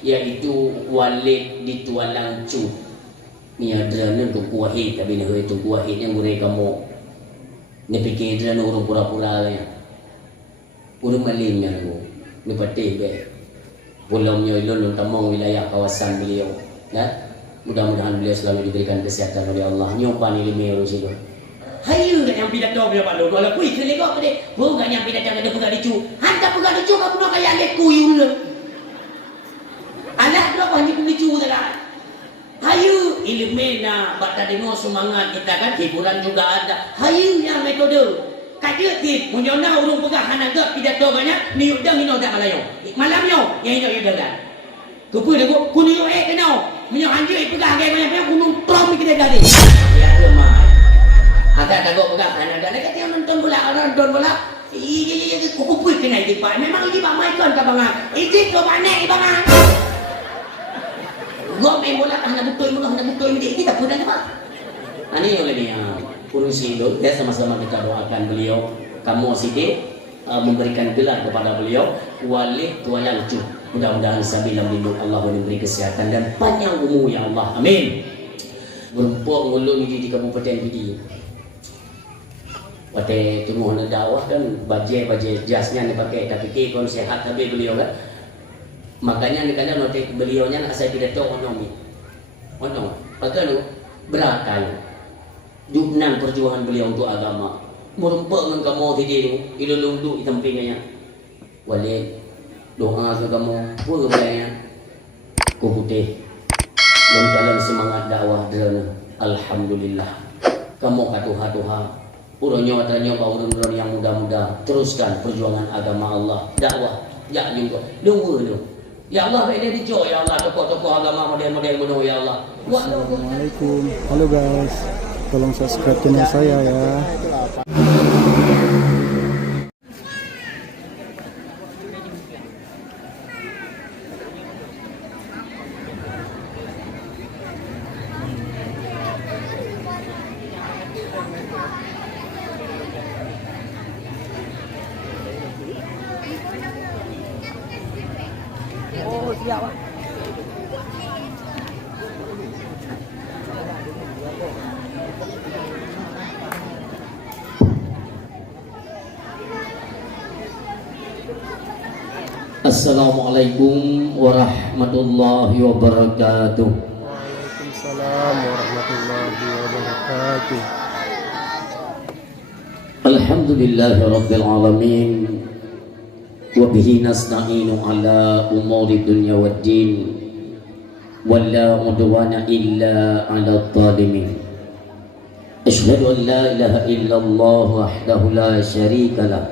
yaitu Walid di Tualang Cu. Ni ada nan tu kuahid tapi ni tu kuahid yang gure kamu. Ni fikir dia urung pura-pura ya. Urung malimnya aku. Ni patih be. Bolongnya ilun tamang wilayah kawasan beliau. Ya. Mudah-mudahan beliau selalu diberikan kesehatan oleh Allah. Nyopan ilmu urus itu. Hayu kan yang pidato beliau Pak Lord. Kalau kui kele kok de. Bukan yang pidato ada pegang dicu. Hantar pegang dicu kau nak kayak lek kuyu lu. Anak berapa ni dicu dah. Hayu ilmu na bak tadi mau semangat kita kan hiburan juga ada. Hayu yang metode. Kaje tip munyona urung pegang hanaga pidato banyak ni udah mino dak malayo. Malamnya yang ini udah dah. Kupu deku kunu kena. Menyo anjir pegang gaya banyak gunung trom kita gadi. Ya rumah. Agak tagok pegang hanaga nak kata nonton bola. Iya kupu kena itu Pak. Memang ini Pak Maikon ka bang. Itu ko banek bang. Gua main bola hendak betul ini tak pernah Pak. Ani oleh dia urusi itu ya sama-sama kita doakan beliau kamu Siti memberikan gelar kepada beliau Walid Tualang Cu. Mudah-mudahan sambil lindung Allah memberi kesehatan dan panjang umur ya Allah. Amin. Berempuk ngulung di Kabupaten Pidi. Pada tunggu hendak dakwah kan baju jasnya dipakai tapi kon sehat tapi beliau kan. Makanya ni kadang notik beliaunya nak saya tidak tahu ekonomi. Ono, pagano berakal. Jumnan perjuangan beliau untuk agama. Merempek dengan kamu tidur, ilulundu di tempingnya. Walid doa ke kamu, pun kebayanya. Ku putih. Dalam semangat dakwah drone. Alhamdulillah. Kamu katuha-tuha. Uronyo atanya urun-urun yang muda-muda teruskan perjuangan agama Allah. Dakwah. Ya juga. Dua tu. Ya Allah, ini dijo ya Allah, tokoh-tokoh agama model-model penuh ya Allah. Assalamualaikum. Halo guys. Tolong subscribe channel saya ya. Oh, siap Pak. Assalamualaikum warahmatullahi wabarakatuh. Waalaikumsalam warahmatullahi wabarakatuh. Alhamdulillahi rabbil alamin. Wa bihi nasta'inu ala umuri dunya waddin. Wala udwana illa ala zalimin. Asyhadu an la ilaha illallah wahdahu la syarika lah.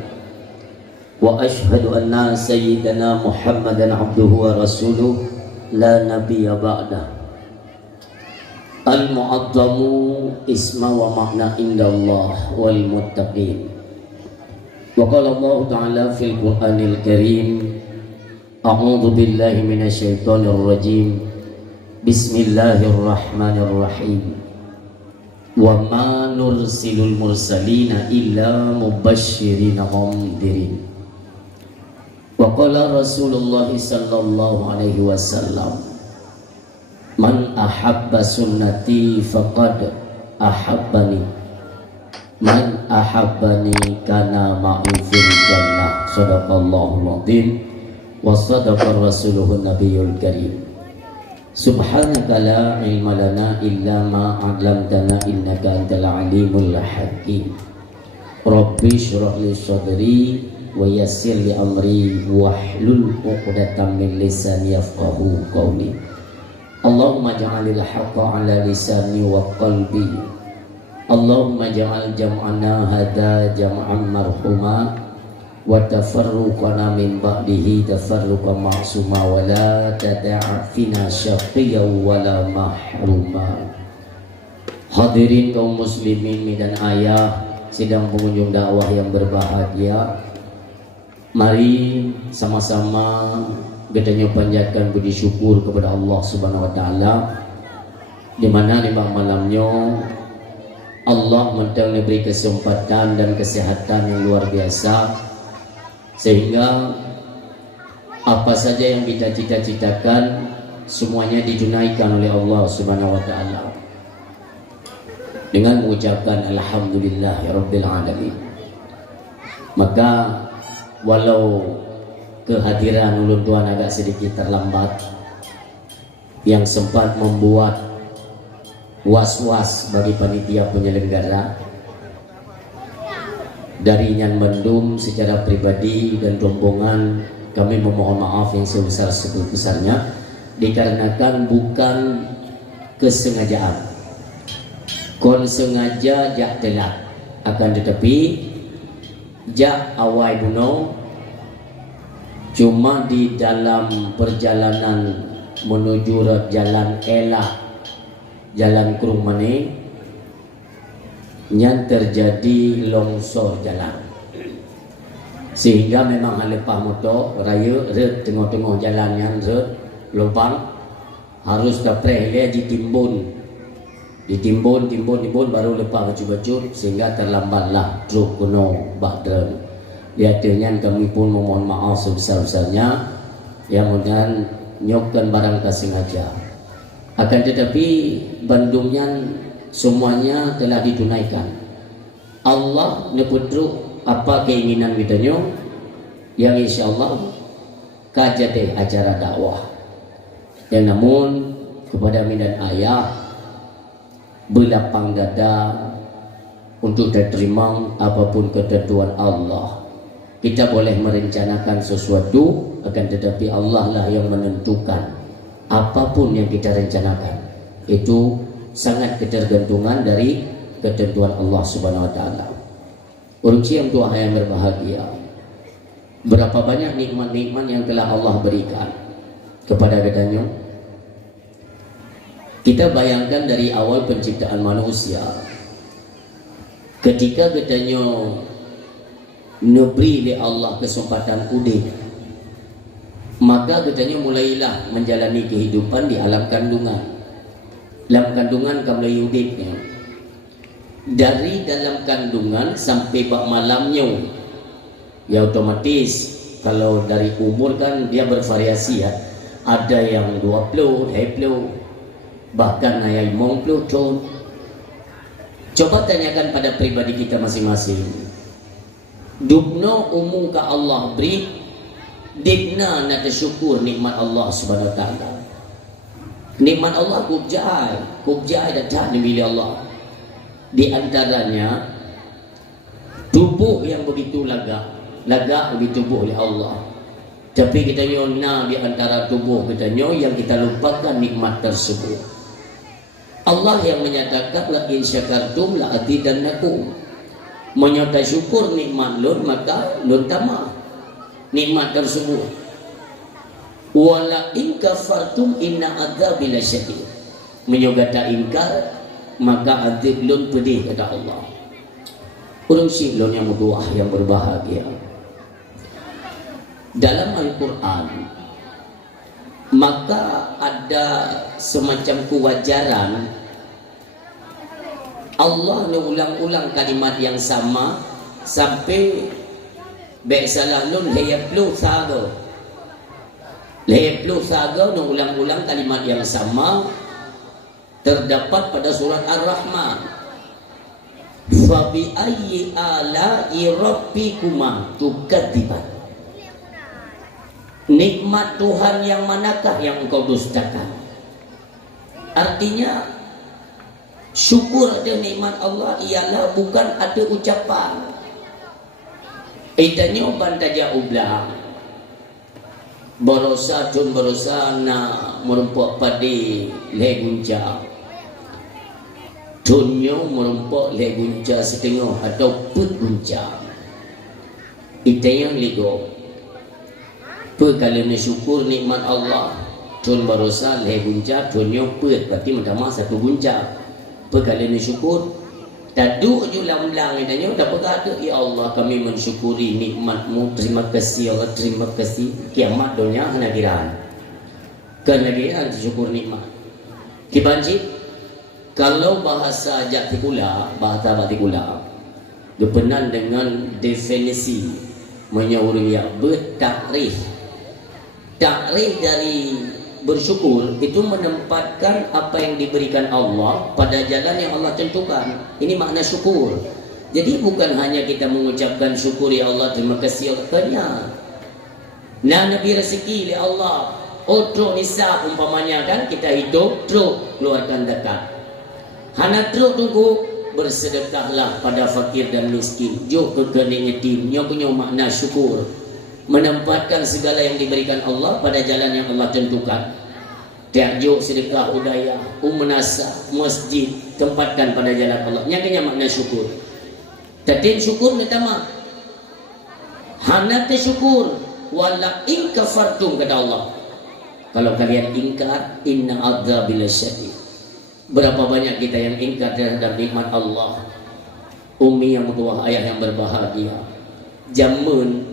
Wa ashhadu anna sayyidana Muhammadan abduhu wa rasuluh la nabiyya ba'dah. Al-mu'azzamu isma wa makna indallah wal muttaqin. Wa qala Allah ta'ala fil Qur'anil Karim, a'udzu billahi minasy syaithanir rajim. Bismillahirrahmanirrahim. Wa ma nursilul mursalina illa mubashshirina wa mundhirin. Wa qala Rasulullah sallallahu alaihi wasallam, man ahabba sunnati faqad ahabbani, man ahabbani kana ma'i fil jannah. Shadaqallahul azim wa sadaqa rasuluhun nabiyul karim. Subhanaka la ilma lana illa ma 'allamtana innaka antal alimul hakim. Rabbi shrah li sadri wa yassir li amri wahlul 'uqdatam min lisani yafqahu qawli. Allahumma ja'alil haqqa 'ala lisani wa qalbi. Allahumma ja'al jam'ana hadza jam'an marhuma wa tafarruqana min ba'dihi tafarruqan ma'suma wa la tada'a fina syaqiyyan wa la mahruma. Hadirin kaum muslimin dan ayah, sidang pengunjung dakwah yang berbahagia, mari sama-sama kita panjatkan puji syukur kepada Allah Subhanahu wa taala, di mana di malamnya Allah memberi kesempatan dan kesehatan yang luar biasa, sehingga Apa saja yang kita cita-citakan semuanya ditunaikan oleh Allah Subhanahu wa taala dengan mengucapkan alhamdulillahirabbil alamin. Maka walau kehadiran ulun tuan agak sedikit terlambat yang sempat membuat was-was bagi panitia penyelenggara, dari Nyan Mendung secara pribadi dan rombongan kami memohon maaf yang sebesar-besarnya dikarenakan bukan kesengajaan. Kon sengaja jak telat, akan tetapi jak awai buno cuma di dalam perjalanan menuju jalan elak, jalan Krumane, yang terjadi longsor jalan, sehingga memang lepas motor raya red tengah-tengah jalan yang red lubang harus dapreh dia ditimbun baru lepas baju-baju, sehingga terlambatlah truk kuno bakdrem. Lihatnya kami pun memohon maaf sebesar-besarnya, yang mudahan nyokkan barang sengaja. Akan tetapi Bandungnya semuanya telah ditunaikan. Allah neputru apa keinginan kita yang insyaallah kajate acara dakwah. Yang namun kepada minat ayah berlapang dada untuk diterima apapun ketentuan Allah. Kita boleh merencanakan sesuatu, akan tetapi Allah lah yang menentukan apapun yang kita rencanakan. Itu sangat ketergantungan dari ketentuan Allah Subhanahu wa taala. Urunci yang tua yang berbahagia, berapa banyak nikmat-nikmat yang telah Allah berikan kepada katanya. Kita bayangkan dari awal penciptaan manusia, ketika katanya neberi oleh Allah kesempatan udik, maka katanya mulailah menjalani kehidupan di alam kandungan. Dalam kandungan kamulai udiknya, dari dalam kandungan sampai bak malamnya, ya otomatis kalau dari umur kan dia bervariasi ya. Ada yang 20, 20, bahkan ayat 50 tahun. Coba tanyakan pada pribadi kita masing-masing. Dubno umum ka Allah beri, digna nak syukur nikmat Allah Subhanahu wa taala. Nikmat Allah kubjai datang dari Allah. Di antaranya tubuh yang begitu lagak bagi tubuh oleh Allah. Tapi kita nyona di antara tubuh kita yang kita lupakan nikmat tersebut. Allah yang menyatakan la in syakartum la azidannakum. Menyata syukur nikmat lun maka lun tambah nikmat tersebut. Wala in kafartum inna adzabi lasyadid. Menyogata ingkar maka azab lun pedih kata Allah. Urang si lun yang berdoa yang berbahagia. Dalam Al-Quran maka ada semacam kewajaran Allah ulang-ulang kalimat yang sama sampai salah lun layaplu saga ulang-ulang kalimat yang sama terdapat pada surat Ar-Rahman. Fa bi ayyi ala'i rabbikuma tukadziban. Nikmat Tuhan yang manakah yang engkau dustakan? Artinya syukur ada nikmat Allah ialah bukan ada ucapan. Itanya bantaja ublah. Berosa na merumpok padi legunca. Tunyo merumpok legunca setengah atau put gunca. Itanya ligo. Perkalian syukur nikmat Allah. Tun berosa legunca tunyo put berarti pertama satu gunca. Perkalian syukur taduk je ulang-ulang itanya dah berkata ya Allah kami mensyukuri nikmat-Mu, terima kasih Allah, terima kasih. Kiamat dunia hanagiran kenagiran syukur nikmat kibanci. Kalau bahasa Jatikula, bahasa Batikula berkenan dengan definisi menyauri yang bertakrif Takrif dari bersyukur itu menempatkan apa yang diberikan Allah pada jalan yang Allah tentukan. Ini makna syukur. Jadi bukan hanya kita mengucapkan syukur ya Allah terima kasih Allah. Nah Nabi rezeki ya Allah. Oh truk nisa umpamanya kan kita hidup truk keluarkan zakat. Hana truk tunggu bersedekahlah pada fakir dan miskin. Jo ke kening yatim. Nyo punya makna syukur. Menempatkan segala yang diberikan Allah pada jalan yang Allah tentukan. Tiap sedekah udaya, menasa, masjid tempatkan pada jalan Allah. Nyakanya makna syukur. Tatin syukur pertama. Hanat syukur wala in kafartum kata Allah. Kalau kalian ingkar, inna adzabil syadid. Berapa banyak kita yang ingkar terhadap nikmat Allah. Umi yang tua, ayah yang berbahagia. Jamun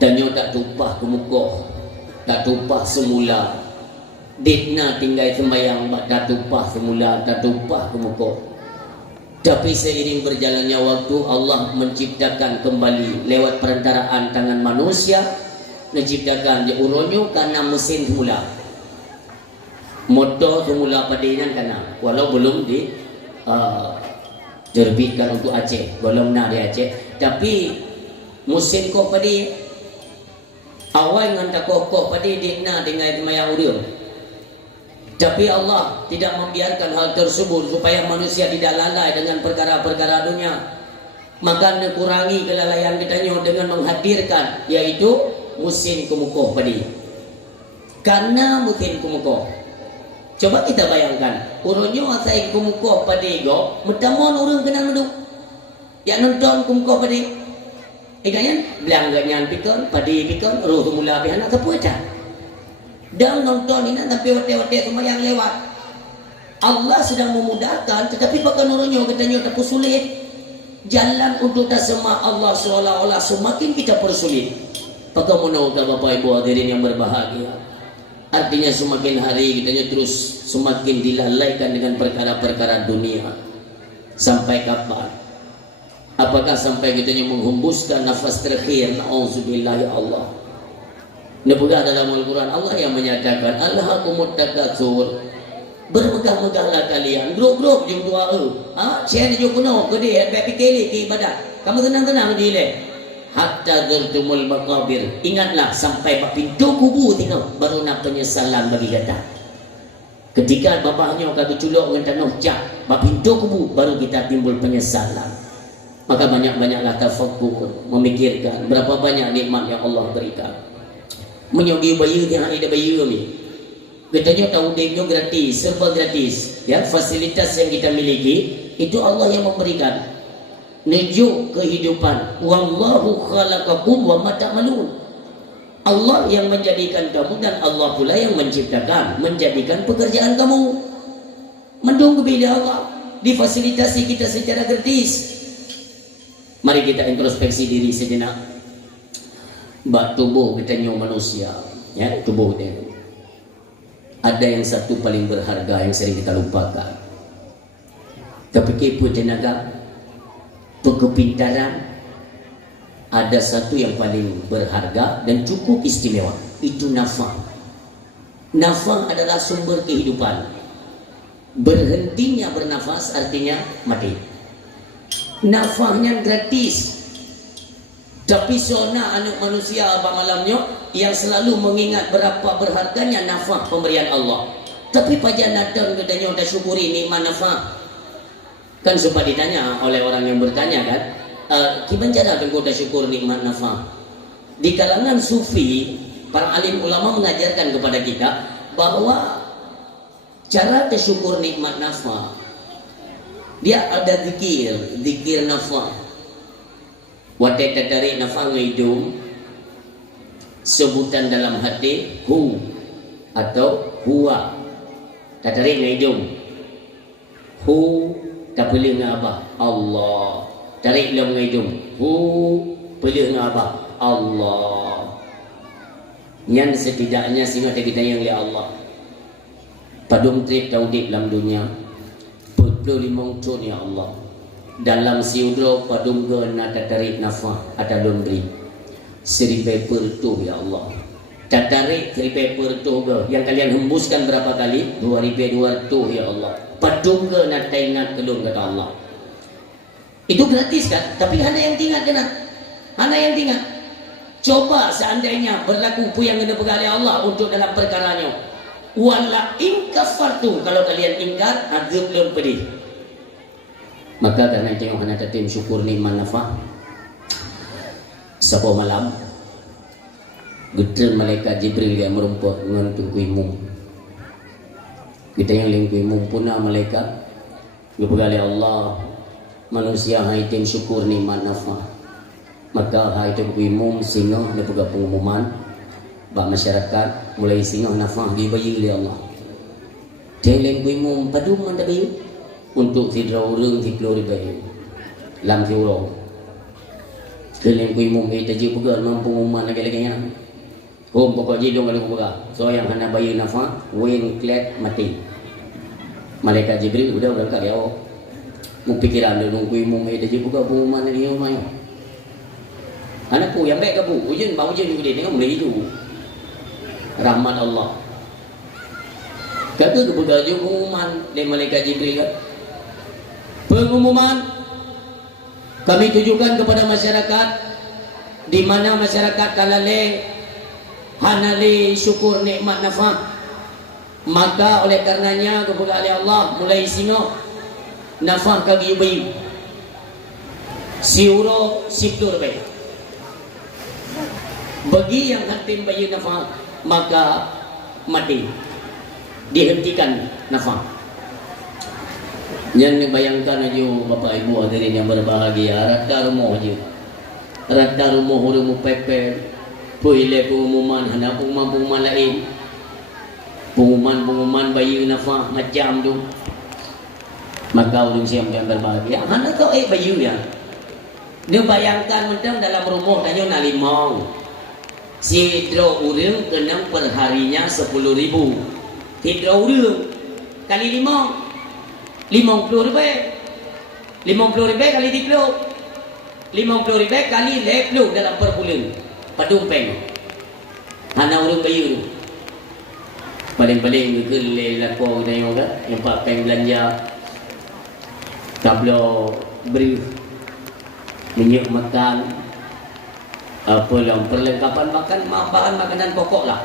danyo tak tumpah ke muka, tak tumpah semula. Ditna tinggal sembayang tak tumpah semula, tak tumpah ke muka. Tapi seiring berjalannya waktu Allah menciptakan kembali lewat perantaraan tangan manusia, menciptakan dia uronyo karena mesin semula. Motor semula padinan karena walau belum di terbitkan untuk Aceh, belum nak di Aceh, tapi mesin kok padi awal dengan tak kokoh pada dikna dengan semayang uria. Tapi Allah tidak membiarkan hal tersebut supaya manusia tidak lalai dengan perkara-perkara dunia. Maka kurangi kelalaian kita dengan menghadirkan yaitu musim kemukoh pada. Karena musim kemukoh. Coba kita bayangkan, urunnya asai kemukoh pada go, metamon urun kena meduk. Yang nonton kemukoh pada kan belangganyan pikon, padi pikon, roh mula anak kepuasan. Dan nonton ini tapi wate-wate semua yang lewat. Allah sedang memudahkan, tetapi pakai nurunnya katanya tak sulit. Jalan untuk tasma Allah seolah-olah semakin kita persulit. Pakai menauta Bapak Ibu hadirin yang berbahagia. Artinya semakin hari kita terus semakin dilalaikan dengan perkara-perkara dunia. Sampai kapan? Apakah sampai kita menghembuskan nafas terakhir? Na'udzubillah ya Allah. Nebugah dalam Al-Quran Allah yang menyatakan Alhaakumut takatsur. Bermegah-megahlah kalian. Grup-grup jom doa. Saya ni jom penuh ke dia baik fikir ke ibadah. Kamu tenang-tenang je le. Hatta zurtumul maqabir. Ingatlah sampai pintu kubur tengok baru nak penyesalan bagi kata. Ketika bapaknya kami culuk dengan tanah cak, pintu kubur baru kita timbul penyesalan. Maka banyak-banyaklah tafakkur, memikirkan berapa banyak nikmat yang Allah berikan. Menyogi bayu yang ada bayu ni. Katanya tahu dia gratis, serba gratis. Ya, fasilitas yang kita miliki itu Allah yang memberikan. Nujuk kehidupan. Wallahu khalaqakum wa ma ta'malun. Allah yang menjadikan kamu dan Allah pula yang menciptakan, menjadikan pekerjaan kamu. Mendung kepada Allah, difasilitasi kita secara gratis. Mari kita introspeksi diri sejenak. Bak tubuh kita ni manusia, ya tubuh dia. Ada yang satu paling berharga yang sering kita lupakan. Tapi kepo tenaga, kepintaran, ada satu yang paling berharga dan cukup istimewa. Itu nafas. Nafas adalah sumber kehidupan. Berhentinya bernafas artinya mati. Nafasnya gratis. Tapi sona anak manusia abang malamnya yang selalu mengingat berapa berharganya nafas pemberian Allah. Tapi pajak nadang katanya dah syukuri nikmat nafas. Kan sempat ditanya oleh orang yang bertanya kan, gimana cara kau dah syukur nikmat nafas? Di kalangan sufi, para alim ulama mengajarkan kepada kita bahwa cara bersyukur nikmat nafas, dia ada zikir nafas. Watai tarik nafas hidung, sebutan dalam hati hu atau huwa. Tarik hidung hu, tak pilih dengan apa? Allah. Tarik dalam hidung hu, pilih dengan apa? Allah. Yang setidaknya sehingga kita yang oleh Allah. Padum trip taudip dalam dunia 45 tahun ya Allah. Dalam siudro padum ke nak tarik nafas ada lombri 1000 per tu ya Allah. tarik 3 paper tu ke yang kalian hembuskan berapa kali 2,200 ya Allah padung ke nak ingat kelung kata Allah itu gratis kan tapi hana yang tinggal kena hana yang tinggal coba seandainya berlaku yang kena pegali Allah untuk dalam perkaranya wala in kafartu kalau kalian ingkar azab belum pedih maka karena itu yang hana tatim syukur nikmat nafa sabah malam Gedel malaikat Jibril yang merumput dengan kuimum. Kita yang ling kuimum punah malaikat. Dipegali Allah manusia haitin syukur nikmat nafa. Maka haitin kuimum singa dia pegang pengumuman bak masyarakat mulai singa nafa dibayi oleh Allah. Dia ling kuimum padu manda bayu untuk tidra urang tiklo dibayi. Lam tiuro. Keling kuimum kita ji pegang pengumuman lagi-lagi pokok jidung kalau buka. So yang hana bayi nafa, wing klet mati. Malaikat Jibril udah berangkat ya. Mu pikiran dia nunggu mu mai dia buka pengumuman dia mai. Anakku yang baik kabu, ujian bau ujian gede dengan mulai itu. Rahmat Allah. Kata tu buka pengumuman dari malaikat Jibril. Pengumuman kami tujukan kepada masyarakat di mana masyarakat kalale hanali syukur nikmat nafa maka oleh karenanya kepada Allah mulai singo nafa kagi bayi siuro siptur bayi bagi yang hatim bayi nafa maka mati dihentikan nafa. Yang bayangkan aja bapak ibu hadirin yang berbahagia rata rumah aja rata rumah pepe Puile pengumuman, hendak pengumuman lain, pengumuman bayi nafa macam tu, maka orang siapa yang berbahagia, hendak kau bayi ya. Dia bayangkan macam dalam rumah tanya nak limau, si hidro urang kena perharinya 10.000, hidro urang kali 5, 50 ribu kali 3, 50 ribu kali 10 dalam per bulan. Padumpeng hana urang bayu tu paling-paling gegel lakau tengok kan yang pakai belanja kablo beri minyak makan apa lah perlengkapan makan bahan makanan pokok lah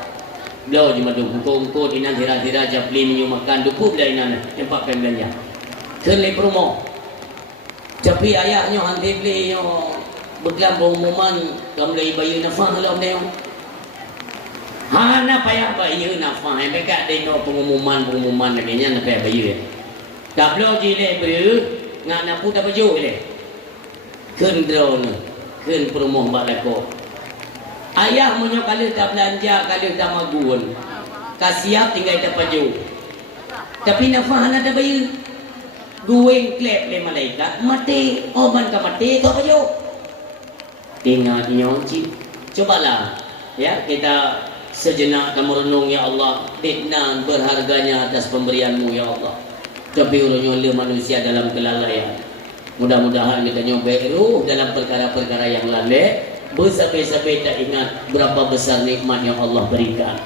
belau di madu hukum inan hira-hira japli minyak makan dukup dah inan yang pakai belanja kelip rumah tapi ayahnya hanti beli Beklam pengumuman kamu bayi nafah kalau dia hana payah bayi nafah mereka ada pengumuman namanya nak payah bayi kablo jile ber ngak nak pun tak baju le ken drone ken perumah balako ayah munyo kali tak belanja kali tak magun kasiap tinggal tak baju tapi nafah hana tak bayi dueng klep le malaikat mati oban ka mati tak baju ingat nyonci cobalah ya kita sejenak kamu renung ya Allah ditnan berharganya atas pemberianmu ya Allah tapi urunyo manusia dalam kelalaian mudah-mudahan kita nyoba dalam perkara-perkara yang lalai bersampai-sampai tak ingat berapa besar nikmat yang Allah berikan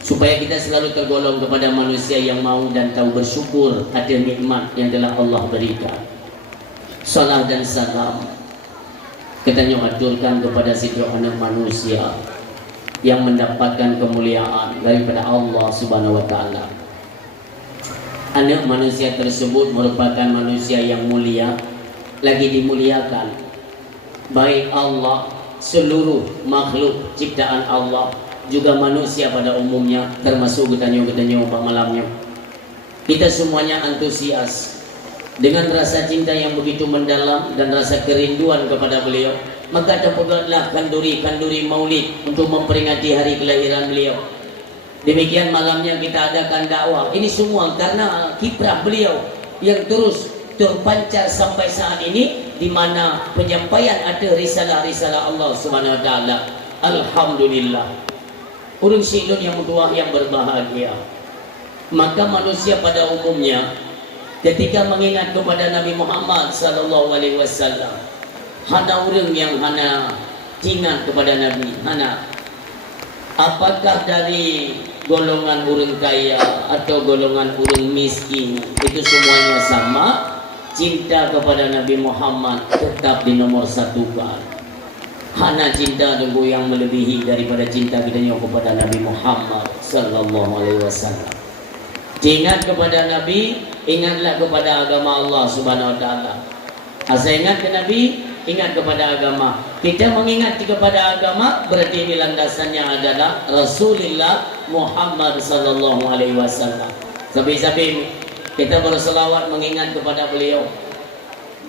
supaya kita selalu tergolong kepada manusia yang mau dan tahu bersyukur ada nikmat yang telah Allah berikan. Salam dan salam kita nyohaturkan kepada sidro anak manusia yang mendapatkan kemuliaan daripada Allah Subhanahu wa taala. Anak manusia tersebut merupakan manusia yang mulia, lagi dimuliakan baik Allah, seluruh makhluk ciptaan Allah, juga manusia pada umumnya, termasuk getanyo-getanyo malamnya. Kita semuanya antusias dengan rasa cinta yang begitu mendalam dan rasa kerinduan kepada beliau, maka terpegatlah kanduri-kanduri maulid untuk memperingati hari kelahiran beliau. Demikian malamnya kita adakan dakwah. Ini semua karena kiprah beliau yang terus terpancar sampai saat ini, di mana penyampaian ada risalah-risalah Allah Subhanahu wa taala. Alhamdulillah. Urang silun yang tua yang berbahagia. Maka manusia pada umumnya ketika mengingat kepada Nabi Muhammad sallallahu alaihi wasallam, hana urang yang hana ingat kepada Nabi, hana apakah dari golongan orang kaya atau golongan orang miskin, itu semuanya sama. Cinta kepada Nabi Muhammad tetap di nomor satu kan. Hana cinta tunggu yang melebihi daripada cinta kita kepada Nabi Muhammad sallallahu alaihi wasallam. Ingat kepada Nabi, ingatlah kepada agama Allah Subhanahu wa taala. Asal ingat ke Nabi, ingat kepada agama. Kita mengingat kepada agama berarti ini landasannya adalah Rasulullah Muhammad sallallahu alaihi wasallam. Sabi-sabi kita berselawat mengingat kepada beliau.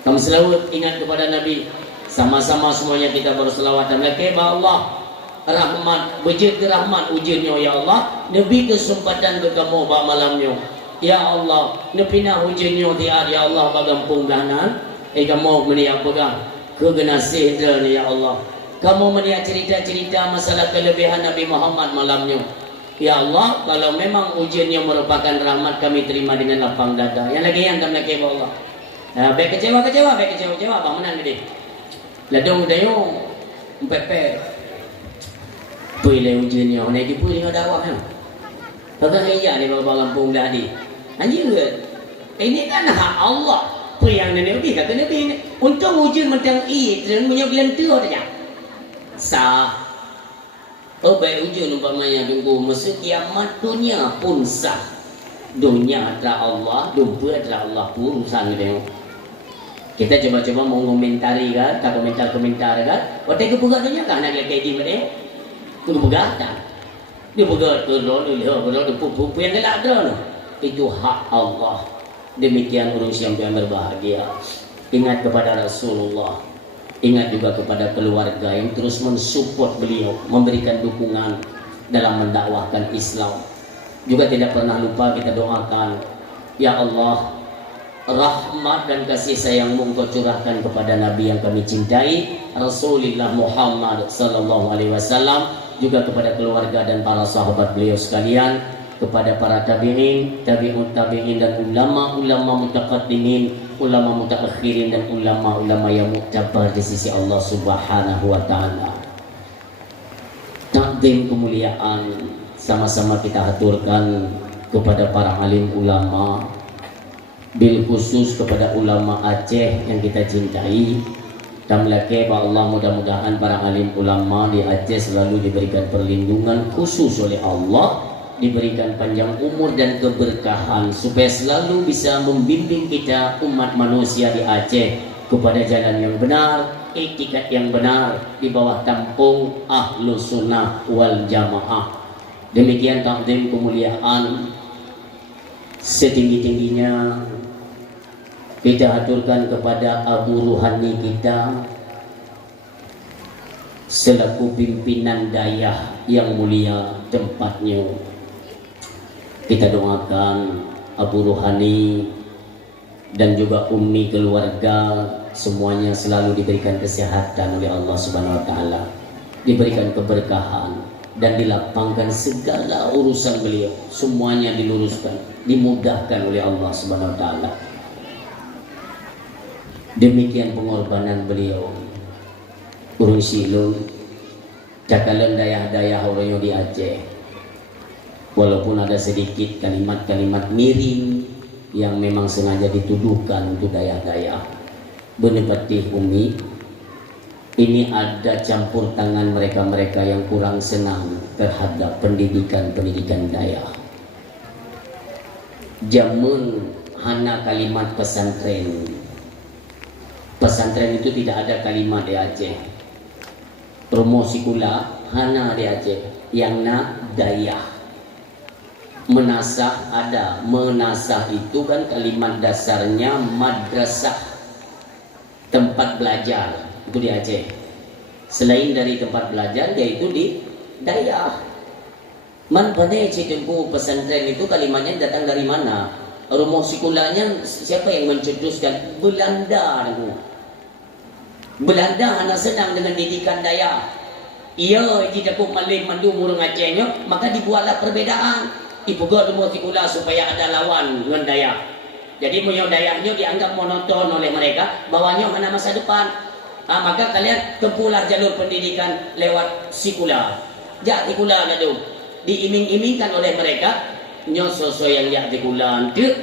Kamu selawat ingat kepada Nabi. Sama-sama semuanya kita berselawat dan lakeba Allah rahmat, bejit rahmat ujurnya ya Allah. Nabi kesempatan ke kamu ba malamnya. Ya Allah, nepina ujurnya tiar ya Allah bagampung danan. Kamu meniak pegang kegenasih ni ya Allah. Kamu meniak cerita-cerita masalah kelebihan Nabi Muhammad malamnya. Ya Allah, kalau memang ujiannya merupakan rahmat, kami terima dengan lapang dada. Yang lagi yang kami lakeba Allah. Baik kecewa, bang menang gede. Ladong dayo, pepe. Pilih ujiannya, nak ikut dengan dakwah kan? Kata iya ni bapak Lampung tadi. Anjir, ini kan hak Allah. Yang Nabi kata Nabi ini untuk ujian mentang dan punya gelantur saja. Sah. Oh baik ujian umpamanya tunggu masa kiamat dunia pun sah. Dunia adalah Allah, dunia adalah Allah pun sah ni. Kita coba-coba mau komentari kan, tak komentar kan. Waktu itu pegatnya kan nak kayak di mana? Tunggu pegatan. Dia pegat ke pupu yang gelap dah. Itu hak Allah. Demikian urusan yang berbahagia. Ingat kepada Rasulullah. Ingat juga kepada keluarga yang terus mensupport beliau, memberikan dukungan dalam mendakwahkan Islam. Juga tidak pernah lupa kita doakan, ya Allah, rahmat dan kasih sayang-Mu Engkau curahkan kepada Nabi yang kami cintai, Rasulullah Muhammad sallallahu alaihi wasallam, juga kepada keluarga dan para sahabat beliau sekalian, kepada para tabi'in, tabi'ut tabi'in dan ulama-ulama mutaqaddimin, ulama mutaakhirin dan ulama-ulama yang muktabar di sisi Allah Subhanahu wa taala. Takdim kemuliaan sama-sama kita haturkan kepada para alim ulama, bil khusus kepada ulama Aceh yang kita cintai. Tamlake Allah, mudah-mudahan para alim ulama di Aceh selalu diberikan perlindungan khusus oleh Allah, diberikan panjang umur dan keberkahan supaya selalu bisa membimbing kita umat manusia di Aceh kepada jalan yang benar, etikat yang benar di bawah tampung Ahlus Sunnah wal Jamaah. Demikian takdim kemuliaan setinggi-tingginya kita aturkan kepada Abu Ruhani kita selaku pimpinan dayah yang mulia tempatnya. Kita doakan Abu Ruhani dan juga ummi keluarga semuanya selalu diberikan kesehatan oleh Allah Subhanahu wa taala, diberikan keberkahan dan dilapangkan segala urusan beliau, semuanya diluruskan, dimudahkan oleh Allah Subhanahu wa taala. Demikian pengorbanan beliau. Urung silung cakalan dayah-dayah orang di Aceh. Walaupun ada sedikit kalimat-kalimat miring yang memang sengaja dituduhkan untuk dayah-dayah. Benepati Umi, ini ada campur tangan mereka-mereka yang kurang senang terhadap pendidikan dayah. Jamun hana kalimat pesantren. Pesantren itu tidak ada kalimat di Aceh. Promosi kula hana di Aceh yang nak dayah. Menasah ada. Menasah itu kan kalimat dasarnya madrasah, tempat belajar. Itu di Aceh. Selain dari tempat belajar, yaitu di dayah. Man pada citempu pesantren itu kalimatnya datang dari mana? Rumus sekolahnya siapa yang mencetuskan? Belanda. Belanda hanya senang dengan didikan dayah. Ia jika ku malih mandu murung Acehnya, maka dibuatlah perbedaan. Ibuga rumus sekolah supaya ada lawan dengan dayah. Jadi punya dayahnya dianggap monoton oleh mereka, bawahnya hanya masa depan. Maka kalian tempuhlah jalur pendidikan lewat sekolah. Jak tikula gaduh. Diiming-imingkan oleh mereka nyo sosok yang jak tikula itu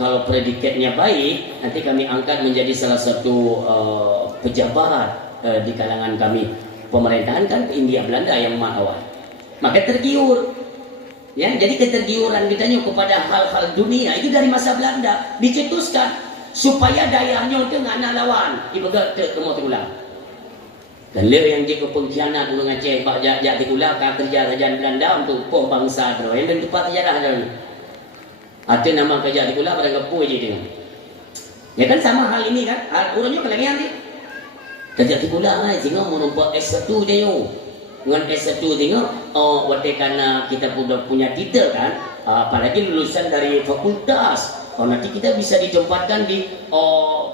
kalau predikatnya baik, nanti kami angkat menjadi salah satu pejabat di kalangan kami. Pemerintahan kan India Belanda yang awal. Maka tergiur. Ya, jadi ketergiuran kita kepada hal-hal dunia itu dari masa Belanda dicetuskan supaya dayanya itu ngana lawan ibagat temu ulang. Dan le yang jika pengkhianat ulung Aceh bak jak tikulah ka kerja kerajaan Belanda untuk pom bangsa bro. Yang tempat sejarah dah. Ada nama kerja tikulah pada kepu je dia. Ya kan sama hal ini kan. Orangnya kelagian ni. Kerja tikulah ai tengok menumpak S1 dia yo. Dengan S1 tengok karena kita punya titel kan, apalagi lulusan dari fakultas, nanti kita bisa ditempatkan di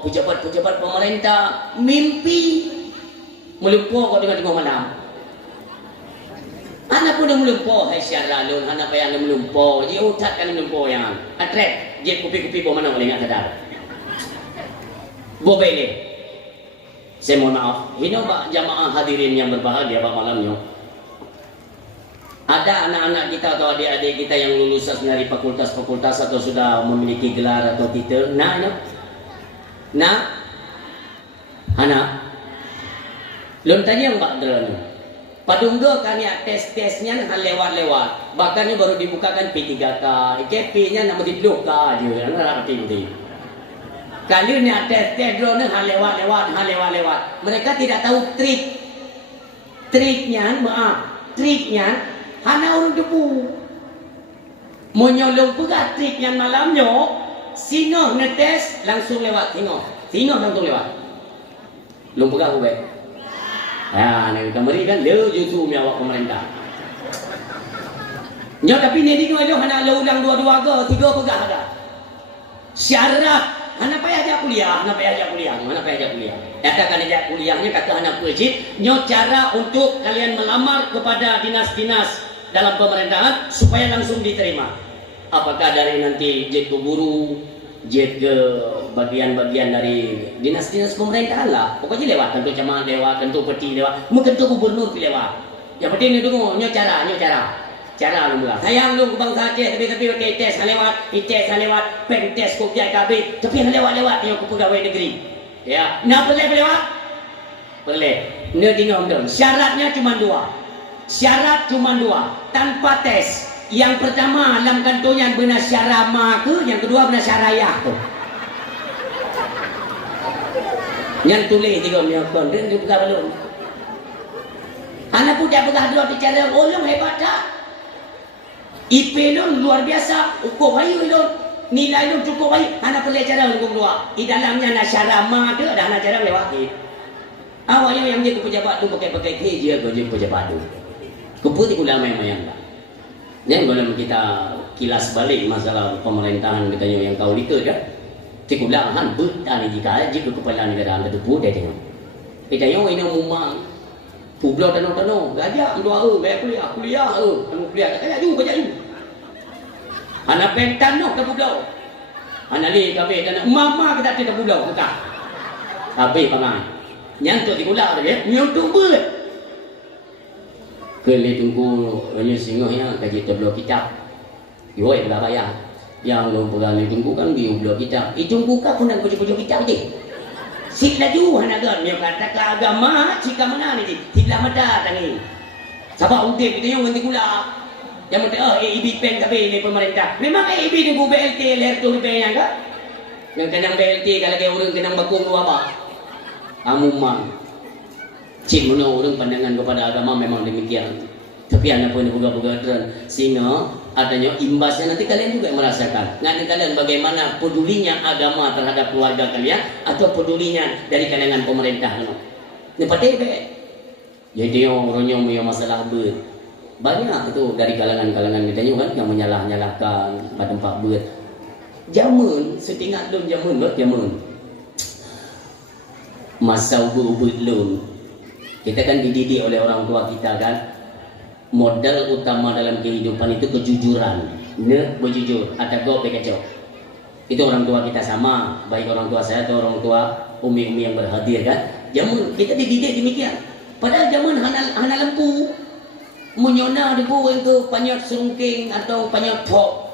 pejabat-pejabat pemerintah. Mimpi melumpur kau dengan tengah malam. Anak pun dah melumpur, hai syarah lun, anak payah dah melumpur, dia utat kan melumpur yang atrek, dia kupi-kupi bawa mana boleh ingat sadar. Bobele. Saya mohon maaf, ini pak jamaah hadirin yang berbahagia pak malamnya. Ada anak-anak kita atau adik-adik kita yang lulusan dari fakultas-fakultas atau sudah memiliki gelar atau titel. Anak. Lun tanya mbak dalam. Padunggo kami tes-tesnya hal lewat-lewat. Bahkan baru dibukakan P3K, KP-nya nama dipluk aja, anak arti. Kali ni tes drone hal lewat-lewat. Mereka tidak tahu triknya hana orang debu. Menyolong pula triknya malamnya, singo ngetes langsung lewat singo langsung lewat. Lu pegang gue. Ni kamari kan le justru mi awak pemerintah. Nyo tapi ni dia hana le ulang dua-dua ke, tiga pegang ada. Syarat anak payah ajak kuliah. Katakan ajak kuliahnya kata anak pejit, nyo cara untuk kalian melamar kepada dinas-dinas dalam pemerintahan supaya langsung diterima. Apakah dari nanti jet ke guru, jet ke bagian-bagian dari dinas-dinas pemerintahan lah. Pokoknya lewat, tentu camat lewat, tentu peti lewat, mungkin tentu gubernur lewat. Yang penting ni dulu, nyo cara. Cara lu mula. Sayang lu ke bangsa Aceh tapi pakai tes lewat, tes lewat, pen tes kopiah KB, tapi lewat yang ke pegawai negeri. Ya, nak boleh lewat? Boleh. Ni tengok dong. Syaratnya cuma dua. Tanpa tes. Yang pertama dalam kantornya benar syarama ke, yang kedua benar syarayah tu. Yang tulis tiga menyokong dia pegang belum. Anak pun dia pegang dua bicara, orang hebat tak? IP lu luar biasa, ukur baik lu, nilai lu cukup baik, anak boleh cara hukum dua. Di dalamnya nak syarama tu, dah nak cara lewat. Awalnya yang dia pejabat tu pakai kerja pejabat tu. Keputi ulama yang dan kalau kita kilas balik masalah pemerintahan kita yang kau lihat kan, tikulah betul jika kepala negara anda tu boleh tengok. Kita yang ini umum. Pulau tanah gajah dua bayar kuliah tak kaya juga. Anak pentan ke pulau. Anak ni kabeh tanah mama kita tidak pulau kita. Kabeh pangan. Nyantuk di pulau dia, nyantuk ber. Kele tunggu hanya singoh yang kaji tablo kitab. Yoi pula bayar. Yang lu pegang tunggu kan di pulau kitab. Itu buka pun nak pujuk kitab je. Sik laju hanagan dia kata ke agama jika mana ni tidak mada tani. Sebab udip kita yang ganti gula. Yang mesti EIB pen tapi ni pemerintah. Memang EIB ni bu BLT ler tu pen kan? Yang kenang BLT kalau dia orang kenang bakung dua apa? Amumang. Cik mana orang pandangan kepada agama memang demikian. Tapi anak pun buka-buka terang sehingga adanya imbasnya nanti kalian juga merasakan. Nanti kalian bagaimana pedulinya agama terhadap keluarga kalian atau pedulinya dari kalangan pemerintah. Ini patih baik. Jadi orangnya punya masalah ber. Banyak itu dari kalangan-kalangan kita juga kan yang menyalah-nyalahkan pada tempat ber. Jamun, setingkat lun jamun. Masa ubud lun. Kita kan dididik oleh orang tua kita kan. Modal utama dalam kehidupan itu kejujuran. Berjujur, ada go kacau. Itu orang tua kita sama, baik orang tua saya atau orang tua umi-umi yang berhadir kan. Zaman kita dididik demikian. Padahal zaman hana lempu. menyona di kuing ke panyot sungking atau panyot pok.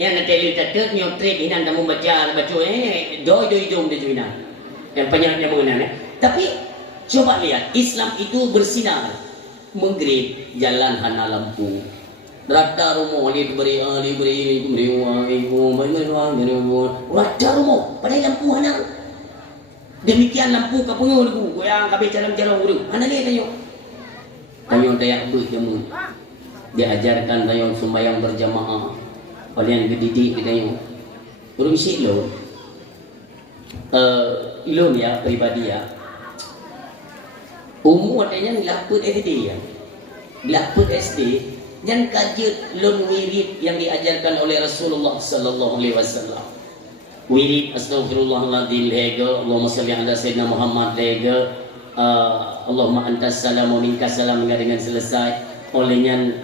Yang nanti lu tatet nyotret inan kamu baca doi jom dia juina. Yang panyotnya mengenal. Tapi coba lihat, Islam itu bersinar. Maghrib jalan hana lampu. Rata rumah beri rata rumah pada lampu hana. Demikian lampu kapunyo ku yang kabe jalan-jalan urut. Hana lihat ayo. Tayo dayak buat jamu. Diajarkan tayo sembahyang berjamaah. Oleh yang dididik kita tayo. Urung si lo. Ilon ya pribadi ya. Umur adanya laput SD ya. Laput SD dan kajian lon wirid yang diajarkan oleh Rasulullah sallallahu alaihi wasallam. Wirid astaghfirullahaladzim lega, Allahumma salli ala sayyidina Muhammad lega. Allahumma antas salam wa minkas salam dengan selesai. Olehnya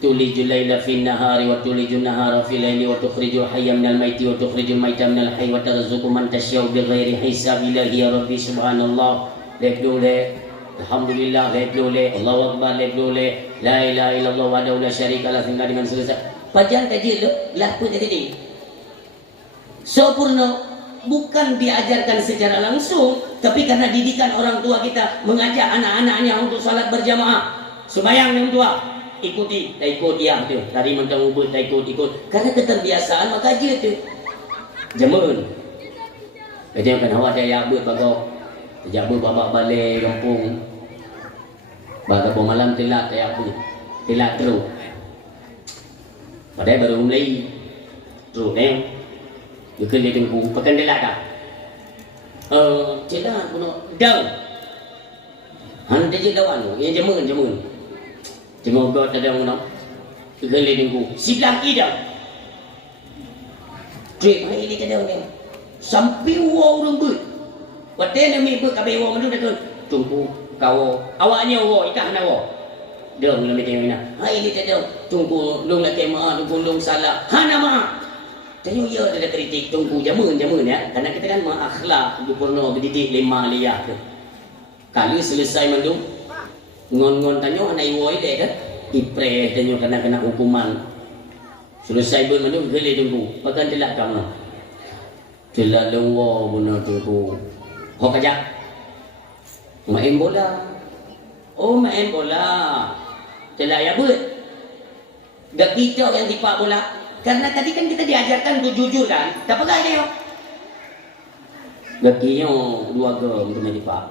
tulijul laila fin nahari wa tulijul nahara fil laili wa tukhrijul hayya minal maiti wa tukhrijul maita minal hayy wa tarzuqu man tasyau bighairi hisab ilahi ya rabbi subhanallah. Lek dole alhamdulillah, lek dole Allahu akbar, lek dole la ilaha illallah wahdahu la syarikalah dengan selesai. Pajan kaji lu laku jadi sempurna. Bukan diajarkan secara langsung, tapi karena didikan orang tua kita mengajak anak-anaknya untuk salat berjamaah, sembahyang yang tua, ikuti, tak ikut dia tu. Tadi mentang ubud tak ikut. Karena keterbiasaan maka aja tu. Jamun. Kerja kan awak dia abud bagau. Kerja abud babak balik kampung. Baga malam telat dia abud. Telat terus. Padahal baru mulai. Terus ni. Bukan dia tunggu, pakai dia lah dah. Celah puno down. Han dia je lawan tu, yang jamun. Tengok god ada puno. Bukan dia tunggu. Silang ida. Trip hari ni kada ni. Sampai wow orang but. Waten ni but kabe wow mandu dah tunggu kau. Awaknya wow ikah na wow. Dong nak tengok ni. Hari ni kada tunggu long nak kemah, tunggu long salah. Hana mak. Tanya ya ada kritik tunggu jamun ya. Karena kita kan akhlak gubernur berdidik 5 liyah tu. Kali selesai mandung ngon tanya anak iwoi dek kan. Ipre tanya kena hukuman. Selesai ber mandung gele tunggu. Pakan telak kamu. Telak lewa benar tunggu. Hok aja. Main bola. Oh main bola. Telak ya but. Gak kita yang tipak bola. Karena tadi kan kita diajarkan untuk jujur kan. Tak pegang dia. Gaki yang 2 gem tu main dipak.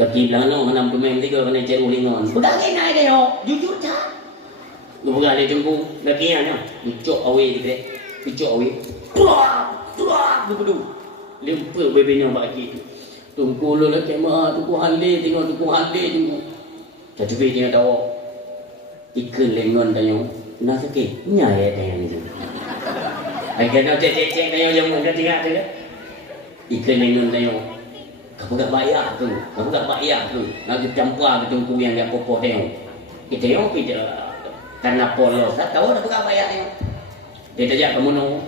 Gaki bilang no 6 tu main 3 kena ceru lingon. Pegang dia dia. Jujur tak. Lu pegang dia tunggu. Gaki nya. Ucok awe dia. Ucok awe. Tuak. Bedu. Lemper bebenya bagi tu. Tunggu lu nak kemah, tunggu hale tunggu. Jadi dia tahu. Ikan lengon tanya. Nak sakit, nyai ada yang ni. Agar nak cek tanya yang mana tinggal tu. Ikan nengun tanya, kamu tak bayar tu. Nak campur bertungku yang dia popo tanya. Kita yang kita karena polos, tak tahu nak bukan bayar tanya. Dia tanya kamu no,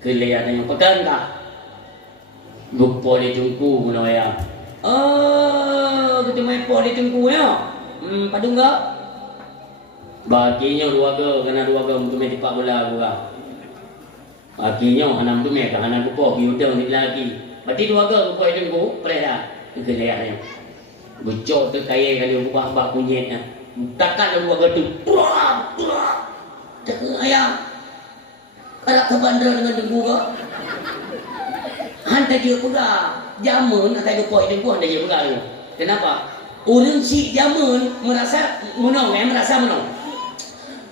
kelihatan tanya pekan tak? Lupa dia tungku mana ya? Kita main po dia tungku ya. Padu enggak? Baginya 2 ge, kena 2 ge untuk main tipak bola gua. Baginya hanam tu mek, hanam kupo biudang ni lagi. Berarti 2 ge kupo itu ku, pare dah. Itu lihatnya. Bocor tu kaya kali ubah bak kunyitnya. Takkan 2 ge tu. Tak ayam. Kalau ke bandar dengan dengku ke? Hantar dia pula. Jamun atau kupo itu ku hantar dia pula. Kenapa? Orang si jamun merasa menang.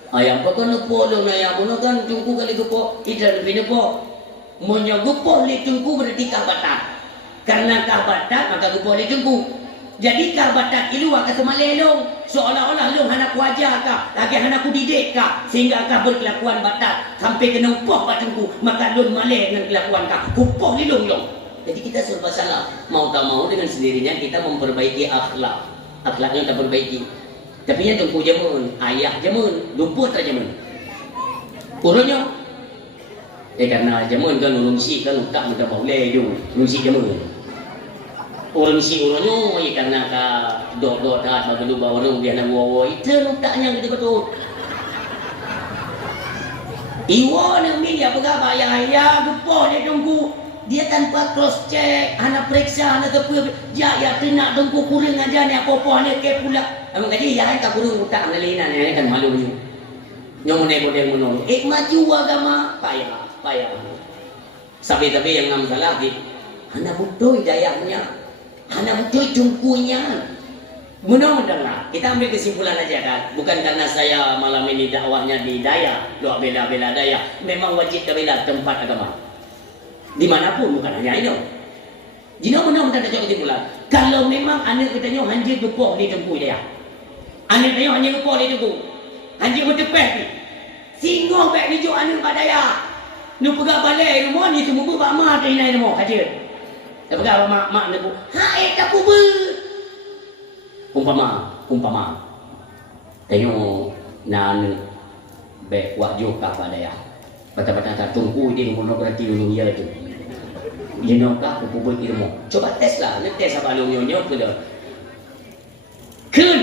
Ayam pa kan polo na ya kuno kan tungku kali gupo idan pinupo monya gupo li tungku berarti kahbatak karena kahbatak maka gupo li tungku jadi kahbatak ilu ka semalelong seolah-olah lu anak wajah ka lagi anak ku didik ka sehingga ka berkelakuan batak sampai kena upoh batungku maka lu maleh dengan kelakuan ka gupo li long. Jadi kita serba salah mau tak mau dengan sendirinya kita memperbaiki akhlaknya kita perbaiki. Tapi yang tunggu jamun, ayah jamun, luput tak jamun. Urutnya, karena jamun kan urung si kan tak mudah boleh ju, urung si jamun. orang si orang ni karena ka dok dah bagi lu bawa orang dia nak bawa itu letaknya gitu betul. Iwa ni dia apa ya gepo dia tunggu dia tanpa cross check, anak periksa anak tepu ya nak tunggu kurang aja ni apa ni ke pula. Abang kaji ya kan kurang utak melina ni kan malu ni. Nyong ni boleh menolong. Maju agama payah. Tapi yang nam salah di anak butuh hidayahnya. Anak betul tungkunya. Mudah-mudahan lah. Kita ambil kesimpulan aja kan. Bukan karena saya malam ini dakwahnya di Daya, doa bela-bela Daya. Memang wajib bela tempat agama. Dimanapun bukan hanya itu. Jadi mudah-mudahan ada kesimpulan. Kalau memang anak kita nyo hanjir dukuk di tempuh dia. Anak kita nyo hanjir dukuk di tempuh. Hanjir bertepeh ni. Singgah baik ni jo anak kat Daya. Nu pegak balik rumah ni semua buat mah tu inai rumah hadir. Dah pegang mak dia pun. Hai tak kubur. Umpama. Tengok nan baik buat juga pada ya. Patah-patah tak tunggu dia mau berarti dulu ya tu. Dia nak aku kubur ilmu. Coba tes lah. Nak tes apa lu nyok tu dah. Kun.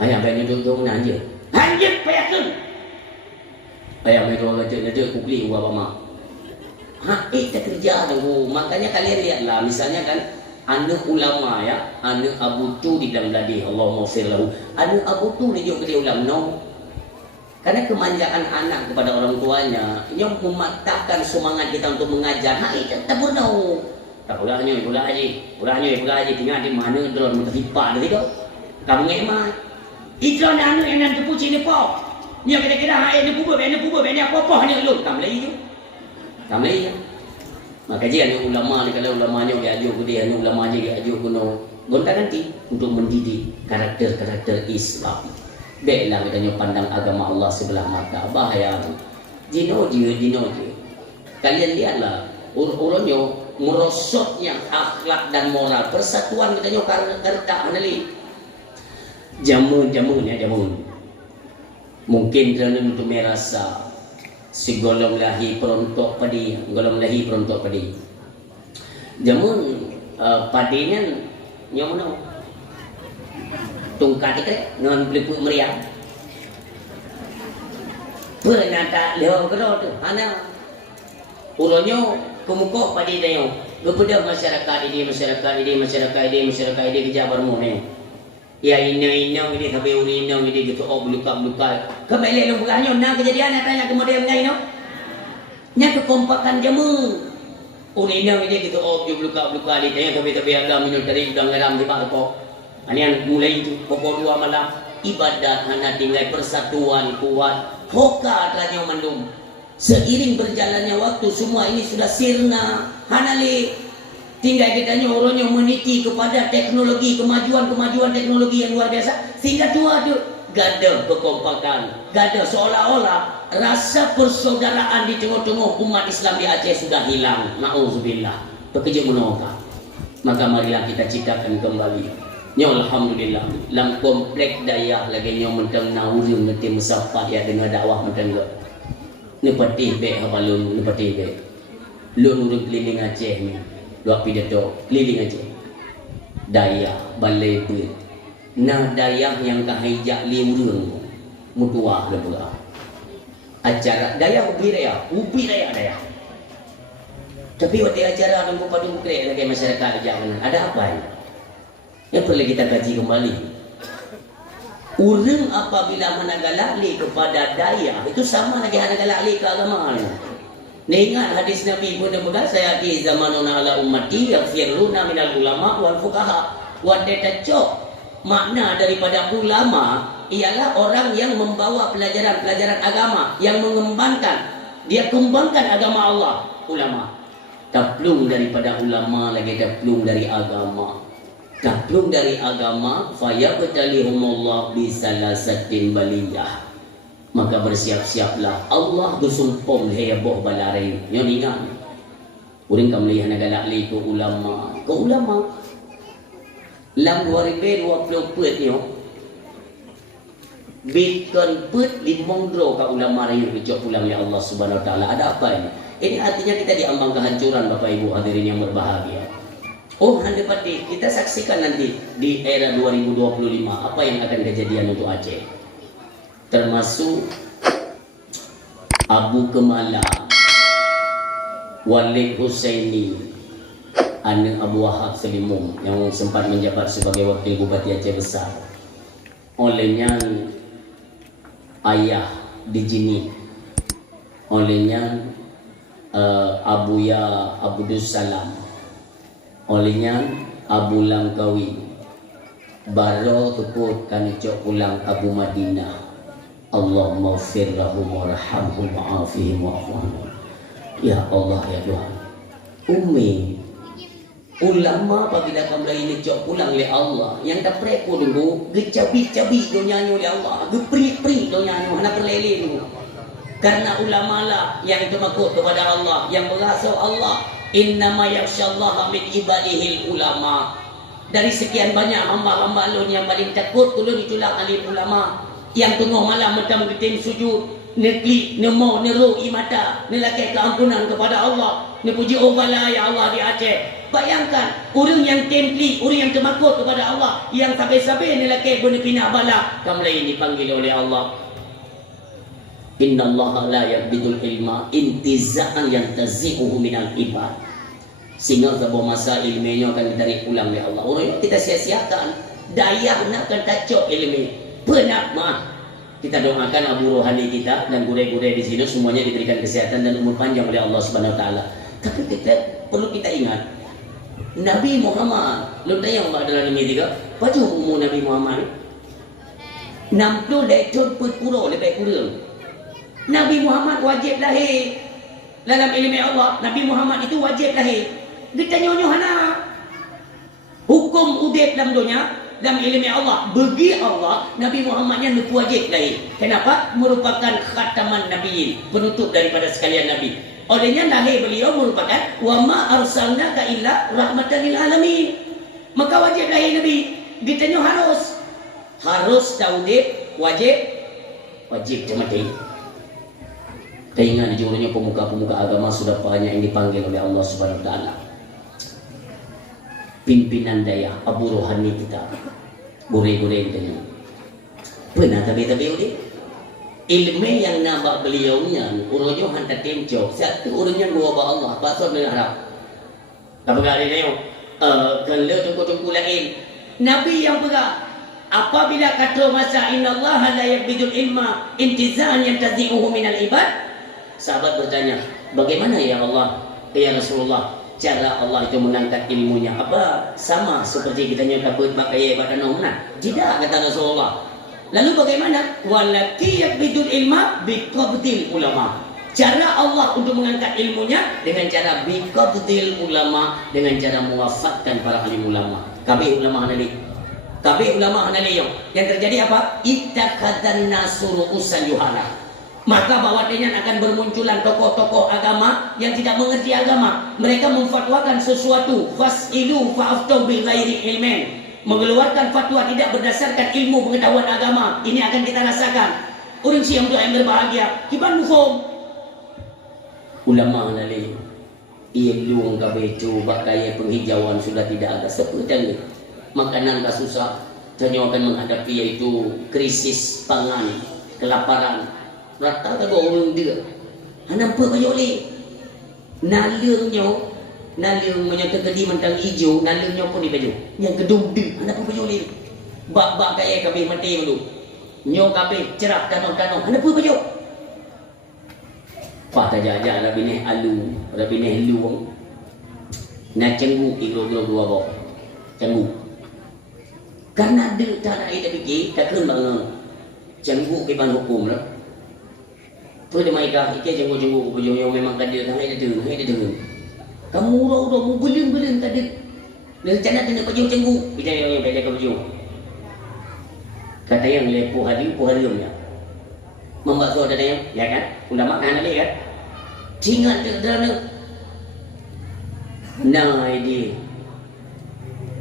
Ayah banyak duduk nan je. Hanjir payah kun. Ayah mai dua kerja kubli buat mak. Tak kerja tu. Makanya kalian lihatlah misalnya kan anak ulama ya, anak Abu Tu di dalam ladih Allah maghfir lahu. Anak Abu Tu ni juga dia ulama no. Karena kemanjaan anak kepada orang tuanya yang mematahkan semangat kita untuk mengajar. Tak pernah. Tak pulahnya pula haji tinggal di mana drone terlipat tadi tu. Kamu ngemat. Itu anak yang nanti puci ni po. Ni kira-kira ni kubur ni apa-apa ni lu. Tak boleh tu. Kami maka jika ada ulama ni kalau ulamanya dia ajar dia ulama je dia ajar kuno gonta nanti untuk mendidik karakter Islam. Baiklah kita pandang agama Allah sebelah mata bahaya. Dino dia. Kalian lihatlah urunnya merosotnya akhlak dan moral persatuan kita karena meneli jamun. Mungkin kerana untuk merasa si golong lahi perontok padi. Jamun padinya nyono tungkat ikre non peliput meriah. Pernah tak lewat kerana tu ana uronyo kemukok padi dayo. Kepada masyarakat ini kerja bermune. Ya ini tapi uri ini gitu beluka. Kembali lu bukannya nak kejadian tanya kemudian ngai no. Nya kekompakan jamu. Uri ini gitu beluka di tanya tapi ada minum dari udang garam di pak pok. Anian mulai itu pokok 2 malam ibadat hana tinggal persatuan kuat. Hoka tanya mandum. Seiring berjalannya waktu semua ini sudah sirna. Hanali tinggal kita orangnya meniti kepada teknologi, kemajuan teknologi yang luar biasa. Sehingga tua tu gada kekompakan, gada seolah-olah rasa persaudaraan di tengah-tengah umat Islam di Aceh sudah hilang. Na'udzubillah. Pekerja menolak. Maka marilah kita ciptakan kembali. Ya alhamdulillah. Dalam komplek Dayak lagi yang mentang naurun nanti musafah ya dengan dakwah mentang ke. Ni patih be habalun, ni patih be. Lu nurut keliling Aceh ni. Dua pidato keliling aja. Daya balai pun. Nah daya yang kahijak liurung mutua le pula. Acara daya ubi raya. Tapi waktu acara dan padu krek lagi masyarakat jangan ada apa ini? Yang perlu kita kaji kembali. Urang apabila managalali kepada daya itu sama lagi managalali ke agama ni. Ingat hadis Nabi pun betul saya di zamanuna ala ummati yaghfiruna minal ulama wal fuqaha. Wadai cok makna daripada ulama ialah orang yang membawa pelajaran agama yang kembangkan agama Allah. Ulama taplung daripada ulama lagi taplung dari agama. Taplung dari agama fayabtalihumullah bisalasatin baliyah. Maka bersiap-siaplah Allah gusumpong heboh balari. Nyo ingat. Uring kamlihan nagalak li ko ulama. Lam 2024 nyo. Bitcoin put limongdro ka ulama rayu kejok pulang oleh Allah Subhanahu Wa Taala. Ada apa ini? Ini artinya kita diambang kehancuran Bapak Ibu hadirin yang berbahagia. Oh, handepati kita saksikan nanti di era 2025 apa yang akan kejadian untuk Aceh. Termasuk Abu Kemala, Walid Husaini, Anak Abu Wahab Selimung yang sempat menjabat sebagai Wakil Bupati Aceh Besar. Olehnya ayah dijini, olehnya Abuya Abdul Salam, olehnya Abu Langkawi, Baro teput kami cok pulang Abu Madinah. Allahumma ufir lahum warhamhum wa'afihim wa'afuhum. Ya Allah ya Tuhan, Umi ulama apabila kamu ini cok pulang oleh Allah yang tak prepo dulu gecabi-cabi donyanya oleh Allah, gepri-pri donyanya anak berlele dulu. Karena ulama lah yang termakut kepada Allah, yang berasa Allah innama yakhsyallaha min ibadihil ulama. Dari sekian banyak hamba-hamba Allah yang paling takut tolong itulah alim ulama yang tengah malam macam getim sujud, nekli, nemo, neru, imata, nelakai keampunan kepada Allah, nepuji Allah ya Allah di Aceh. Bayangkan orang yang templi, orang yang termakut kepada Allah, yang sampai-sampai nelakai benepina bala, kamu ini dipanggil oleh Allah. Innallaha la yaqbidul ilma intiza'an yantazi'uhu minal ibad. Sehingga sebuah masa ilmunya akan ditarik pulang oleh Allah. Orang yang kita sia-siakan, daya nak akan tacok ilmu. Penat mah. Kita doakan abu rohani kita dan gurai-gurai di sini semuanya diberikan kesehatan dan umur panjang oleh Allah Subhanahu Wa Taala. Tapi perlu kita ingat, Nabi Muhammad, lu tanya apa dalam ini tiga? Baju umur Nabi Muhammad 60 lektor pura lebih kurang. Nabi Muhammad wajib lahir dalam ilmu Allah. Nabi Muhammad itu wajib lahir. Ditanya hana hukum udip dalam dunia dalam ilmu Allah. Bagi Allah Nabi Muhammad yang wajib lahir. Kenapa? Merupakan khataman nabiyyin, penutup daripada sekalian nabi. Olehnya lahir beliau merupakan wa ma arsalnaka illa rahmatan lil alamin. Maka wajib lahir nabi. Ditanya harus taudip wajib mati. Teringat di jurusnya pemuka-pemuka agama sudah banyak yang dipanggil oleh Allah Subhanahu Wa Taala. Pimpinan daya abu rohani kita, gurih-gurih kita. Pernah tapi udah ilmu yang nama beliaunya, urutnya hantar temcok. Satu urutnya gua ba Allah, bahasa dengan Arab. Apa kali ni? Kalau tunggu lain, Nabi yang pegang. Apabila kata masa Inna Allah la yaqbidul ilma intiza'an yantazi'uhu minal ibad. Sahabat bertanya, bagaimana ya Allah, ya Rasulullah, cara Allah itu mengangkat ilmunya? Apa sama seperti kita nyatakan pakai ibadah nomna? Tidak, kata Rasulullah. Lalu bagaimana? Walaki yaqbidul ilma biqabdil ulama. Cara Allah untuk mengangkat ilmunya dengan cara biqabdil ulama, dengan cara mewafatkan para alim ulama. Kami ulama hanali. Kami ulama hanali yang terjadi apa? Ittaqadan nasuru usan yuhara. Maka bawahnya akan bermunculan tokoh-tokoh agama yang tidak mengerti agama. Mereka memfatwakan sesuatu fas'ilu fa'aftu bi ghairi ilmin, mengeluarkan fatwa tidak berdasarkan ilmu pengetahuan agama. Ini akan kita rasakan. Orang siang yang berbahagia kiban mukhom ulama nali ia luang kabe coba kaya penghijauan sudah tidak ada seperti ini. Makanan tak susah, hanya akan menghadapi yaitu krisis pangan, kelaparan. Rata-rata orang dia nampak banyak oleh nalirnya kegedi mentang hijau, nalirnya pun di baju yang gedung dia nampak banyak oleh bak-bak kaya kabeh mati dulu nyok kabeh cerah tanah-tanah nampak banyak pak tajak-ajak rabineh alu rabineh luang nak cenggu igro-igro dua bok cenggu karena dia tak ada fikir tak kena bangun cenggu keban hukum lah. Tu dia mereka ikut jenguk-jenguk baju yang memang tadi dah ada tu. Kamu udah mau belin tadi. Dan cana tengok baju jenguk. Kita yang belajar ke baju. Kata yang lepo hariumnya. Membakso ada yang, ya kan? Udah makan lagi kan? Jingan terderana. Nah ini.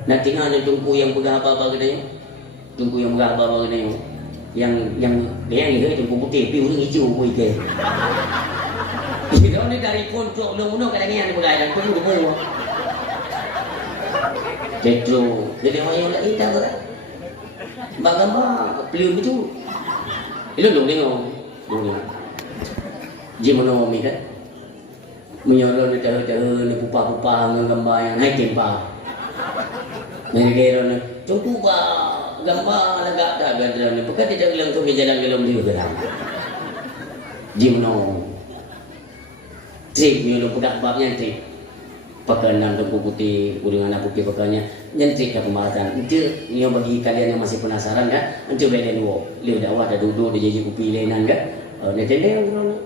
Nak tinggal tungku yang berapa-apa kena. Tungku yang berapa-apa kena. yang dia ni tungku putih piu ni hijau pun ikan. Dia ni dari kontrok uno kadang-kadang ni bergaya pun dia buat. Petro, dia main lagi tak berat. Bagaimana piu itu? Itu dong tengok. Jimono mi kan. Menyolong ni tahu-tahu ni pupa-pupa gambar yang naik tempat. Mereka ni cuba gambar agak dah gadang ni. Bukan tidak bilang tu jalan gelom dia gadang. Jimono. Trip ni lo budak babnya trip. Pakanan tungku putih, udang anak putih pakannya. Nyentrik ke pembahasan. Itu yang bagi kalian yang masih penasaran kan. Itu beda dua. Dia dah ada duduk di jaji kopi lainan kan. Ni tendang orang.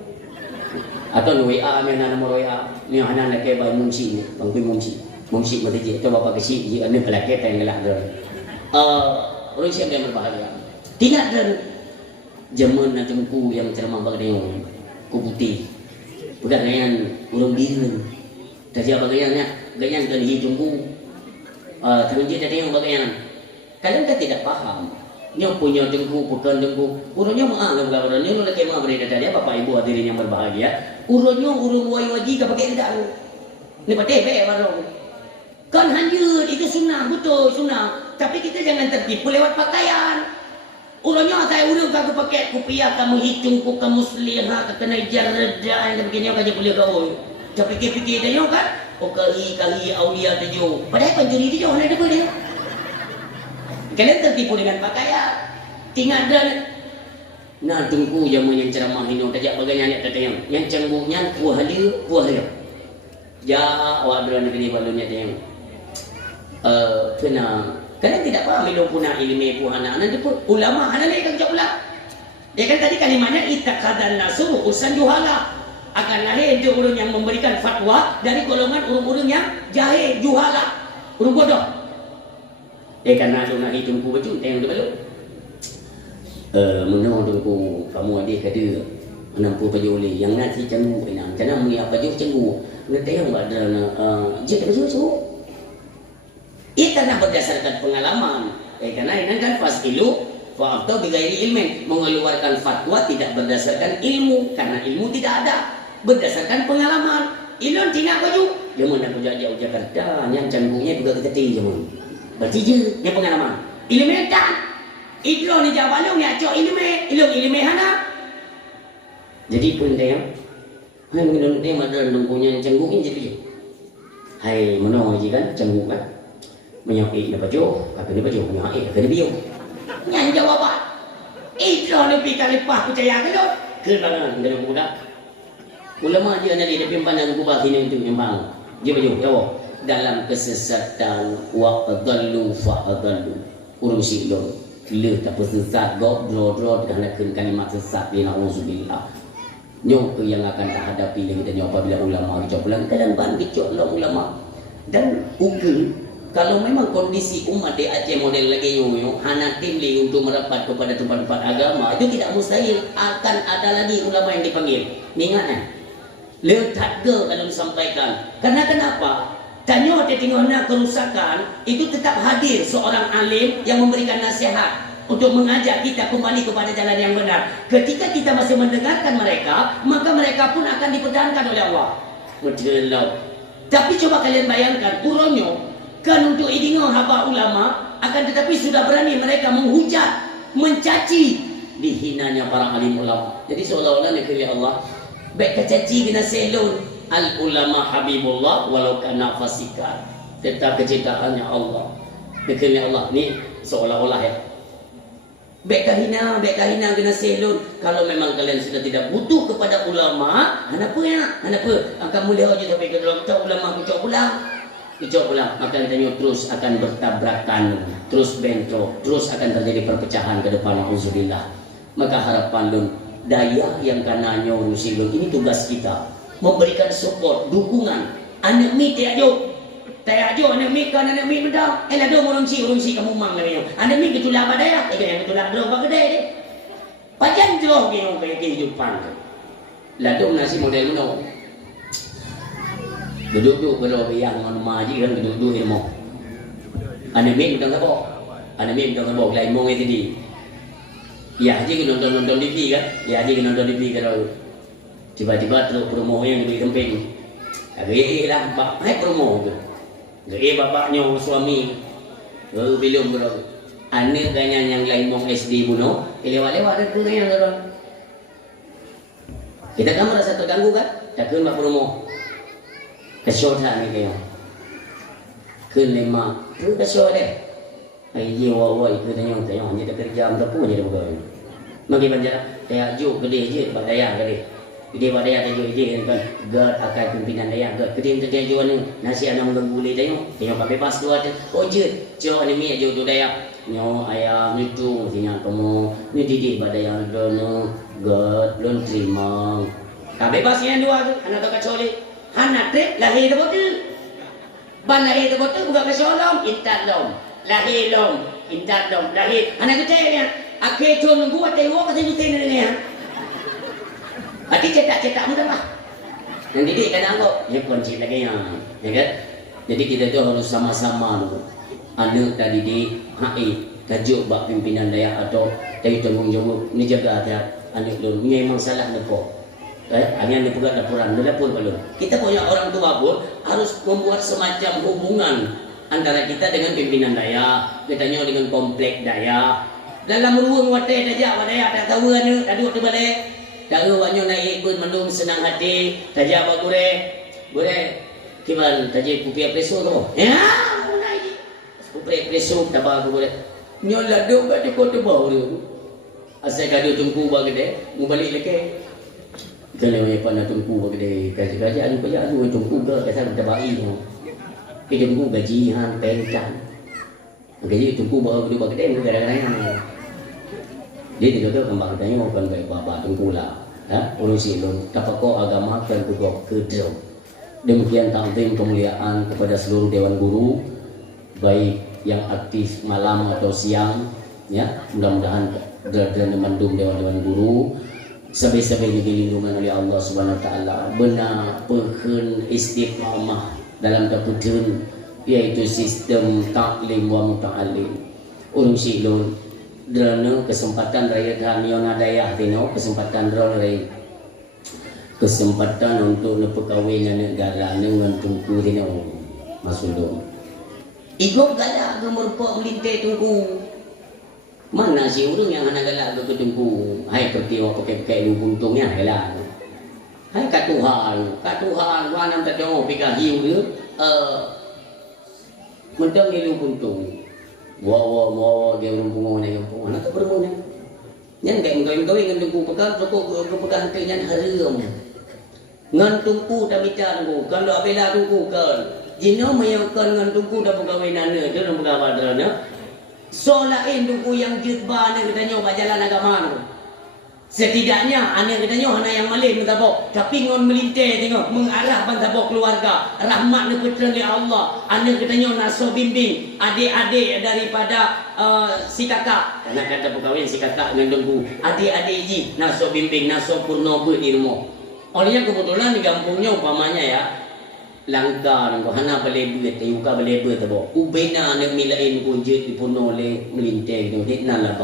Atau WA mana nama WA ni anak nak kebal mungsi ni bangkui mungsi mesti je tu bapa kecil je ni pelakon tenggelam dah orang siap yang berbahagia tidak ada zaman nak tengku yang ceramah bagaian ku putih bukan dengan urang biru tajam bagaiannya gayaan dan hidungku tengku dia tengok bagaian kalian kan tidak faham nyo punya tengku bukan tengku urangnya maaf kalau orang ni lo lagi mah berada tadi bapak ibu hadirin yang berbahagia urangnya urang waji ka pakai tidak ni pateh be baru kan hanya itu sunnah betul sunnah tapi kita jangan tertipu lewat pakaian urangnya saya urang ka pakai kopiah kamu hitung ku kamu selihah ka kena jarda yang begini ka je boleh kau tapi fikir dia kan oh kali aulia dia padahal pencuri dia mana ada dia. Kalian tertipu dengan pakaian. Tinggal dan nah tunggu zaman yang ceramah ini tajak bagainya nak tanya. Yang cengbuhnya kuah dia. Ya awak berani kini balonnya tanya. Kena kalian tidak paham ilmu punah ilmu puhana. Nanti pun ulama ana lagi kerja pula. Ya kan tadi kalimatnya ittaqadan nasur urusan juhala. Akan lahir itu orang yang memberikan fatwa dari golongan orang-orang yang jahil juhala. Orang bodoh. Karena ada nak hitungku betul tengok tu belum menang tungku kamu adik kata menampu baju oleh yang nanti canggu enam karena mengiap baju canggu nak tengok ada jika baju itu karena berdasarkan pengalaman karena ini kan fasilu fakta bighairi ilmin mengeluarkan fatwa tidak berdasarkan ilmu karena ilmu tidak ada berdasarkan pengalaman ilmu tinggal baju dia mana aku jauh Jakarta yang canggunya juga ketik jaman berarti je dia pengalaman ilmu tak idlo ni jawaban ni acok ilmu hana jadi pun dia hai mengenai dia ada nunggunya canggung ni jadi hai menong je kan canggung kan menyoki dia baju kata dia baju menyoki kata dia bio nyan jawaban idlo ni pika lepah percaya ke lo ke bangan dari budak ulama dia ada di depan pandang kubah ini untuk memang dia baju jawab dalam kesesatan waqdallu fa'dallu urusi lo le tak sesat godro kerana kalimat sesat di nauzubillah nyok yang akan terhadapi dengan dan apabila ulama kicau pulang kadang ban kicau ulama dan ukel kalau memang kondisi umat di Aceh model lagi yo hana timli untuk merapat kepada tempat-tempat agama itu tidak mustahil akan ada lagi ulama yang dipanggil ingat le takga kalau disampaikan karena kenapa tanya tengoknya kerusakan itu tetap hadir seorang alim yang memberikan nasihat untuk mengajak kita kembali kepada jalan yang benar. Ketika kita masih mendengarkan mereka, maka mereka pun akan dipertahankan oleh Allah. Betul. Tapi coba kalian bayangkan, uronyo kan untuk idingo haba ulama, akan tetapi sudah berani mereka menghujat, mencaci dihinanya para alim ulama. Jadi seolah-olah negeri Allah, baik kecaci kena selon. Al ulama habibullah walau kana fasikan tetap kecintaannya Allah dekatnya Allah ni seolah-olah ya baik kahina kena selon kalau memang kalian sudah tidak butuh kepada ulama kenapa kamu lihat je sampai ke dalam ulama kicau pulang maka tanya terus akan bertabrakan terus bentrok terus akan terjadi perpecahan ke depan auzubillah maka harapan lun daya yang kananya urusi lun ini tugas kita memberikan support, dukungan. Anak mi tak ajo anak mi kan anak mi mendak. Lah do urunsi kamu mang ni. Anak mi ketulah badaya, yang ketulah do ba gede ni. Pajan jauh ke kehidupan. Lah do nasi model no. Duduk bero yang on maji kan duduk ilmu. Anak mi mendak apa? Anak mi mendak apa lain mong itu di. Ya aja nonton TV kan, ya aja nonton TV kalau tiba-tiba terus promo yang di kemping, agak lah bapak promo tu, agak bapaknya suami, lalu belum kalau anak kanya yang lain mau SD bunuh, lewat-lewat ada tu yang orang. Kita kan merasa terganggu kan, takkan bak promo, kesyuatan ni kaya, kelima, tu kesyuat deh. Ai wa itu tanya hanya kerja amda pun je bukan. Magi banjara dia ju gede je bak daya gede. Gede bak daya ju je kan gad akan pimpinan daya gad gede tu dia ju anu nasi anam gule tengok bebas tu ada. Oh je ni mi ju tu daya. Nyo ayam itu tinggal kamu ni didik bak daya dono gad lon terima. Ka bebas yang dua tu anak tak kacoli. Anak trip lahir betul. Ban lahir betul bukan kesolom intan dom. Lahir lom, intan dom, lahir. Anak kecil ni, akhir tu nunggu tengok kasih jutin ni ya. Hati cetak mudah lah. Yang didik kadang kok, ya kunci lagi ya, kan? Jadi kita tu harus sama-sama tu. Anak dah didik, tajuk bak pimpinan dayak atau dari tanggungjawab ni jaga hati anak tu. Memang salah depo. Hanya dia pegang laporan, dia lapor kalau. Kita punya orang tua pun harus membuat semacam hubungan antara kita dengan pimpinan daya, katanya dengan komplek daya. Dalam ruang wadah daya tak tahu anu, tak duduk di balik. Tahu wanyo naik pun mendung senang hati, daya apa gure kiban taji kupia preso tu. Ya, naik. Kupia preso tak apa gure. Nyo laduk kat di kota bau tu. Asal kado tungku bagi dia, mu balik lagi. Kalau yang pana tungku bagi dia, kaji-kaji anu kerja anu tungku ke kasar tak baik tu. Cái tunggu gaji han pencang gaji tunggu bawa kedua kedai itu kadang-kadang dia tidak kembang tanya bukan baik bapa tunggu lah urusi belum tapako agama dan kedua kedua demikian takdim kemuliaan kepada seluruh dewan guru baik yang aktif malam atau siang ya mudah-mudahan dan mendung dewan-dewan guru sampai-sampai dilindungi oleh Allah Subhanahu wa taala benar pehun istiqamah dalam keputusan yaitu sistem taklim wa muta'alim urusi lon drone kesempatan raya dhaniona daya tino kesempatan drone kesempatan untuk nepekawin negara dengan tungku tino masuk igok galak gemur pok melintai tungku mana si urang yang anak galak ke tungku hai pertiwa pakai lu untungnya helah hai katuhan wanam tak jauh pika hiu dia mentang ilu puntung wawa dia urung pungo ni pungo nak bermu ni nyan kai ngau dengan tungku pegang pokok pegang hatinya harum ngan tungku dah bicara tungku kalau apela tungku kan jino mayangkan ngan tungku dah pegawainan dia dah pegawai dia solain tungku yang jutba ni kita nyoba jalan agama tu. Setidaknya anak katanya anak yang malin mentabok tapi ngon melintai tengok mengarah bantabok keluarga rahmat nepetran oleh Allah anak katanya naso bimbing adik-adik daripada si kakak anak kata perkahwin si kakak dengan dengku adik-adik ji naso bimbing naso purno buat di rumah olehnya kebetulan di kampungnya umpamanya ya langka nengko hana belebet yuka belebet tabok ubena nak milain kunjut di purno le melintai tu ditna lah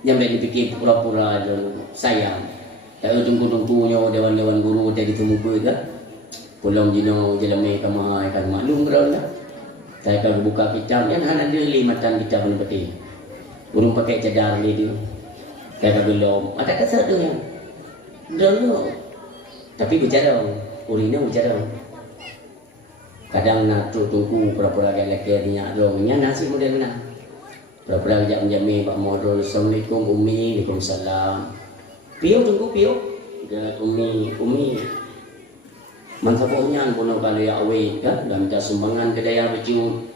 yang boleh dipikir pura-pura sayang. Kalau tunggu-tunggunya dewan-dewan guru dari temubu kan. Pulang jino jelame kamai kan maklum berau lah. Saya kalau buka kitab yang hana dia limatan kitab ni peti. Burung pakai cadar ni dia. Saya belum ada kasar tu yang. Dulu. Tapi bicara, urina bicara. Kadang nak tunggu pura-pura galak dia dong. Nya nasi model mana? Pura-pura ajak menjami Pak Modul. Assalamualaikum Umi. Waalaikumsalam. Pio tunggu pio. Umi. Manfaatnya pun kalau ya awe kan dan minta sumbangan ke daya baju.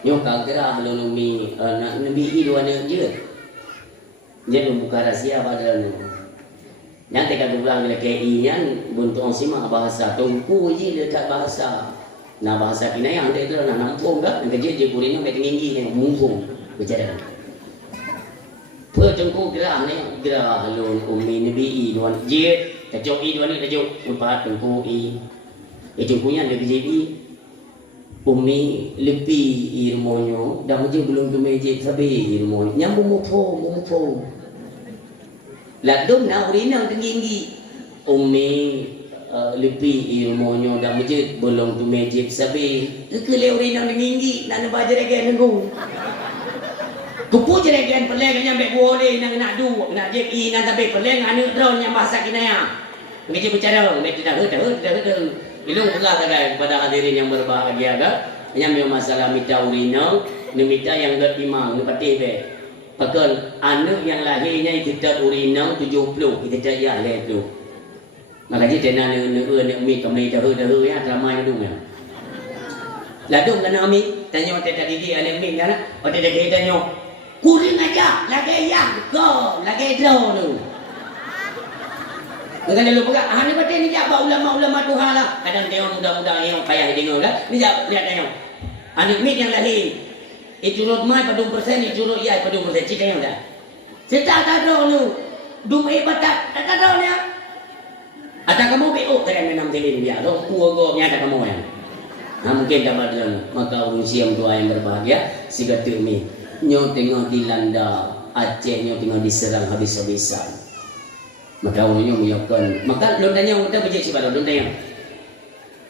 Nyok kagera halon Umi nak nabi dua ne je. Dia membuka rahsia padanya. Nanti kalau bilang bila KI nya buntung simak bahasa tunggu je dekat bahasa. Nah bahasa kini yang dia tu nak nampung kan kerja je purina mai tinggi ni mumpung. Bicara Pertengku gerah ni gerah halun Umi Nabi Iwan je tajuk Iwan ni tajuk empat tengku tengkunya ada jadi Umi lebih ilmunya dah je belum ke meja sabi ilmu nyambung mupo Ladum na urina tinggi. Umi lebih ilmunya dah masjid belum tu magic sabi. Ke urina tinggi nak baca lagi nunggu. Kupu je lagi peleng yang baik boleh nak du nak JP nak tapi peleng anu drone yang bahasa kinaya. Ngi bicara ngi dah. Ilung pula kepada hadirin yang berbahagia kan. Yang masalah mita urina, mita yang bertimang, patih be. Pakal anak yang lahirnya kita urina 70, kita tak ya leh tu. Maka jadi nak mi kami dah ya ramai dong ya. Ladung kena mi tanya tadi didi anak mi kan. Pada dah kita tanya. Kuring aja lagi yang go, lagi draw tu. Dengan lalu pegang, ni betul ni jawab ulama-ulama Tuhan lah. Kadang dia muda-muda yang payah dengar kan. Ni jawab lihat tengok. Anak mi yang lahir. Itu rot mai pada 1%, itu rot iya pada 1%. Cita yang dah. Cita tak ada lu. Dum batat, tak ada ni. Ada kamu BO tekan menam telin dia. Lo kuogo nya ada kamu yang. Mungkin dapat jalan. Maka urun siam doa yang berbahagia siga mi. Nyo tengah dilanda Aceh, nyo tengah diserang habis-habisan. Maka orangnya meyakan. Maka lu tanya kita berjaya siapa lu tanya.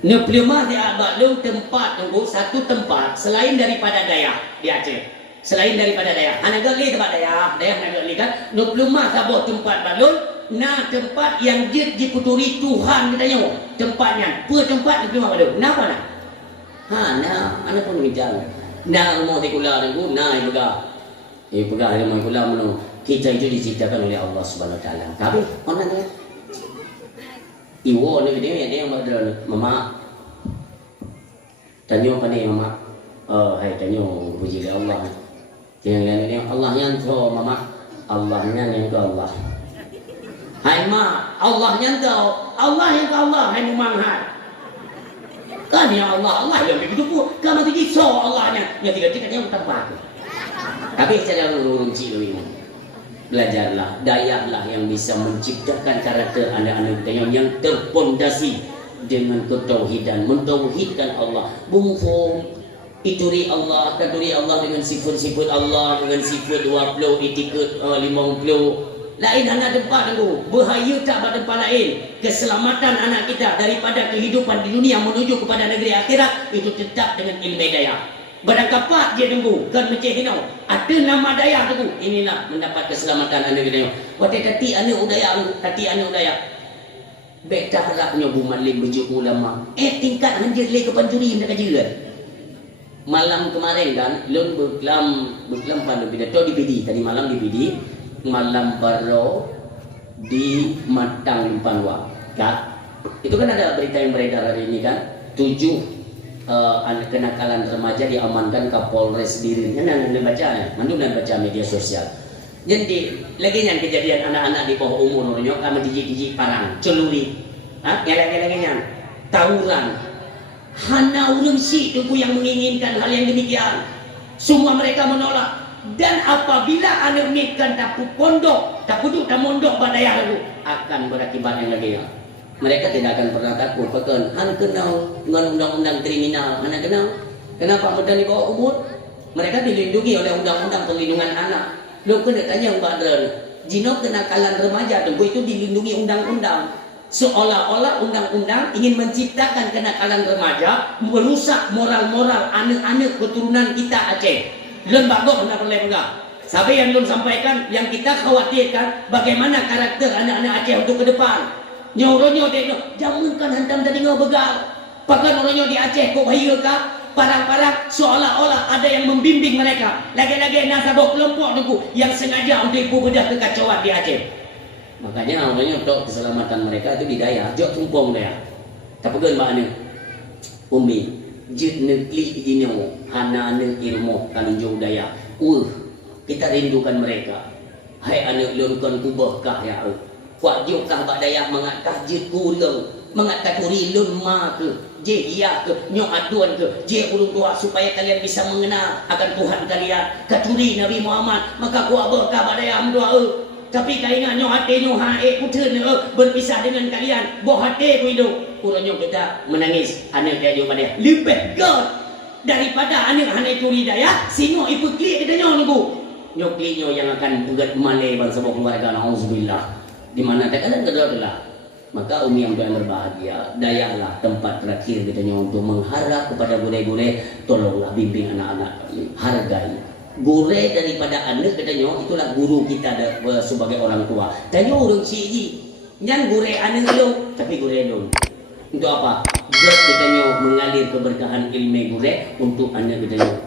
Neplima di abad lu tempat tunggu satu tempat selain daripada Dayak di Aceh. Selain daripada Dayak. Anak gali tempat Dayak nak gali kan. Neplima sabuh tempat balun. Nah tempat yang dia diputuri Tuhan kita tanya. Tempatnya. Pua tempat neplima balun. Kenapa nak? Nah, anak pun bincang. Nah, mau tikula tunggu. Nah, ibu pegang ilmu ikula menu. Kita itu diciptakan oleh Allah Subhanahu Wa Taala. Tapi orang dia, iwo ni dia yang berada mama. Tanya apa ni mama? Hai tanya puji Allah. Jangan dia Allah yang tu mama. Allah yang tu Allah. Hai ma, Allah yang tu Allah yang tu Allah. Hai mumanghat. Kan ya Allah, Allah yang begitu pun. Kamu tu so Allahnya. Yang tiga-tiga yang tempat. Tapi cara urun cik ini. Belajarlah, dayaklah yang bisa menciptakan karakter anak-anak kita yang terpondasi dengan ketauhidan, mentauhidkan Allah. Bungfung ituri Allah, katuri Allah dengan sifat-sifat Allah, dengan sifat 20, etiket 50. Lain anak tempat tu, bahaya tak pada tempat lain. Keselamatan anak kita daripada kehidupan di dunia menuju kepada negeri akhirat itu tetap dengan ilmu dayak. Barang kapak dia tunggu kan macam hinau. Ada nama daya tu. Inilah mendapat keselamatan anak kita. Waktu tati anak udaya, tati anak udaya. Baik tak harapnya bu malim bujuk ulama. Tingkat hanjir le ke pancuri hendak kajian. Malam kemarin kan, lon berkelam pada pidato di PD. Tadi malam di PD, malam baro di Matang Limpanwa. Kak, itu kan ada berita yang beredar hari ini kan. 7 kenakalan remaja diamankan Kapolres dirinya. Anda baca ya, mandu dan baca media sosial. Jadi lagi yang kejadian anak-anak di bawah umur orangnya kami dijik-dijik parang, celuri, yang lagi tawuran. Hana urung si tuku yang menginginkan hal yang demikian. Semua mereka menolak. Dan apabila anak nikah tak pondok, tak puduk, tak mondok badaya lalu akan berakibat yang lagi ya. Mereka tidak akan pernah takut. Bahkan anak kenal dengan undang-undang kriminal. Anak kenal. Kenapa muda di bawah umur? Mereka dilindungi oleh undang-undang perlindungan anak. Lu kena tanya Mbak Dren. Jino kenakalan remaja tu itu dilindungi undang-undang. Seolah-olah undang-undang ingin menciptakan kenakalan remaja, merusak moral-moral anak-anak keturunan kita Aceh. Lun bagus hendak boleh enggak? Sampai yang lun sampaikan, yang kita khawatirkan bagaimana karakter anak-anak Aceh untuk ke depan. Nyoronyo dia jangankan hantam tadi ngau begal. Pakan orangnya di Aceh kok bahaya kah? Parang-parang seolah-olah ada yang membimbing mereka. Lagi-lagi nasabah kelompok tu yang sengaja untuk bedah kekacauan di Aceh. Makanya orangnya untuk keselamatan mereka itu didaya. Jok tumpung dia. Tapi kan mbak ni, Umi, jid negeri ini anak-anak ilmu kalunjung daya. Kita rindukan mereka. Hai anak lurkan kubah kah ya. Kuat jukah badaya mengatkah jid kurang, mengatkah turi lun ma ke, je dia ke, nyok aduan ke, je ulung tua supaya kalian bisa mengenal akan Tuhan kalian. Katuri Nabi Muhammad, maka kuat berkah badaya amdoa. Tapi kau ingat nyok hati nyok hae putra berpisah dengan kalian, boh hati ku hidup. Urang kita menangis, anak dia jauh badaya. Lebih god daripada anak hanai turi daya, singo ipu klik kita nyok nunggu. Nyok klik nyok yang akan buat malai bangsa keluarga. Nauzubillah. di mana ada kan adalah. Maka umi yang berbahagia, dayalah tempat terakhir katanya untuk mengharap kepada gure-gure, tolonglah bimbing anak-anak kami, hargai. Gure daripada anak katanya itulah guru kita sebagai orang tua. Tanya orang ciji, jangan gure anak lu, tapi gure lu. Untuk apa? Buat katanya mengalir keberkahan ilmu gure untuk anak katanya.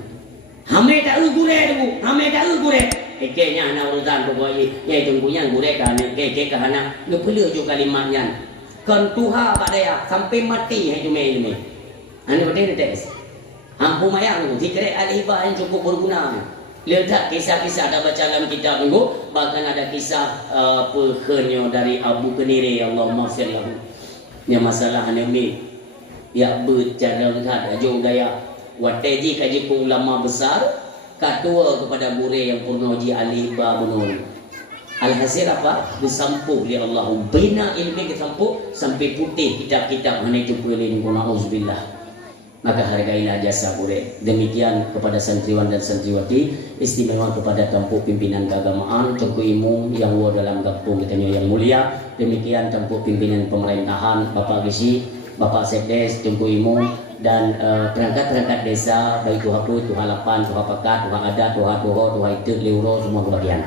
Hame tak lu gure tu, hame tak lu gure. Kayaknya anak urusan pokoknya, ya itu punya gure kan, kayak anak, lu perlu juga kalimatnya. Kan Tuhan pada ya sampai mati itu me. Ane betul tes. Hampu mayang tu, zikir al-ibah yang cukup berguna. Lihat kisah-kisah ada baca dalam kitab minggu, bahkan ada kisah perkenyo dari Abu Keniri, Allahumma fir lahu. Yang masalah ane me, ya bercara lihat ajo gaya. Wateji kaji ulama besar katua kepada gure yang purnoji aliba bunun. Alhasil apa? Disampuh oleh Allah. Bina ilmu disampuh sampai putih kitab-kitab mana itu boleh guna auzubillah. Maka hargailah jasa gure. Demikian kepada santriwan dan santriwati, istimewa kepada tampuk pimpinan keagamaan, Tengku Imum yang dalam kampung katanya yang mulia. Demikian tampuk pimpinan pemerintahan, Bapak Gisi, Bapak Sekdes, Tengku Imum, dan perangkat-perangkat desa baik Tuhan Put, Tuhan Lapan, Tuhan Pakat, Tuhan Adat, Tuhan Tuho, Tuhan Ituk, Leuro, semua kebagian.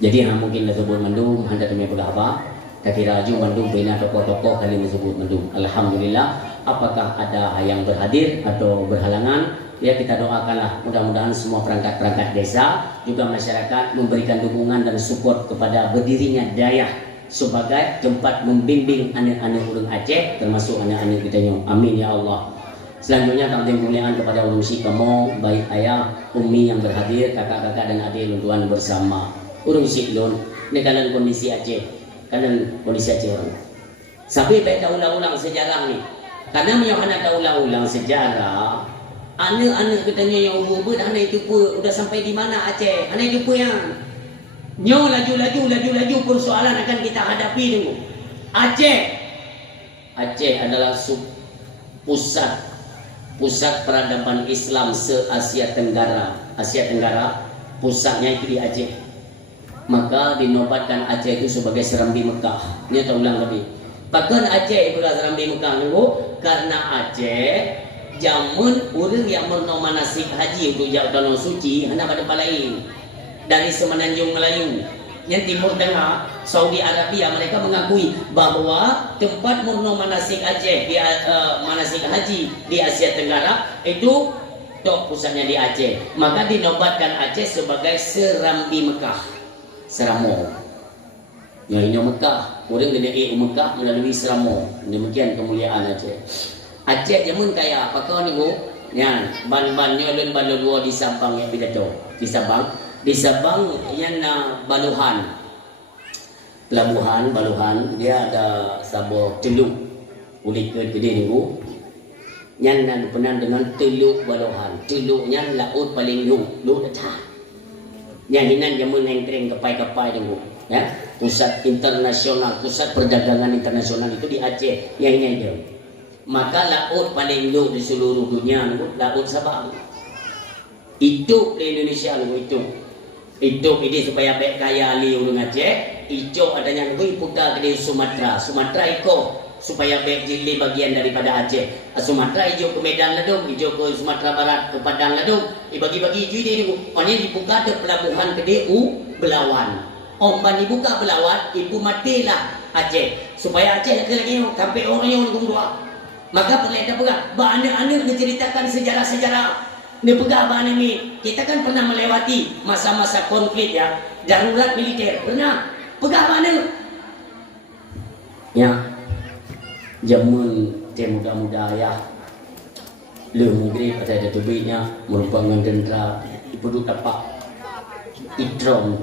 Jadi mungkin disebut mendung, hendak demi berapa? Kaki raju mendung bina tokoh-tokoh kali disebut mendung. Alhamdulillah. Apakah ada yang berhadir atau berhalangan? Ya kita doakanlah mudah-mudahan semua perangkat-perangkat desa juga masyarakat memberikan dukungan dan support kepada berdirinya Dayah sebagai tempat membimbing anak-anak urang Aceh termasuk anak-anak kita nyong. Amin ya Allah. Selanjutnya takdim kemuliaan kepada ulun si kamu, baik ayah, umi yang berhadir, kakak-kakak dan adik luntuan bersama. Urung si lun, ini kalian kondisi Aceh, kalian kondisi Aceh orang. Sampai baca ulang-ulang sejarah nih. Karena anak tak ulang-ulang sejarah, anak-anak katanya yang ubud, anak itu pun udah sampai di mana Aceh, anak itu pun yang nyo laju persoalan akan kita hadapi dulu. Aceh adalah pusat peradaban Islam se-Asia Tenggara. Asia Tenggara pusatnya itu di Aceh. Maka dinobatkan Aceh itu sebagai Serambi Mekah. Ini tak ulang lebih. Bahkan Aceh itu Serambi Mekah dulu karena Aceh jamun orang yang bernomanasik haji untuk jauh tanah suci hanya pada lain dari Semenanjung Melayu yang Timur Tengah, Saudi Arabia, mereka mengakui bahwa tempat murno manasik Aceh di manasik haji di Asia Tenggara itu pusatnya di Aceh. Maka dinobatkan Aceh sebagai Serambi Mekah, Seramo. Yang ini Mekah, orang dari Mekah melalui Seramo. Demikian kemuliaan Aceh. Aceh jamun kaya apa kau ni bu? Ya, ban-bannya dan balua di Sabang yang pidato di Sabang. Di Sabang yang Baluhan, pelabuhan Baluhan, dia ada sebuah teluk ulik ke gede ni bu. Yang penan dengan teluk Baluhan. Teluknya laut paling laut dah. Yang ini jamun engkring kapai-kapai ni bu. Ya, pusat internasional, pusat perdagangan internasional itu di Aceh. Yang ini aja. Maka laut paling luas di seluruh dunia laut Sabang. Itu di Indonesia itu ini supaya baik kaya ali urang Aceh. Itu adanya putar ke Sumatera. Sumatera iko supaya baik jili bagian daripada Aceh. Sumatera hijau ke Medan ladung, hijau ke Sumatera Barat ke Padang ladung. Dibagi-bagi hijau ini. Maknanya dibuka ke pelabuhan ke Belawan. Omban dibuka Belawan, ibu matilah Aceh. Supaya Aceh lagi sampai orang yang dua. Maka perlihatkan pula anak-anak menceritakan sejarah-sejarah nepegah bahan ini. Kita kan pernah melewati masa-masa konflik ya, darurat militer pernah pegah bahan ya, jamun muda-muda ya lemugri pada tubuhnya merupakan tentera duduk tapak idrom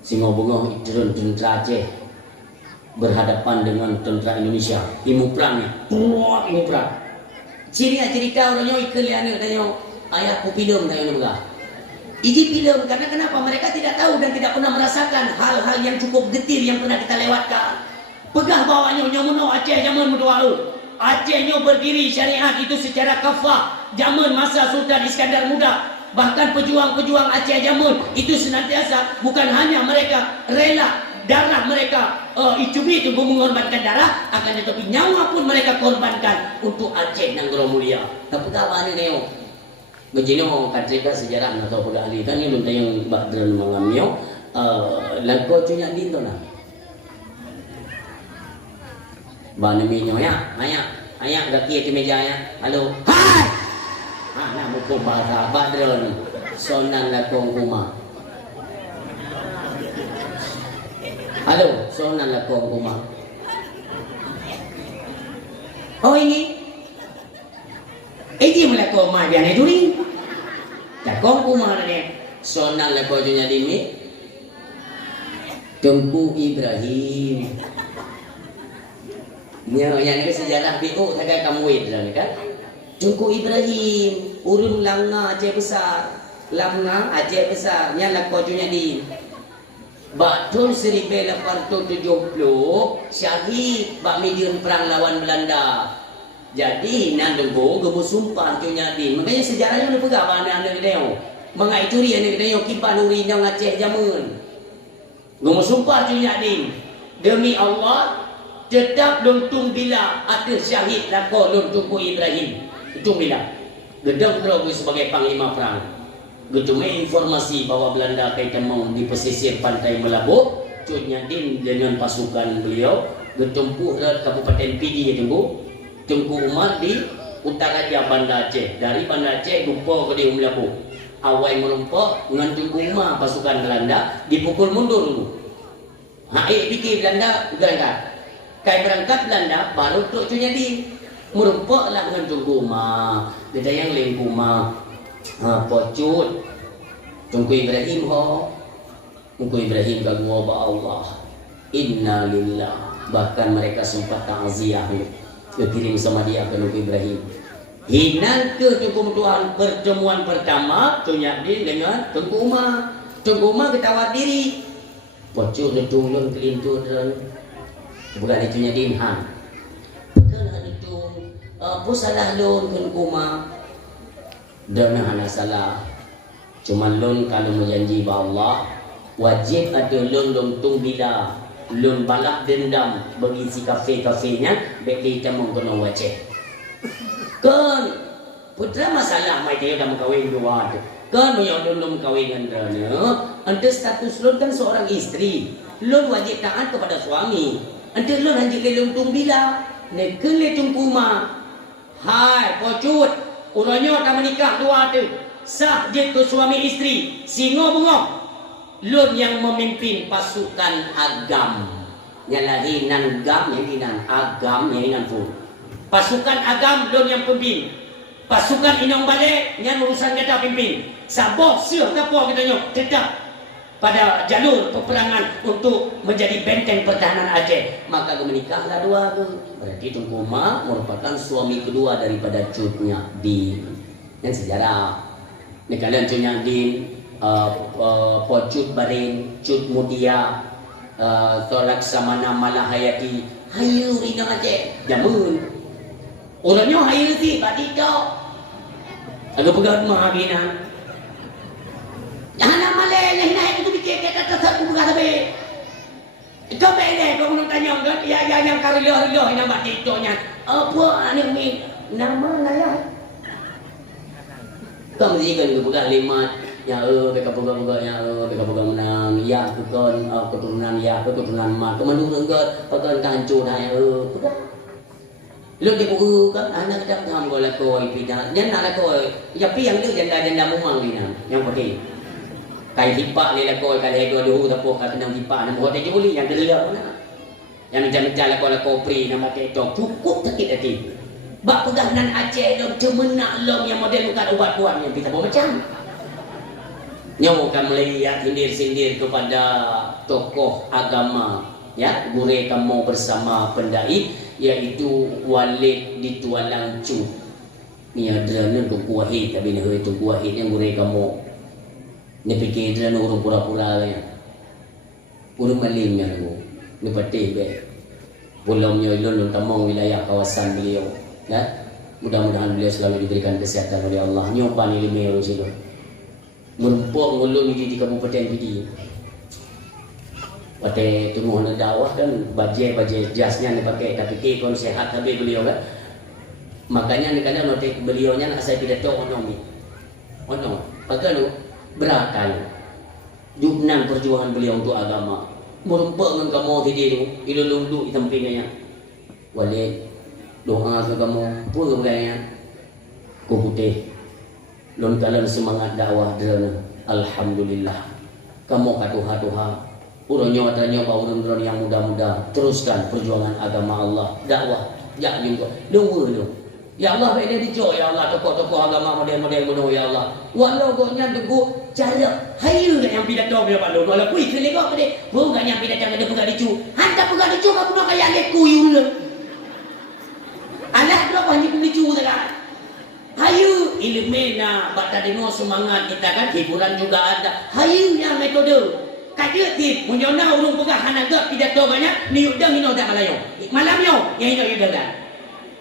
singo-bungo idrom tentera Aceh berhadapan dengan tentera Indonesia. Imu perang ni. Imu perang. Cerita orangnya ikelian katanya ayahku film katanya juga. Ini film karena kenapa? Mereka tidak tahu dan tidak pernah merasakan hal-hal yang cukup getir yang pernah kita lewatkan. Pegah bawahnya nyomono Aceh zaman muda. Acehnya berdiri syariat itu secara kafah zaman masa Sultan Iskandar Muda. Bahkan pejuang-pejuang Aceh Jamun itu senantiasa bukan hanya mereka rela darah mereka icumi itu mengorbankan darah, akan tetapi nyawa pun mereka korbankan untuk Aceh yang mulia. Tapi kawan ini neo begini mau katrika sejarah atau pegawai kan ini lunta yang badran mengamio lagu cunya din to na bani minyo ya ayak gaki ke meja ya halo hai anak muko bahasa badran sonan lakong kuma halo sonan lakong kuma oh ini mo lakong ma biar itu ring lakong kuma na sonan lakong cunya din ni Tengku Ibrahim. Yang ini sejarah BO saya kamu kan? Tengku Ibrahim, urun Langa Aceh besar. Langa Aceh besar, nyala kojunya di Batul 1870 syahid bak mediun perang lawan Belanda. Jadi nandengbo gemu sumpah cunya di. Makanya sejarahnya udah pegang mana anda kedeo. Mengai curi anda kedeo kipan uri nang Aceh jamun. Gemu sumpah cunya di. Demi Allah tetap lontung bila ada syahid lako lontung Ibrahim. Itu bila. Gedang terlalu sebagai panglima perang. Cuma informasi bahwa Belanda kaitan mau di pesisir pantai Melabu, cunya din dengan pasukan beliau bertempuh ke Kabupaten Pidi Tengku Umar di utara Banda Aceh. Dari Banda Aceh lupa ke di Melabu. Awal merompak dengan Tengku Umar pasukan Belanda dipukul mundur dulu. Fikir Belanda berangkat. Kai berangkat Belanda baru tok cunya di merompaklah dengan Tengku Umar. Dia yang Lengku Umar. Pocut Tungku Ibrahim Tungku Ibrahim kagum Allah inna lillah, bahkan mereka sempat takziah kirim sama dia ke Tungku Ibrahim. Hinan ke Tungku Tuhan pertemuan pertama Tunyak Din dengan Tungku Umar. Tungku Umar ketawa diri Pocut ditulun kelintur bukan itu nya Din bukan itu apa salah lon Tungku Umar. Dana hana salah. Cuma lon kalau menjanji bahwa Allah wajib ada lon tung bila lon balak dendam bagi si kafe-kafenya baik kita mengkena wajib. Kan putra masalah mai dia dah kawin dua tu. Kan banyak lon kawin antaranya. Ante status lon kan seorang isteri. Lon wajib taat kepada suami. Ante lon hanya lon tung bila. Nekel le tung kuma. Hai pocut. Orangnya tak menikah dua tu. Sah je tu suami isteri. Singo bengok. Lun yang memimpin pasukan agam. Yang lagi nan gam, yang hinan agam, yang hinan pun. Pasukan agam lun yang pimpin. Pasukan inong balik yang urusan kita pimpin. Saboh siuh kapur kita nyok tetap pada jalur peperangan untuk menjadi benteng pertahanan Aceh. Maka menikahlah dua tu. Berarti Tungku Umar merupakan suami kedua daripada Cutnya Din. Dan sejarah ni kalian Cutnya Din, Pocut Barin, Cut Mutia, Tolak Samana Malahayati, hayu rinang Aceh jamun. Orangnya hayu si badi tok. Agak pegang mahabina. Jangan malay yang naik itu bikin kita tetap buka tapi. Itu beda kau nak tanya kan? Ya yang karilo yang nama tiktonya. Apa ni nama naya? Kau mesti kan buka lima. Ya mereka buka ya mereka buka menang. Ya bukan keturunan ya keturunan mak. Kemandu enggak pakai kancur dah ya buka. Lu di buku kan anak dah ngam bola koi pindah. Jangan nak koi. Ya pi yang tu janda mumang ni yang pakai. Kai hipak ni lah kau kai dua tapo kat nang hipak nang hotel je boleh yang gelap mana. Yang macam-macam lah kau pri nama ketok cukup sakit hati. Bak pegangan Aceh dok cemenak long yang model bukan ubat kuat yang kita bawa macam. Nyawa kan melihat sindir-sindir kepada tokoh agama ya, gure kamu bersama pendai iaitu Walid di Tualang Cu. Ni ada nan Tungku Wahid tapi ni Tungku Wahid yang gure kamu. Ni fikir dia nak urung pura-pura lah. Urung malingnya aku. Ni patih be. Pulau-nya ilun tamang wilayah kawasan beliau. Ya. Mudah-mudahan beliau selalu diberikan kesihatan oleh Allah. Nyopan ilmu orang situ. merumpuk ngulung di Kabupaten PD. Pada tunggu hendak dakwah kan baju jasnya ni pakai tapi kon sehat habis beliau kan. Makanya ni kadang notik beliaunya nak saya pidato ekonomi. Ono, pagano berakal. Jubnan perjuangan beliau untuk agama. Merumpuk dengan kamu tidur, ilululu itampinnya. Walid doa ke kamu pun kemudiannya ku putih lontalan semangat dakwah drone. Alhamdulillah kamu katuha-tuha uronyo atanyo baurun yang muda-muda teruskan perjuangan agama Allah dakwah jak juga dulu ya Allah beda dijo ya Allah tokoh-tokoh agama model-model bodoh ya Allah walau goknya tunggu cara hayu yang pidato dia Pak Lun walau kui kelegok dia bukan yang pidato ada pegang dicu hantar pegang dicu kamu nak kaya le kuyu le anak berapa hanya dicu tak hayu ilmena bata dengar semangat kita kan hiburan juga ada hayu yang metode kadia tip munyona urung pegang hanaga pidato banyak niuk dah minum dah malayo malam yo yang itu dah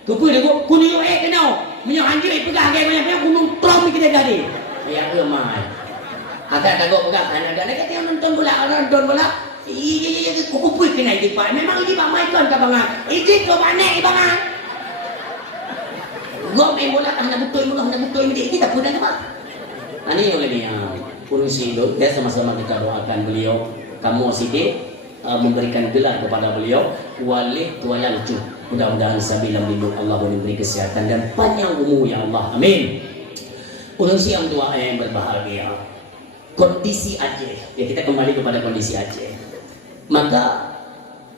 kupu dia kuning yo kena munyo anjir pegang gay banyak gunung trom kita jadi ya ke mai agak tagok pegang hanaga nak kata nonton bola iya kupu kena itu Pak memang ini Pak mai kan ka bangan ijik lo banek bangan gua main bola hendak betul kita pun ada Pak ani oleh dia urusi itu ya sama-sama kita doakan beliau kamu sidik memberikan gelar kepada beliau wali tualang cu mudah-mudahan sabilam lindung Allah memberi kesehatan dan panjang umur ya Allah amin. Urusi yang dua yang berbahagia kondisi Aceh ya kita kembali kepada kondisi Aceh maka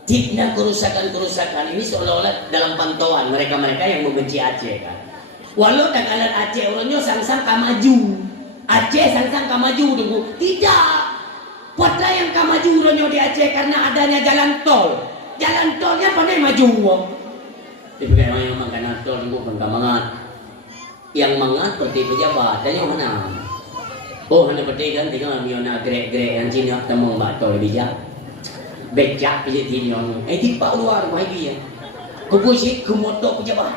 tipnya kerusakan ini seolah-olah dalam pantauan mereka-mereka yang membenci Aceh kan walau takalan Aceh orangnya sang-sang kamaju Aceh sang-sang kamaju tunggu tidak Patra yang kamaju orangnya di Aceh karena adanya jalan tolnya pandai maju tapi kayak yang makan tol tunggu pengkamangan yang mangat seperti pejabat dan yang mana hanya seperti kan tinggal miona grek yang Cina temung batol bijak becak bijak tinyon tipak luar lagi ya kebusi kemotok pejabat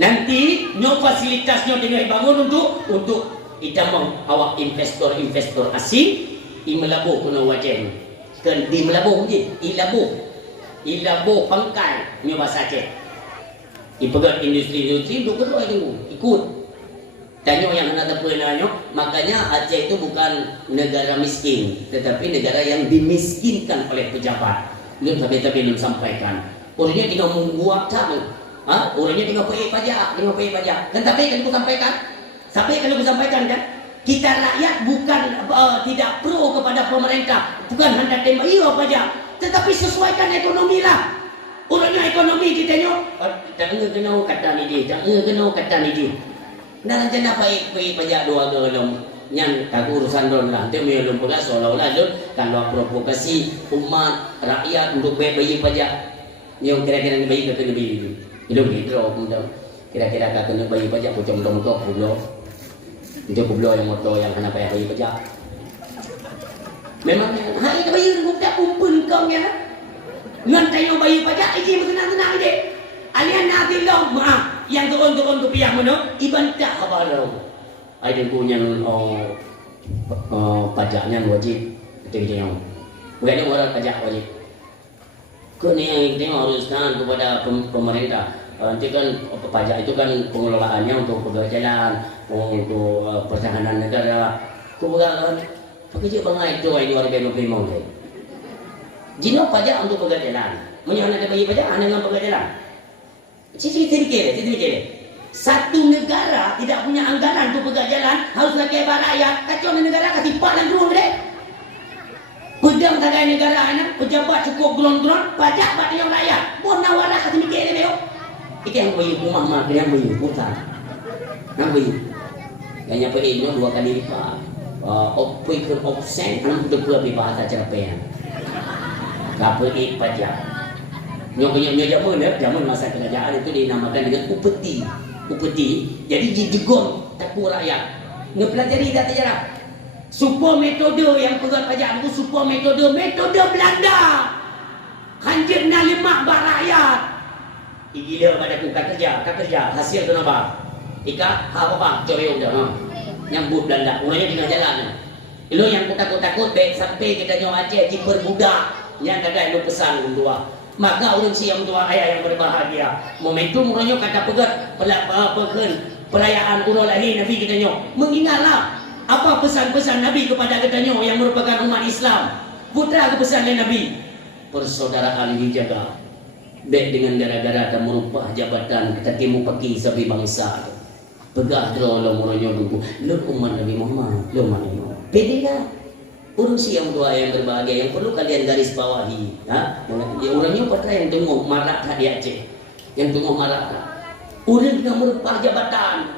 nanti nyo fasilitasnya tinggal bangun untuk kita mau awak investor asing imelabuh kena wajen kan di melabuh je ilabuh pangkai nyo bahasa Aceh ipegat industri untuk kedua itu ikut tanyo yang hendak terpenanyo makanya Aceh itu bukan negara miskin tetapi negara yang dimiskinkan oleh pejabat belum belum sampaikan orangnya tinggal membuat orangnya tinggal pay pajak dan tapi kan aku sampaikan kan kita rakyat bukan tidak pro kepada pemerintah bukan hendak tembak iya pajak tetapi sesuaikan ekonomi lah orangnya ekonomi kita nyo jangan kata ni dia nah jangan pay pajak dua gelom yang tak urusan don lah tu belum pula seolah-olah don kalau provokasi umat rakyat untuk bayar pajak yang kira-kira bayar ke lebih belum gitu kira-kira tak kena bayar pajak pocong pulau itu pulau yang motor yang kena bayar pajak memang hari itu bayar budak kumpul kau ya ngantai yang bayar pajak izin bersenang-senang dek alian nak bilang maaf yang turun ke pihak mana iban tak kabarau ada punya pajaknya wajib itu yang bukan orang pajak wajib ini yang haruskan kepada pemerintah nanti kan pajak itu kan pengelolaannya untuk pekerjaan untuk pertahanan negara kemudian pekerja bangai itu ini warga yang mau deh jino pajak untuk pekerjaan menyana ada bagi pajak anda dengan pekerjaan cici kiri satu negara tidak punya anggaran untuk pekerjaan harus lagi rakyat kacau negara kasih pak dan turun deh pedang tagai negara anak pejabat cukup gelon-gelon pajak bagi yang rakyat pun nawara kasih mikir deh itu yang bayi rumah mak yang bayi putar yang bayi yang nyampe ini dua kali lipat opikun opsen enam dua bahasa Jepang kapal pajak nyonya zaman masa kerajaan itu dinamakan dengan upeti jadi jigong taku rakyat ngepelajari data sejarah super metode yang pegang pajak itu super metode Belanda hanjir na lemak bak rakyat gila pada ku kerja hasil tu nampak ika apa coba udah nyambut Belanda, orangnya tengah jalan. Lo yang takut-takut baik sampai kita nyawa Aceh kiper budak yang kadang lo pesan tua. Maka orang siang tua ayah yang berbahagia. Momentum orangnya kata pegat perayaan urul lahir Nabi kita nyo. Mengingatlah apa pesan-pesan Nabi kepada kita nyo yang merupakan umat Islam. Putra ke pesan Nabi. Persaudaraan dijaga. Baik dengan gara-gara dan merubah jabatan kita timu pagi sabi bangsa. Pegah terlalu orangnya dulu. Lo umat Nabi Muhammad. Lo umat Nabi Muhammad. Pede lah. Urung siang doa yang berbahagia yang perlu kalian garis bawahi. Yang orangnya patra yang tunggu marah di Aceh. Yang tunggu marah. Urang dengan merubah jabatan.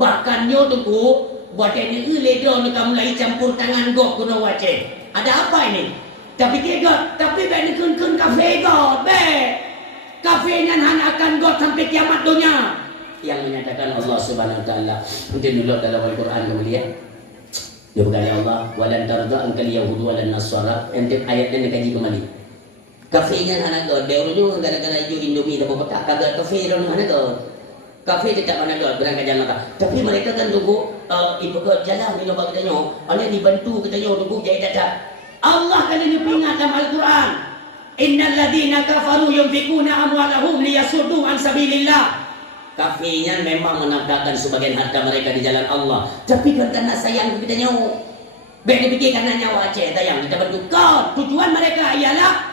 Bahkan nyo tunggu buat ini ledo nak mulai campur tangan gok kuno Aceh. Ada apa ini? Tapi kegot, tapi ben kun kafe got, be. Kafenya hanya akan got sampai kiamat dunia. Yang menyatakan Allah Subhanahu wa taala. Mungkin dulu dalam Al-Qur'an kemudian. Dia berkata Allah, walan tarda ankal yahudu walan nasara. Ente ayatnya nak kaji kembali. Kafenya hanya got, dia orang gara-gara ju Indomie dapat kotak kagak kafe orang hanya got. Kafe tidak mana got berangkat jalan maka. Tapi mereka kan tunggu ibu ke jalan di lubang kita nyo. Oleh dibantu kita nyo tunggu jadi dadah. Allah kali ini peringat dalam Al-Quran. Innal ladina kafaru yunfikuna amwalahum liyasuddu an sabilillah. Kafirnya memang menafkahkan sebagian harta mereka di jalan Allah. Tapi karena sayang kita nyawa. Baik dipikir karena nyawa Aceh tayang kita bertukar. Tujuan mereka ialah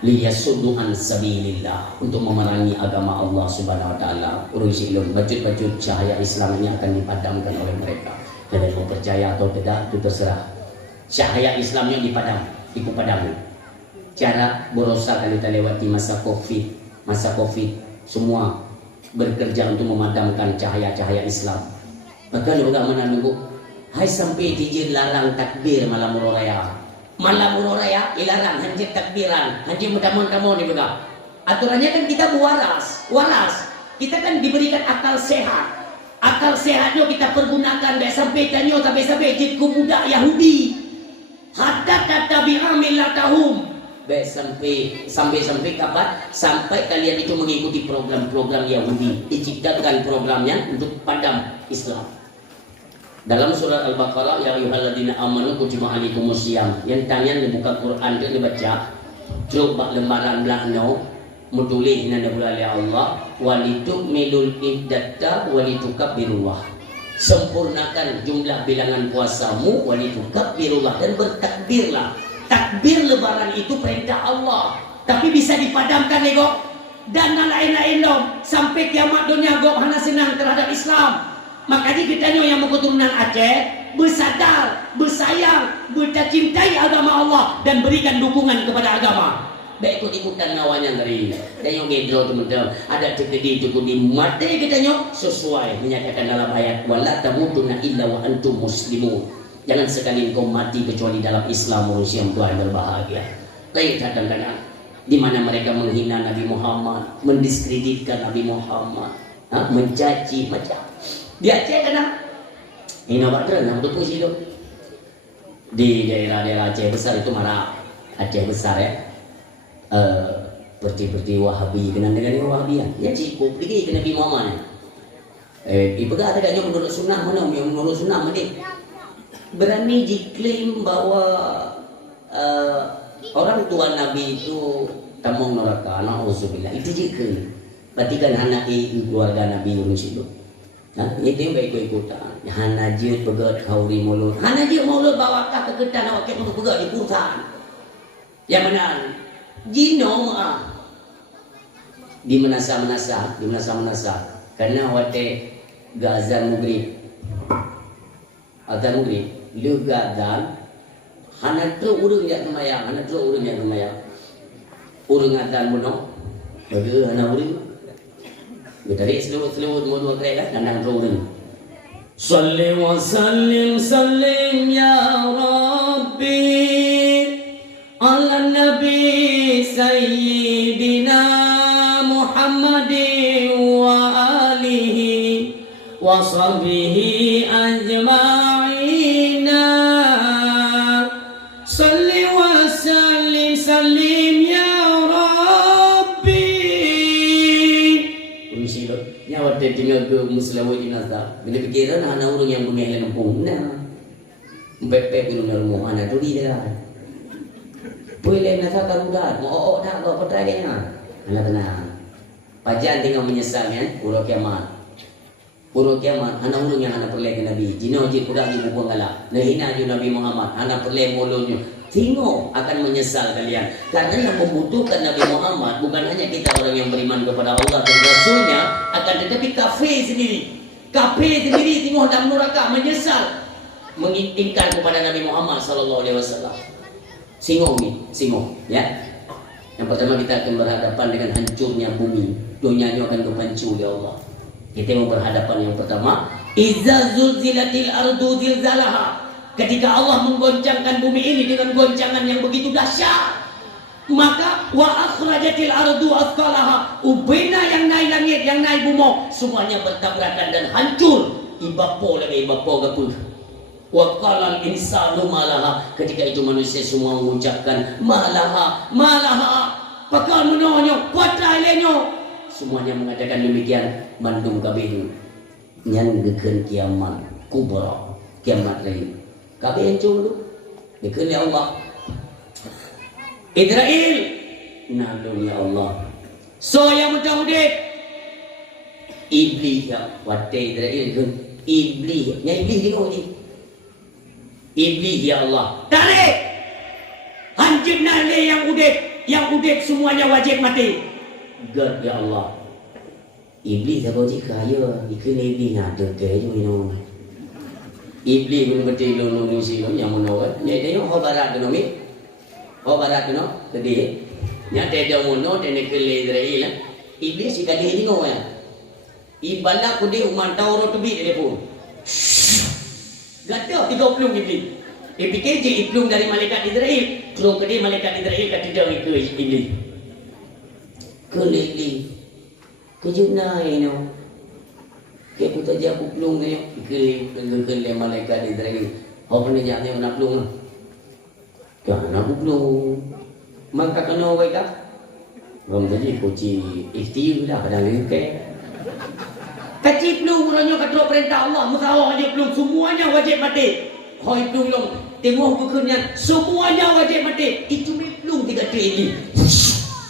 liyasuddu an sabilillah, untuk memerangi agama Allah Subhanahu wa taala. Urusi ilmu bajut-bajut cahaya Islam ini akan dipadamkan oleh mereka. Jadi mau percaya atau tidak itu terserah. Cahaya Islamnya dipadam. Cara berusaha kalau kita lewati masa Covid, semua bekerja untuk memadamkan cahaya-cahaya Islam. Maka juga menunggu, hai sampai dijir larang takbir malam raya. Malam raya ilarang hanjir takbiran, hanjir mudah-mudahan dipegang. Aturannya kan kita waras. Kita kan diberikan akal sehat. Akal sehatnya kita pergunakan dah sampai tanyo sampai jidku budak Yahudi. Hatta tabi'a millatahum. Baik sampai kapan? Sampai kalian itu mengikuti program-program Yahudi. Diciptakan programnya untuk padam Islam. Dalam surat Al-Baqarah, ya ayyuhalladzina amanu kutiba alaikumusiyam. Yang tanya dibuka Quran itu dibaca. Coba lembaran belakno mutulih nanda bulali Allah walitukmilul iddata walitukabbirullah. Sempurnakan jumlah bilangan puasamu walitukabbirullah, dan bertakbirlah. Takbir lebaran itu perintah Allah, tapi bisa dipadamkan ego dan lain-lain dong sampai kiamat dunia go hana senang terhadap Islam. Makanya kita yang keturunan Aceh bersadar, bersayang, bercintai agama Allah dan berikan dukungan kepada agama. Baik ikut-ikutan ngawanya dari dan yang gedro teman-teman ada terjadi itu di mati kita sesuai menyatakan dalam ayat wala tamutunna illa wa antum muslimun. Jangan sekali engkau mati kecuali dalam Islam, manusia yang Tuhan berbahagia. Lain kadang-kadang di mana mereka menghina Nabi Muhammad, mendiskreditkan Nabi Muhammad, mencaci macam. Di Aceh kadang ini bakal nak betul sih tu. Di daerah-daerah Aceh besar itu marah. Aceh besar ya. Seperti Wahabi dengan Wahabian. Ya cukup pergi ke Nabi Muhammad. Ibu kata katanya menurut sunnah mana yang menurut sunnah mana? Berani diklaim bahwa orang tua Nabi itu tamong neraka, na'udzubillah. Itu jika berarti kan anak keluarga Nabi Yunus itu. Itu yang ikut-ikutan. Hana jut pegat kauri mulut. Hana jut mulut bawa ke kegetan awak untuk pegat di perusahaan. Yang benar. Jino di menasa. Karena wate gazan mugrib. Azan mugrib. Lu gadan hana tu urang yang kemayang, urang adan buno bagi hana urang dari seluruh modul kereta dan urang salli wa sallim ya rabbi ala nabi sayyidina Muhammadin wa alihi wa sahbihi ajma'in. dia tinggal ke Muslawai jenazah. Bila pikiran anak orang yang bunyi lempung. Nah. Bepek minum dari rumah anak tu dia dah. Boleh nak kan udah. Mau dah bawa petrai dia. Anak tenang. Pajan tinggal menyesal kan, urut kiamat. Urut kiamat, anak orang yang anak perleh ke Nabi. Jino je kuda je buku galak. Nahina je Nabi Muhammad, anak perleh mulutnya. Tengok akan menyesal kalian. Karena yang membutuhkan Nabi Muhammad bukan hanya kita orang yang beriman kepada Allah dan Rasulnya, akan tetapi kafir sendiri. Kafir sendiri tengok dalam neraka menyesal mengingkar kepada Nabi Muhammad sallallahu alaihi wasallam. Singgung ni, singgung ya. Yang pertama kita akan berhadapan dengan hancurnya bumi. Dunianya akan kepancur oleh Allah. Kita mau berhadapan yang pertama, Iza zulzilatil ardu zilzalaha. Ketika Allah menggoncangkan bumi ini dengan goncangan yang begitu dahsyat, maka wa akhrajatil ardu athqalaha. Ubina yang naik langit, yang naik bumi, semuanya bertabrakan dan hancur. Ibapo lagi ibapo gapul. Wa qalal insanu malaha. Ketika itu manusia semua mengucapkan malaha, malaha. Pakal menonyo, kuatai lenyo. Semuanya mengatakan demikian. Mandum kabeh nyan geken kiamat kubra, kiamat lain. Kabeh hancur tu. Geken ya Allah. Israel nalung ya Allah. So yang mudah-mudah iblis ya wate Israel kan iblis. Nya iblis tengok ni. Iblis ya Allah. Tarik. Hancur nale yang udip semuanya wajib mati. God ya Allah. Iblis tak boleh kaya. Ikan iblis nak terkaya je minum. Iblis pun betul lulu si yang menolak. Ni tengok ho barat tu nomi. Ho barat tu no. Tadi. Nya ada mono dan kele Israel. Iblis si kali tengok ya. Ibalah kudi umat tauro tu bi telefon. Gata 30 iblis. Fikir je iplung dari malaikat Israel. Terus ke malaikat Israel kata dia ke iblis. Kelili kejunai no ke putar je plung ni ke malaikat Israel. Apa ni nyatnya nak plung kan nak plung maka kena baik tak rom jadi kunci ikhtiar dah kadang ke kecil plung orangnya kata perintah Allah musawah aja plung semuanya wajib mati. Hoi plung long tengok bukunya semuanya wajib mati. Itu plung 3 ini.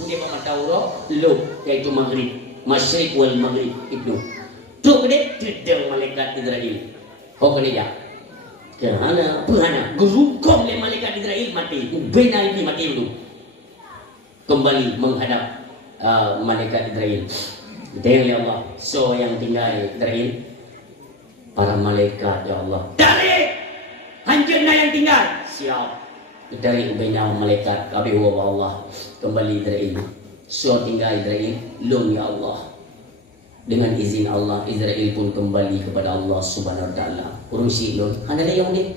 Dia memang tahu roh lu iaitu maghrib, masyriq wal maghrib itu. Tu gede tidak malaikat Israel. Kau kena ya. Kerana puhana gerukom le malaikat Israel mati. Ubena ini mati itu. Kembali menghadap malaikat Israel. Dengan ya Allah. So yang tinggal Israel para malaikat ya Allah. Tarik. Hancurnya yang tinggal. Siap. Dari ubenya malaikat kabeh wa Allah kembali Israel. So tinggal Israel lung ya Allah. Dengan izin Allah Israel pun kembali kepada Allah Subhanahu wa taala. Urung si lung handale yang udip.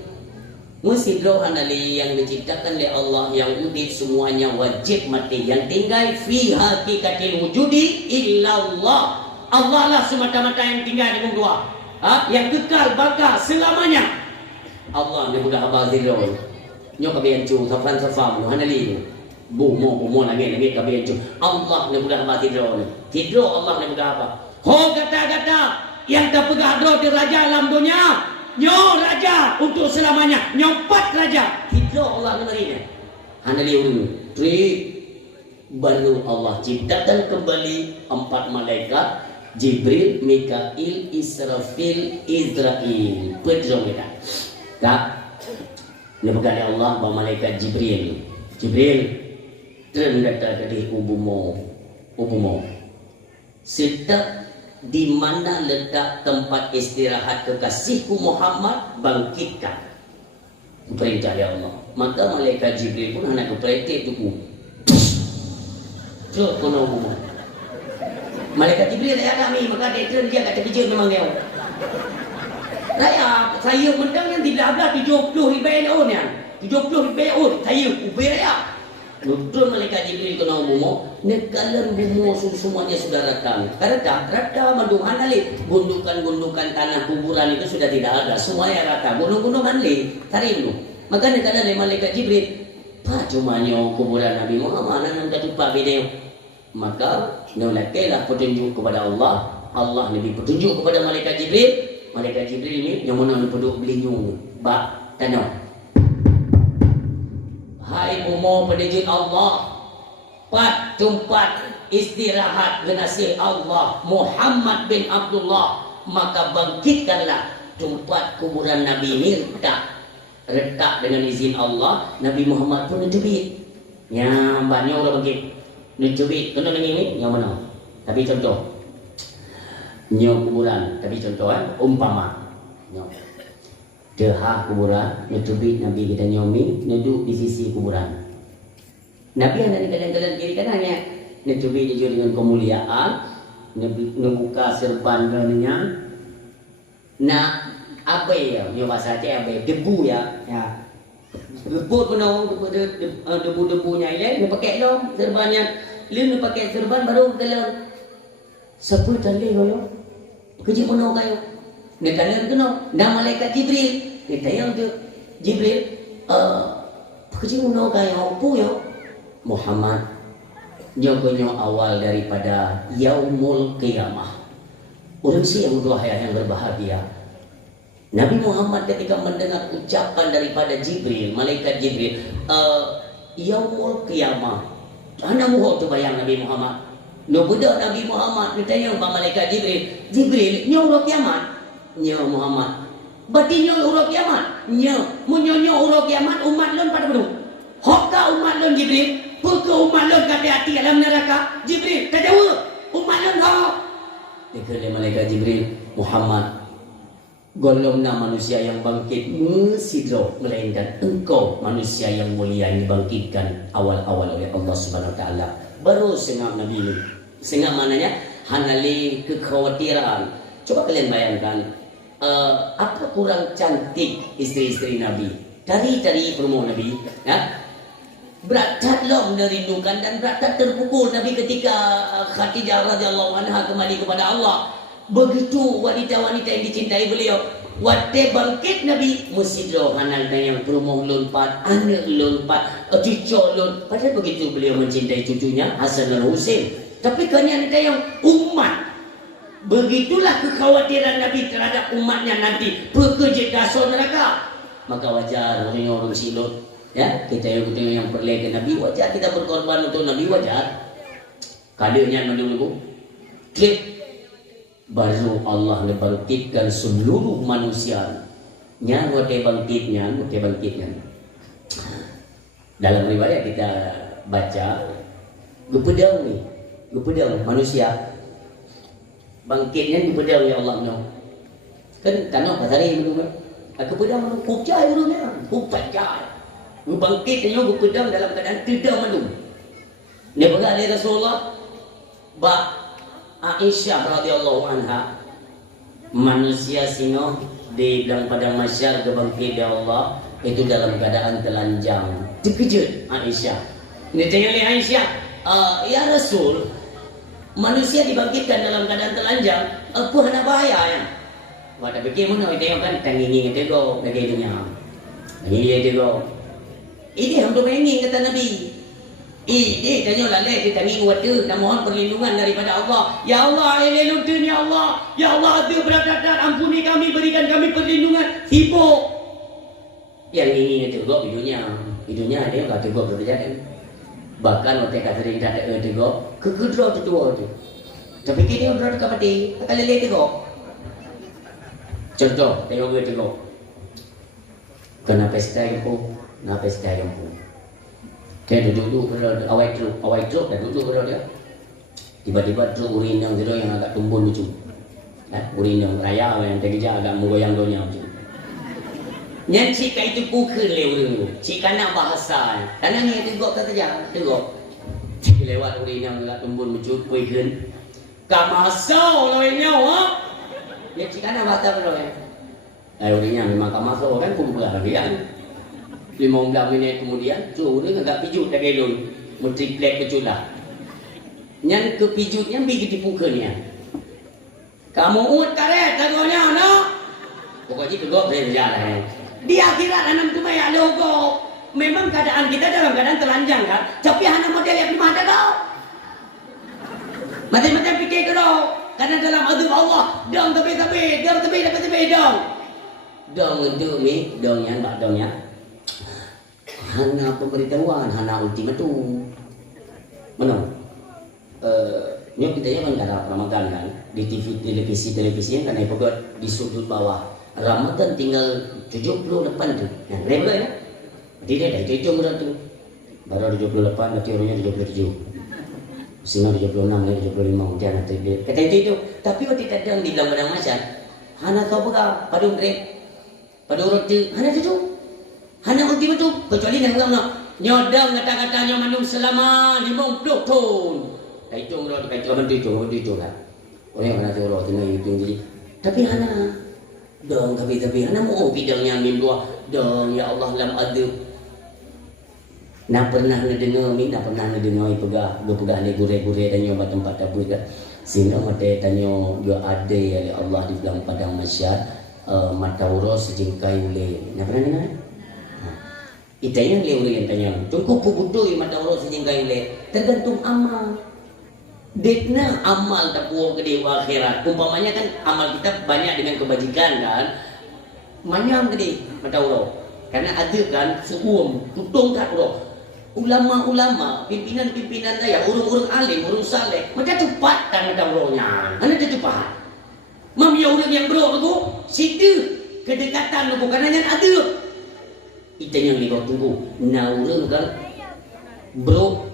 Mesti lo handale yang diciptakan oleh Allah yang udip semuanya wajib mati. Yang tinggal fi hakikatil wujudi illallah. Allah lah semata-mata yang tinggal di muka. Yang kekal bakal selamanya. Allah ni budak abazir nyok kabian cu safan safam hanali bumo lagi kabian cu Allah ni budak apa tidro Allah ni budak apa ho kata-kata yang tak pegah dro di raja alam dunia nyo raja untuk selamanya nyompat raja tidro Allah ni hanali tri baru Allah ciptakan kembali 4 malaikat Jibril, Mikail, Israfil, Israel pedro kita tak. Ini bukan Allah bawa malaikat Jibril. Jibril terendata dari ubumo. Sedap di mana letak tempat istirahat kekasihku Muhammad bangkitkan. Perintah ya Allah. Maka malaikat Jibril pun anak keperintah itu. Cuk kono ubumo. Malaikat Jibril ya kami maka dia kata kerja memang dia. Saya mendang yang di belakang 70 ribu ni 70 ribu saya ubir ya betul malaikat Jibril kena umumo nekalan bumo semuanya sudah rata manduhan ali gundukan tanah kuburan itu sudah tidak ada semuanya rata gunung-gunung ali tarik dulu maka nekalan malaikat Jibril pak cumanya kuburan Nabi Muhammad nan katupa video maka nolaklah petunjuk kepada Allah Allah lebih petunjuk kepada malaikat Jibril. Malaikat Jibril ni yang mana ni penduk belinyung bak tanah. Hai umo penijin Allah, pat tempat istirahat genasih Allah Muhammad bin Abdullah, maka bangkitkanlah tempat kuburan Nabi ini retak dengan izin Allah. Nabi Muhammad pun ngejubit. Ya, banyak orang bangkit. Ngejubit kena dengan ini yang mana? Tapi contoh. Nyok kuburan, tapi contoh umpama. Nyok. Deha kuburan, ngejubit Nabi kita nyomi, duduk di sisi kuburan. Nabi ada di kanan-kanan kiri kanannya. Ngejubit dia dengan kemuliaan, ngebuka serban kanannya. Nah, apa ya? Yo bahasa Aceh apa? Debu ya. Ya. Rebut penuh debu-debunya ini, dia pakai dong serbannya. Dia pakai serban baru dalam. Siapa tadi kalau? Kerja penuh kayu. Dia tanya kena. Nama malaikat Jibril. Dia tanya tu Jibril. Kerja penuh kayu apa ya? Muhammad. Nyokonyo awal daripada Yaumul Qiyamah. Orang siang dua yang berbahagia. Nabi Muhammad ketika mendengar ucapan daripada Jibril, malaikat Jibril, Yaumul Qiyamah. Ana muhok tu bayang Nabi Muhammad. No budak Nabi Muhammad ditanya kepada malaikat Jibril, Jibril, nyo urut kiamat? Nyo Muhammad. Berarti nyo urut kiamat? Nyo. Munyo urut kiamat umat lon pada beru. Hokka umat lon Jibril, pukul umat lon kata hati dalam neraka. Jibril, tak jawab. Umat lon hok. Dikira malaikat Jibril, Muhammad, golongna manusia yang bangkit mesidro, melainkan engkau manusia yang mulia yang dibangkitkan awal-awal oleh Allah Subhanahu Wa Taala. Baru sengap Nabi ini. Sengap maknanya hanali kekhawatiran. Coba kalian bayangkan, apa kurang cantik istri-istri Nabi dari perumahan Nabi, ya? Berat-berat merindukan dan berat terpukul Nabi ketika Khadijah radhiyallahu anha kembali kepada Allah. Begitu wanita-wanita yang dicintai beliau. Waktu bangkit Nabi musidro hanal yang perumoh lompat, anak lompat, cucu lompat. Padahal begitu beliau mencintai cucunya Hasan dan Husain. Tapi kerana yang umat, begitulah kekhawatiran Nabi terhadap umatnya nanti bekerja dasar neraka. Maka wajar orang silot, ya, kita yang perleh ke Nabi, wajar kita berkorban untuk Nabi, wajar. Kadernya menunggu klik. Baru Allah membangkitkan seluruh manusia. Nyawa bangkitnya. Dalam riwayat kita baca, gepedang manusia. Bangkitnya gepedang ya Allah no. Kan tanah pasari begitu. Gepedang malu kupcai burungnya, kupcai. Bangkitnya gepedang dalam keadaan tidak malu. Dia berkata Rasulullah, Aisyah radhiyallahu anha, manusia singo di dalam padang mahsyar kebangkit Allah itu dalam keadaan telanjang. Terkejut Aisyah. Ini tanya oleh Aisyah, ya Rasul, manusia dibangkitkan dalam keadaan telanjang, apa ada bahaya ya? Wah, tapi gimana itu kan tangingi itu go bagainya. Ini dia go. Ini hampir mengingat kata Nabi. Ini tanya lalai kita tangi waktu dan mohon perlindungan daripada Allah. Ya Allah, elelutun ya Allah. Ya Allah, ada berat-berat, ampuni kami, berikan kami perlindungan. Sibuk. Yang ini tegok hidupnya dia enggak tegok berjalan. Bahkan waktu kata sering tak tegok, kegedro tu tua tu. Tapi kini udah kapati, kali lele tegok. Contoh, tengok dia tegok. Kena pesta yang pun, Dia duduk awal truk dan duduk dia. Tiba-tiba truk urin yang zero yang agak tumbun lucu. Urin yang raya yang terkejar agak menggoyang dunia macam. Nyanci kai itu pukul le urin tu. Cik nak bahasa. Karena ni tegok tak terjang, tegok. Cik lewat urin yang agak tumbun lucu kuikan. Kamasau loinya wah. Dia cik nak bahasa bro ya. Urinnya memang kamasau kan kumpul lagi kan. 15 minit kemudian, ni agak pijut dah gelung. Multiplek keculah. Yang kepijutnya pergi dipukulnya. Kamu ut karet tagonya, no? Pokoknya tegok saya berjalan. Di akhirat anak tu banyak logo. Memang keadaan kita dalam keadaan telanjang kan? Tapi anak model yang mana kau? Macam-macam fikir kau. karena dalam azab Allah dong tepi dong itu mi dongnya mbak dongnya hana pemberitahuan hana ultimatum mana ini kita kan karena Ramadan kan di televisi kan pokok di sudut bawah Ramadan tinggal 78 tuh nah rebel ya tidak ada itu tuh baru 78 berarti orangnya 77 Sino 76, 75 jangan terbiar. Kata itu. Tapi waktu kadang di dalam padang masyad, hana tahu apa? Padung grep, padung roti, hana itu. Hana ultima tu. Kecuali nak orang nyodang kata-katanya manung selama 50 tahun. Itu orang itu lah. Orang hana tahu orang itu jadi. Tapi hana dong tapi hana mau bidangnya mimpi dong ya Allah lam adu. Nak pernah ngedengar pegah ni gure-gure dan nyoba tempat tabur kan. Sehingga mata tanya dia ada ya Allah di dalam padang masyad matauro sejengkai ule. Nak pernah dengar? Itanya le ule yang tanya. Tungku pubudoi matauro sejengkai ule. Tergantung amal. Dekna amal tak puas ke dewa akhirat. Umpamanya kan amal kita banyak dengan kebajikan kan. Manyam ke dia matauro. Karena ada kan seum tutung tak bro. Ulama-ulama, pimpinan-pimpinan saya, urung-urung alim, urung saleh, macam cepat kan macam rohnya, mana cepat. Mam ya orang yang bro aku, situ kedekatan aku karena yang ada. Itu yang kita tunggu. Nah orang kan bro,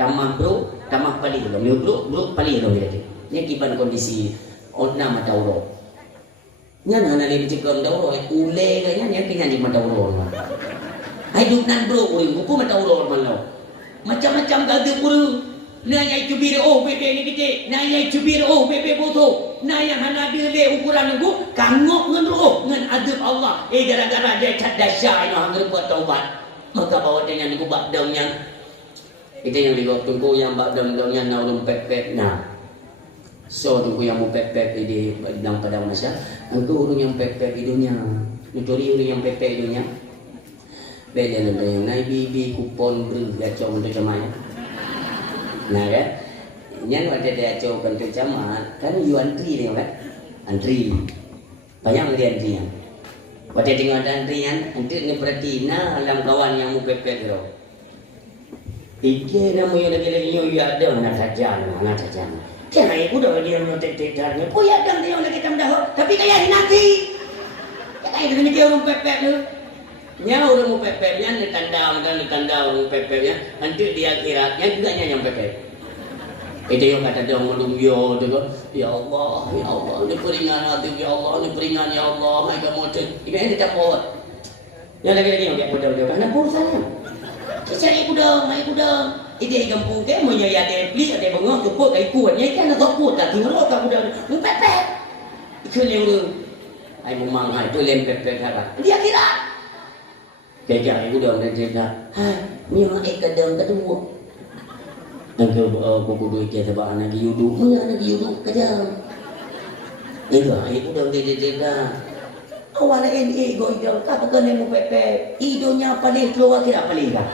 tamah paling belum, bro paling belum dia. Ini kiban kondisi ona mata orang. Nya nana lebih cekam dah orang, ule kayaknya ni kena di mata orang. Hidup nan bro, buku mata urut malau. Macam-macam gada urut. Naya cubir bebe ni kita. Naya cubir bebe bodoh. Naya hana dia le ukuran aku kangok ngan ngan adab Allah. Gara-gara dia cat dahsyat hang buat taubat. Maka bawa dengan aku bak daunnya. Itu yang digok tunggu yang bak daunnya na urung pep-pep nah. So tunggu yang mu pep-pep di dalam padang masa. Aku urung yang pep-pep hidupnya. Nutori urung yang pep-pep hidupnya. Bela nanda yang naik bibi kupon beri gacau untuk jamaah. Nah kan, yang ada gacau untuk jamaah kan you antri ni kan, antri banyak dia antrian. Pada tengok ada antrian, antri ni berarti nah alam kawan yang mu pepet tu. Ike nama yang lagi you ada mana saja. Jangan aku dah dia notek darnya. Oh ya ada dia lagi tambah, tapi kayak nanti. Kayak dengan dia orang pepet tu. Nya orang mau pepepnya ditanda orang pepepnya nanti di akhiratnya juga yang pepep. Itu yang kata dia ngulung yo tu ya Allah ni peringan hati ya Allah ni peringan ya Allah mai kamu tu ini yang kita pot. Yang lagi yang dia pot dia karena burusanya. Cari kudang ide kampung ke mo ya ada beli ada bengok tu pot kai kuatnya kan ada pot tak tinggal ka kudang mu pepep. Itu yang lu ai mu manghai tu lem pepep kata. Dia kira kejap ibu dah cerita, ni mak kadang kedua. Engkau buku duit dia sebab anak yudu, mana anak yudu kadang. Ibu dah cerita. Awalnya ini ego ida, apa kena mu pepe, idonya paling keluar kira paling kan.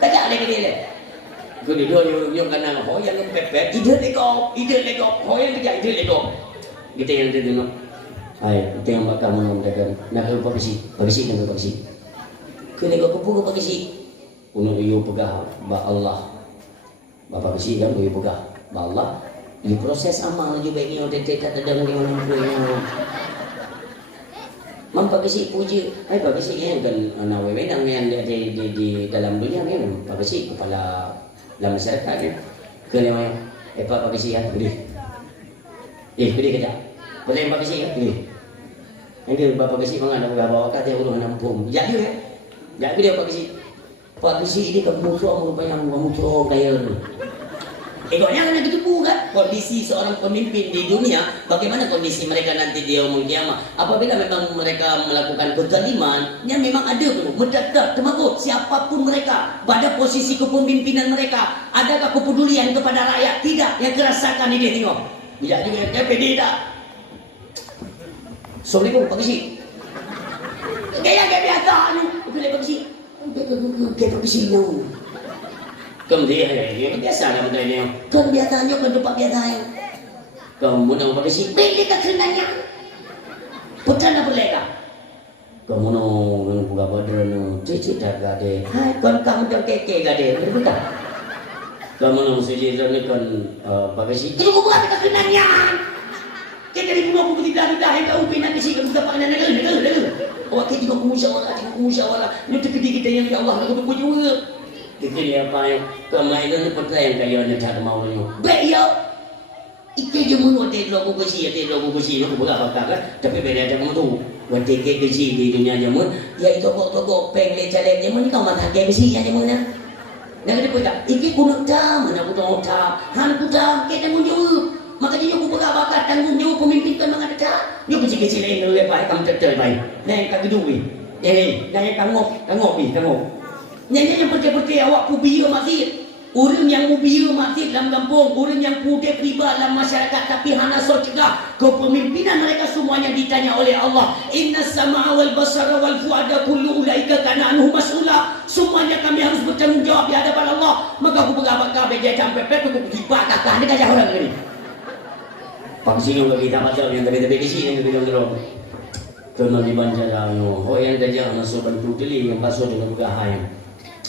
Kejap lagi dia. Kau ni dua yang kena hoyang pepe, ide legok, hoyang kejap ide legok. Kita yang tengok. Kita yang bakal menonton. Nak lupa besi. Kena kau kumpul kau pakai si, punya you pegah, ba Allah, bapa besi kan you pegah, ba Allah, you proses amal juga ini orang dekat ada dengan orang tuanya. Mampu besi puji, pakai si yang kan anak wewenang yang di dalam dunia ni, pakai si kepala dalam masyarakat ni, kena mana, pakai si ya, beli kerja, boleh pakai si ya, beli. Ini bapa besi mana nak bawa kata urus nampung, jadi ya. Jadi dia pakai si ini kamu musuh rupanya musuh kaya ni. Egonya kena ditipu kan? Kondisi seorang pemimpin di dunia, bagaimana kondisi mereka nanti di yaumul kiamah? Apabila memang mereka melakukan kezaliman, yang memang ada tu, mendadak termakut siapapun mereka pada posisi kepemimpinan mereka, adakah kepedulian kepada rakyat? Tidak, yang kerasakan ini tengok. Tidak juga yang pede tak. Assalamualaikum, pakai si. Gaya biasa ni. Boleh pakai si. Gaya pakai si nau. Kemudian biasa lah benda ni. Kan biasanya kan tempat biasa yang. Kamu nak pakai si beli ka kenanya. Putra nak boleh ka? Kamu nak buka badan cici dah gade. Hai kon kamu dah keke gade. Betul. Kamu nak suji dan kon pakai si. Itu buka ka kenanya. Kita di rumah buku tidak ada yang kau pindah ke sini kita pakai negara. Awak kita juga musyawarah. Lu terkedi kita yang Allah nak buat juga. Kita ni apa yang kemai itu putra yang kaya ni tak mau ni. Baik ya. Ike je mun ote lo buku si no buka apa kan. Tapi beda macam kamu tu. Ote ke si di dunia je mun. Ya itu toko peng le cale je mun kau mata ke si je mun. Nak dia punya. Ike kuno tam, mana kuno tam. Han kuda kita mun jauh. Makanya aku berbakat tanggung jawab pemimpin kan mengada. Dia kecil-kecil lain lepas kamu tertel baik. Naik kaki duit. Naik kangop. Nyanyi yang percaya awak kubia masjid. Orang yang kubia masjid dalam kampung, orang yang pudek riba dalam masyarakat tapi hana so cegah. Kepemimpinan mereka semuanya ditanya oleh Allah. Inna sama'a wal basara wal fuada kullu ulaika kana anhu mas'ula. Semuanya kami harus bertanggung jawab di hadapan Allah. Maka aku berbakat dia sampai pepek aku tiba kakak ni kajah orang ni. Pangsing yang kita baca yang tapi di sini yang kita bilang kena dibaca lah yo. Oh yang gajah masuk bantu teli yang masuk dengan gahaya.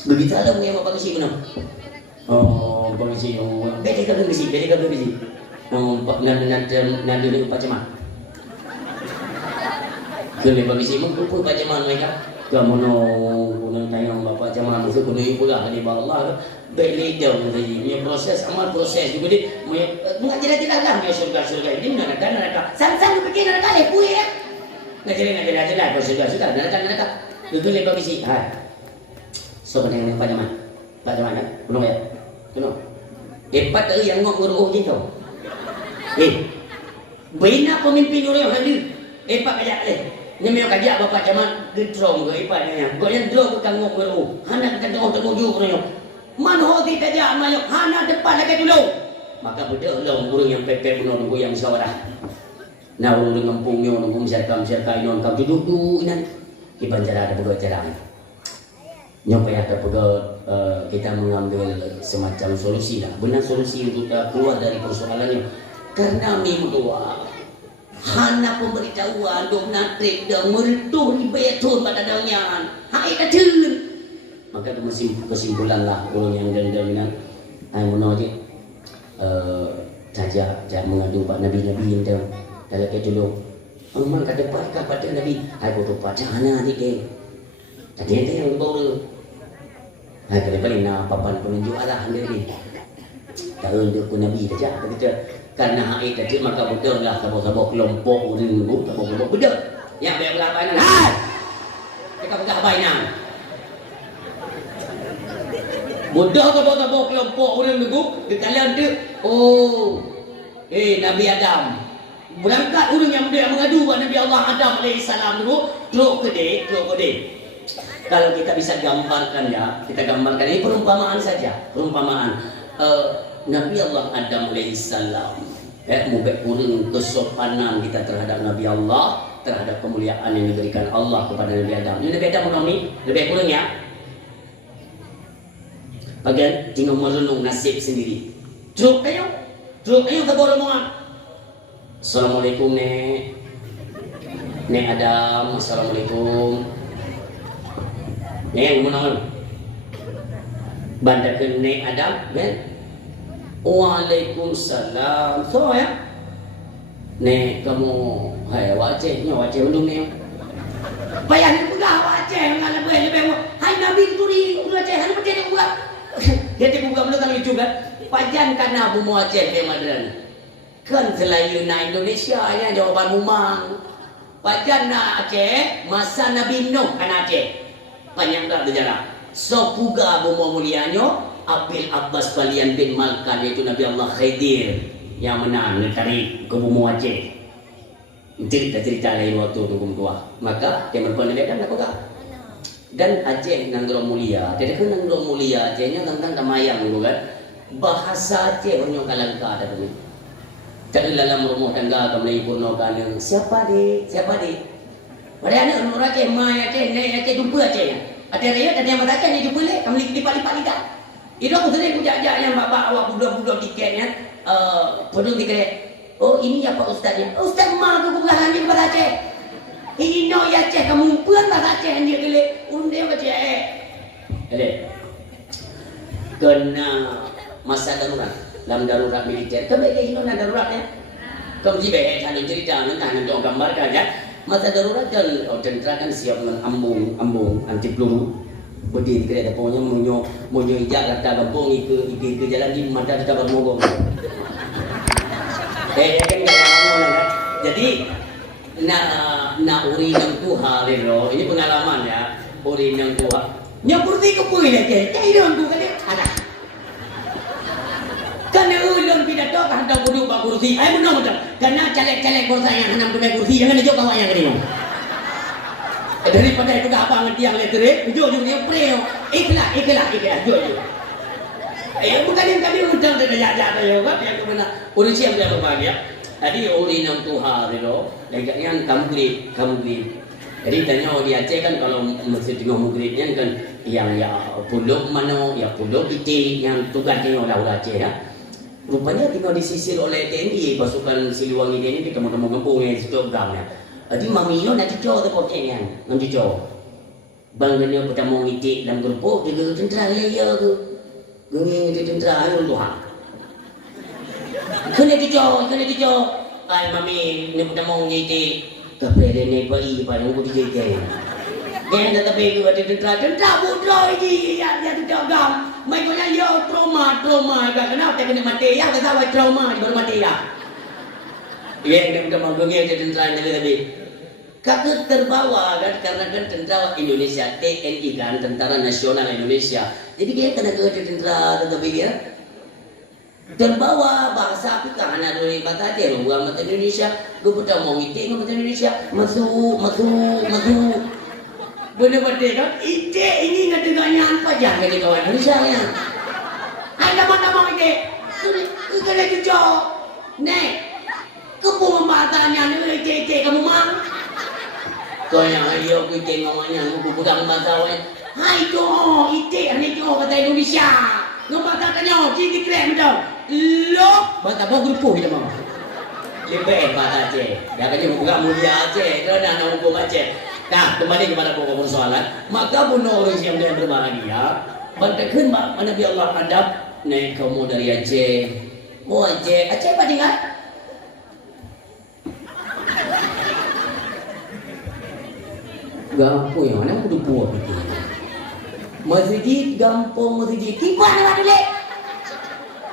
Begitu ada punya apa pangsing mana? Oh pangsing yang beda kan besi. Oh nanti ni baca mana? Kena pangsing mengkumpul baca mana mereka? Kamu no tayang bapak zaman musuh kuno ibu lah di bawah Allah. Baik leader tadi punya proses amal proses juga dia mengajar dalam ya surga ini neraka san pergi neraka le puye ya ngajar surga neraka itu le komisi hai so yang pada mana kuno ya kuno empat hari yang ngok gitu bina pemimpin orang yang hadir empat kajak le nyamio kajak bapak zaman gedrong ke ipatnya kau yang drong bukan ngok hana kita tengok kuno man hoti kajak mayok hana depan lagi dulu maka beda long burung yang pepek bunuh nunggu yang sawarah nah urung dengan pungyo nunggu misalkan non kau duduk inan di banjara ada pegawai cerang nyampe ada pegawai kita mengambil semacam solusi lah benar solusi untuk keluar dari persoalannya karena minggu hana pemberitahuan dong natrik dan mereduh di betul pada daunnya hai kacun maka kesimpulan lah orang yang dan saya menolak saja mengadu pak nabi itu kalau kita dulu memang kata pada nabi saya foto pacana ni ke tadi ada yang baru saya kali paling nak papan penunjuk arah ni tak untuk nabi saja kita karena hak itu maka betul lah sabuk kelompok orang dulu sabuk betul yang berapa ini mereka berapa ini bodoh ke kelompok orang dulu kalian tu Nabi Adam berangkat orang yang dia mengadu Nabi Allah Adam alaihissalam dulu truk gede kalau kita bisa gambarkan ya kita gambarkan ini perumpamaan saja Nabi Allah Adam alaihissalam mubek kurang kesopanan kita terhadap Nabi Allah terhadap kemuliaan yang diberikan Allah kepada Nabi Adam ini Nabi Adam lebih kurang ya bagian tinggal merenung nasib sendiri. Truk ayo ke bawah rombongan. Assalamualaikum Nek Adam, assalamualaikum. Nek mana? Bandar ke Nek Adam, kan? Waalaikumsalam. So ya, Nek kamu, hai wajah belum Nek. Payah ni pula wajah, nggak lebih. Hai Nabi itu ni, wajah, hari percaya buat. Dia buka belakang itu kan pajan karena Abu Muajir di Madran kan selain Indonesia nya jawaban Mumang pajan na Aceh masa Nabi Nuh kan Aceh panjang tak berjarak so puga Abu Mulianyo Abil Abbas Balian bin Malkan yaitu Nabi Allah Khidir yang menang dari ke Abu Aceh cerita lain waktu tunggu tua maka dia berpendidikan apa kah dan Aceh Nanggro Mulia jadi kan Nanggro Mulia Acehnya tentang Tamayang dulu kan bahasa Aceh banyak kalangka ada tu jadi dalam rumah tangga kami purnokan siapa di pada anak orang Aceh mai Aceh naik Aceh jumpa Aceh ada rakyat ada yang beraceh ni jumpa leh kami lipat lidah itu aku sering kujak yang bapak awak budak-budak tiketnya penuh tiket Oh ini ya Pak Ustaz ya. Ustaz mah tu bukan hanya bahasa Aceh. Ini no ya Aceh kamu pun bahasa Aceh dia gele. Unde baca Ele. Kena masa darurat. Dalam darurat militer. Kembali ke Indonesia daruratnya. Kamu jibe ada cerita nanti untuk gambarkan ya. Masa darurat kan tentara kan siap dengan ambung anti peluru. Berdiri kereta pokoknya monyo ijak kata kampung ke jalan di mata kita bermogong. Kan nggak ngomong kan. Jadi na uri ng Tuhan lelo. Ini pengalaman ya. Uri ng Tuhan. Nyapurti ko po ya ke. Kailon ko kali ada. Karena ulun pidato kan dah kudu ba kursi. Ai menong betul. Karena caleg-caleg kursi yang hanam ke kursi jangan dijo kawan yang ini. Daripada itu apa ngerti yang letere, ujung-ujung dia preo. Ikhlas. Jo. Bukan yang kami undang dari jajan ya, Pak. Yang benar. Udah siap dia berbahagia. Tadi uri nang Tuhan itu, yang kamu grip. Jadi tanya di Aceh kan kalau masjid tengah maghribnya kan yang ya puluk mano, ya puluk iti yang tugas tengah orang Aceh ya. Rupanya tengah disisir oleh TNI pasukan Siliwangi ini di kampung kampung yang situ gamnya. Jadi mamiyo nak cucok tu pokoknya yang cucok. Bangnya pertama iti dalam grup dia tentera ya tu. Geng itu tentera anu Tuhan. Kena cucok. Ai mami ni pertama iti kapere ni pai yang aku dijege. Dia dah tapi tu ada tentera bodoh ini ya cucok gam. Mai kau ya trauma kenapa dia kena mati ya kata awak trauma baru mati ya. Dia kena pertama geng itu tentera tadi. Kakak terbawa kan karena kan tentara Indonesia TNI kan Tentara Nasional Indonesia. Jadi dia kena ke tentara tetapi dia terbawa bahasa aku karena dari bahasa dia orang mata Indonesia. Gue pernah mau meeting mata Indonesia masuk. Benar-benar kan ide ini nggak dengannya apa jangan di kawan Indonesia ya. Ada mana ide? Kena cucok. Nek kebun bahasanya ni ide kamu mang. Kau yang ayo kita ngomongnya aku pegang bahasa awak. Hai tu, ite tu kata Indonesia. Ngomong katanya, jadi keren betul. Lo, bahasa apa grup kita mau? Lebih bahasa Aceh. Dia kata bukan mulia Aceh, kerana nak hukum Aceh. Nah, kembali kepada pokok persoalan. Maka bunuh orang yang dia berbahagia. Bantakan Nabi Allah hadap naik kamu dari Aceh. Oh Aceh apa tinggal? Gampang yang mana kudu buat itu. Masjid gampang masjid. Gimana dulu?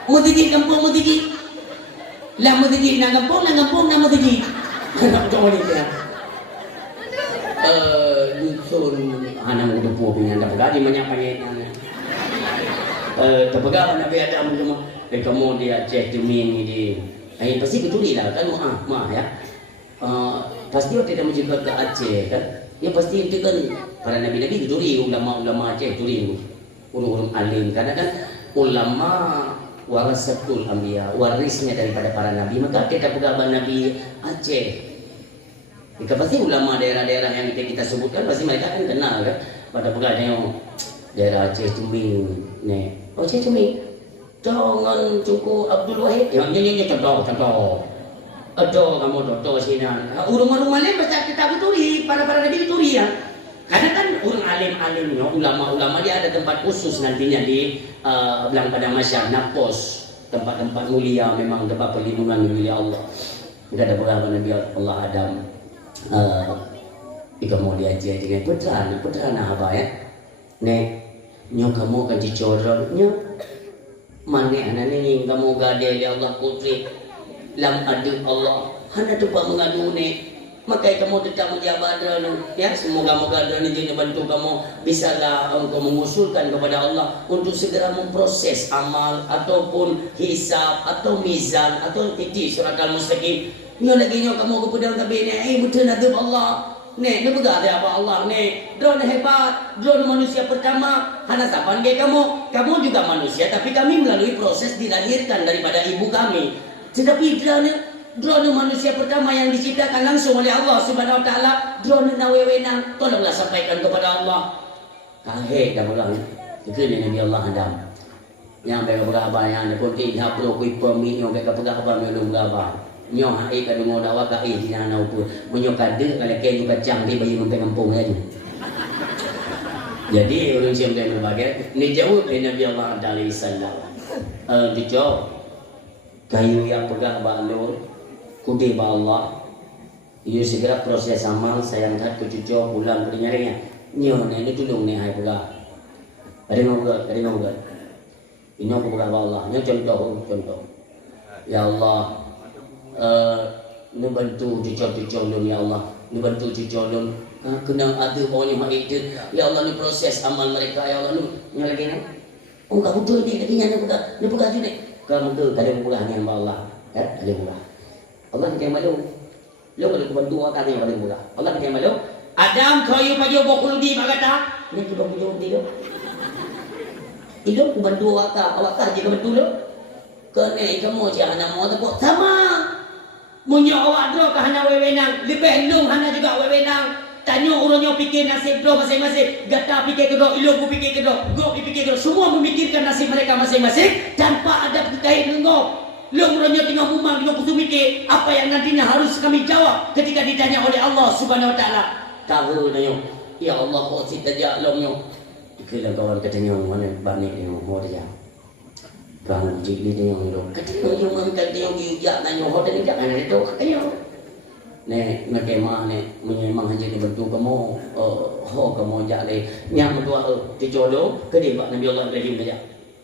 Masjid gampang masjid. Lah masjid nang gampang nang masjid. Nak cuma ni ya. Dusun anak kudu buat punya anda pegadi banyak payahnya. Terpegang Nabi Adam cuma. Kamu dia cek cermin ini. Pasti ketuli lah kan mah ya. Pasti dia tidak menjaga ke Aceh kan. Ya pasti itu kan para nabi-nabi itu turi ulama Aceh turi urung alim karena kan ulama warasatul anbiya warisnya daripada para nabi maka kita pegang Nabi Aceh. Jika pasti ulama daerah-daerah yang kita sebutkan pasti mereka kan kenal kan pada pegang daerah Aceh Cumbing nih. Oh Aceh Cumbing jangan cukup Abdul Wahid yang nyanyi contoh aduh kamu toto sini. Rumah-rumah lain baca kitab turi, para nabi turi ya. Karena kan orang alim-alimnya, ulama-ulama dia ada tempat khusus nantinya di belang pada masyarakat napos, tempat-tempat mulia memang tempat perlindungan milik Allah. Kita ada beberapa Nabi Allah Adam. Jika mau diajar dengan putra apa ya? Nek nyok kamu kan dicorong nyok. Mana anak ni kamu gade dia Allah putri. Lam adu Allah hanya tumpah mengadu ni maka kamu tetap menjabat ya semoga-moga dan ini bantu kamu bisalah engkau mengusulkan kepada Allah untuk segera memproses amal ataupun hisab atau mizan atau titik suratul mustaqim nyo lagi nyo kamu kepada tapi ni betul nadab Allah ni betul ada apa Allah ni drone hebat drone manusia pertama hanya sapan kamu juga manusia tapi kami melalui proses dilahirkan daripada ibu kami. Tetapi drone manusia pertama yang diciptakan langsung oleh Allah Subhanahu Wa Taala, drone nawewenang, tolonglah sampaikan kepada Allah. Kahek dah pulang. Itu ni Nabi Allah Adam. Yang mereka berapa yang ada pun tidak perlu kui pemik yang mereka berapa minum berapa. nyo hai ka dungo dawa ka di na pun menyo kade kalau ke juga cang di bayi mempeng kampung aja. Jadi orang siam dan berbagai ni jauh dari Nabi Allah alaihi wasallam. Dijawab kayu yang pegang balur kudi ba Allah. Ia segera proses amal sayang hat ke cucu pulang ke nyarinya. Nyo ni tulung ni hai pegang. Ada ngoga. Ini aku pegang ba Allah. Nyo contoh. Ya Allah, nu bantu cucu lu ya Allah, nu bantu cucu lu. Kena ada orang yang itu. Ya Allah, nu proses amal mereka ya Allah nu. Yang lagi ni, oh kamu tu ni katanya nu pegang tu ni. Kamu tu kadang pegang ni sama Allah. Ada pegang. Allah kita malu. Lu kalau bantu orang yang paling pegang. Allah kita malu. Adam kau paju bokul di bagata. Ni tu bokul di tu. Itu bantu awak je bantu lu. Kena kamu jangan mau tepuk sama. Munyo awak dro ke hana wewenang, lebih long hana juga wewenang. Tanya orangnya fikir nasib dro masing-masing. Gata fikir kedro, ilmu fikir kedro, gok fikir kedro. Semua memikirkan nasib mereka masing-masing tanpa ada terkait dengan long orangnya tengah mumang tengah putus mikir apa yang nantinya harus kami jawab ketika ditanya oleh Allah Subhanahu Wa Taala. Tahu nyo, ya Allah kau cerita dia longnya. Kalau kawan katanya mana banyak yang mau dia. Bang jadi dia yang dong. Ketika yang mengkat dia yang diujak nanya hotel ni jangan ada tu katanya. Nek kemah nek menyemang haji ni bentuk kamu kamu jak le nyam dua dijodoh ke dia Nabi Allah Ibrahim saja.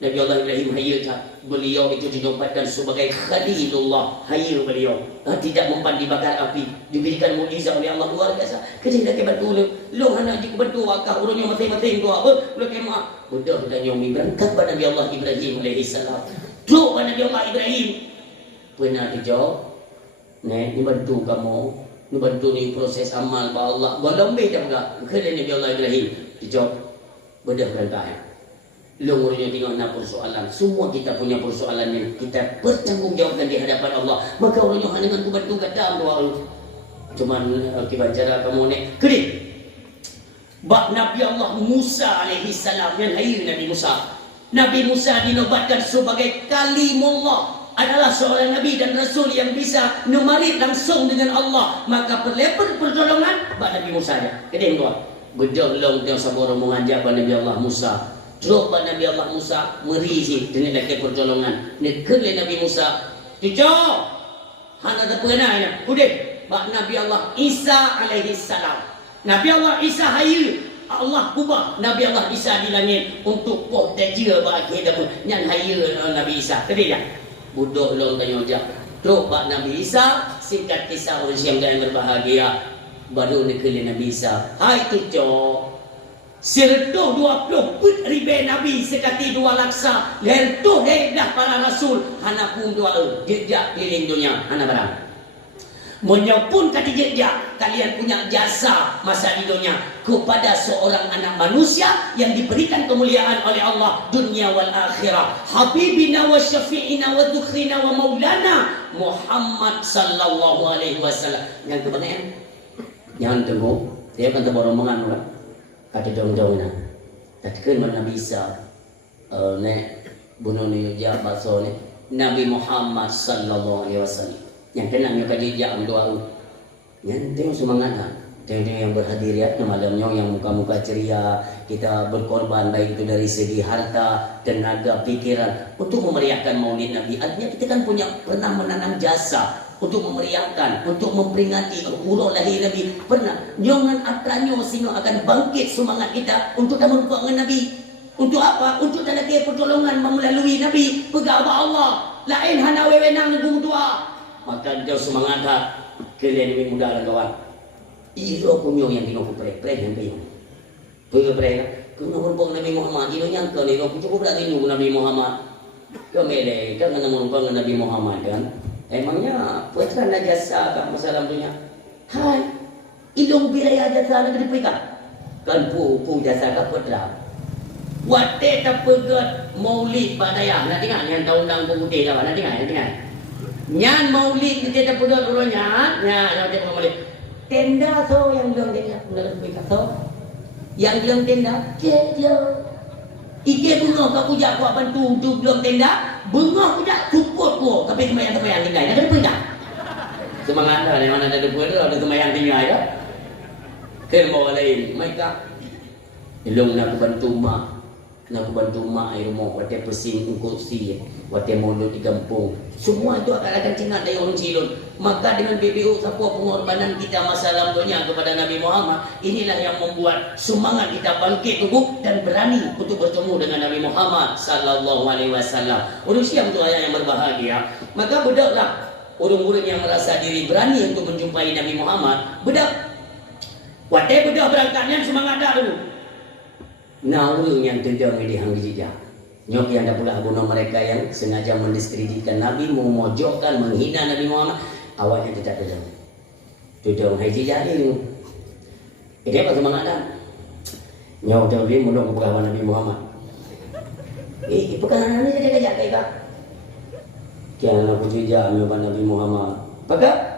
Nabi Allah Ibrahim hayya beliau itu dinobatkan sebagai khalilullah, hayya beliau. Tidak mempan dibakar api, diberikan mukjizat oleh Allah luar biasa. Ketika dia bantu lu hana di bantu akak urangnya masing-masing tu apa lu kemah. Sudah kita nyomi berangkat pada Nabi Allah Ibrahim alaihi salam. Tu pada Nabi Allah Ibrahim. Pernah dijawab, "Nek, ni bantu kamu, ni bantu ni proses amal ba Allah. Walau lebih dah enggak. Kena Nabi Allah Ibrahim." Dijawab, "Bedah berangkat." Lumurnya tinggal nak persoalan. Semua kita punya persoalan yang kita bertanggungjawabkan di hadapan Allah. Maka orangnya hanya dengan bantu kata doa. Cuman kita cara kamu ni kering. Bak Nabi Allah Musa alaihi salam yang lahir Nabi Musa. Nabi Musa dinobatkan sebagai kalimullah, adalah seorang nabi dan rasul yang bisa memarit langsung dengan Allah. Maka perlebar pertolongan bak Nabi Musa dia. Kedeng doa. Berjolong dia sabar mengajak Nabi Allah Musa. Coba Nabi Allah Musa merisi dengan laki pertolongan. Nekele Nabi Musa. Tujuh. Hana tak pernah ya. Udah. Bak Nabi Allah Isa alaihi salam. Nabi Allah Isa hayu. Allah kubah Nabi Allah Isa di langit untuk poh tajir bagi dah nyan hayu Nabi Isa. Tadi dah. Budak long tanya jak. Terus bak Nabi Isa singkat kisah orang siang yang berbahagia. Baru nekele Nabi Isa. Hai tujuh. Sertuh 20 put ribe Nabi sekati 2 laksa. Lentuh dah para rasul. Hana pun doa jejak keliling dunia. Hana barang. Menyapun kati jejak kalian punya jasa masa di dunia kepada seorang anak manusia yang diberikan kemuliaan oleh Allah dunia wal akhirah. Habibina wa syafi'ina wa dukhrina wa maulana Muhammad sallallahu alaihi wasallam. Yang kebanyakan jangan tunggu. Dia akan terborong-borongan kan. Kata dong-dong na. Tatkan mana bisa nek bunuh ni ya baso ni Nabi Muhammad sallallahu alaihi wasallam. Yang kenal yang kadijak doa. Yang tengok semangat lah. Tengok yang berhadir ya malamnya yang muka-muka ceria, kita berkorban baik itu dari segi harta, tenaga, pikiran untuk memeriahkan Maulid Nabi. Artinya kita kan pernah menanam jasa untuk memeriahkan, untuk memperingati urut lahir Nabi. Pernah jangan atranyo sehingga akan bangkit semangat kita untuk tamu dengan Nabi. Untuk apa? Untuk tanda pertolongan melalui Nabi. Pegang Allah. Lain hana wewenang nunggu doa. Maka dia semangat dah. Kalian lebih mudah lah kawan. Iro punya yang tengok prek yang bingung. Prek. Kena merupakan Nabi Muhammad. Iro nyangka ni. Iro cukup berarti nunggu Nabi Muhammad. Kemele. Kan kena merupakan Nabi Muhammad kan. Emangnya putra jasa kan masalah punya. Hai, ilung wilayah jasa nak diberikan. Kan pu jasa kan putra. Wate tak pegat Maulid badaya. Nak dengar yang tahun-tahun putih dah. Nak dengar. Nyan Maulid kita tak pegat urangnya. Nyan dia Maulid. Tenda so yang belum tenda, nak diberikan so. Yang belum tenda, dia. Ike bunga kau puja kau bantu belum tenda. Bengah pula support kau tapi kemayang tinggal. Nak ada pernah? Semangat dah, yang mana ada buat tu, ada kemayang tinggal ya. Kelma orang lain, mereka ilung nak bantu mak, air rumah, wate pesing kursi, wate mulut di kampung. Semua itu akan cengat dari orang Cilon. Maka dengan BBU siapa pengorbanan kita masa lampaunya kepada Nabi Muhammad, inilah yang membuat semangat kita bangkit tubuh dan berani untuk bertemu dengan Nabi Muhammad sallallahu alaihi wasallam. Orang siang tu ayat yang berbahagia. Maka bedaklah orang-orang yang merasa diri berani untuk menjumpai Nabi Muhammad, bedak. Wate bedah berangkatnya semangat dah dulu. Nah, orang yang tendang di hang jejak. Nyok yang dah pula bunuh mereka yang sengaja mendiskreditkan Nabi, memojokkan, menghina Nabi Muhammad, awalnya tidak tendang. Tendang haji jadi tu. Ini apa semangat dah? Nyok dah lebih bunuh kepada Nabi Muhammad. Pekan ni jadi kejap ke kak? Kian aku jejak menyebab Nabi Muhammad. Pakai?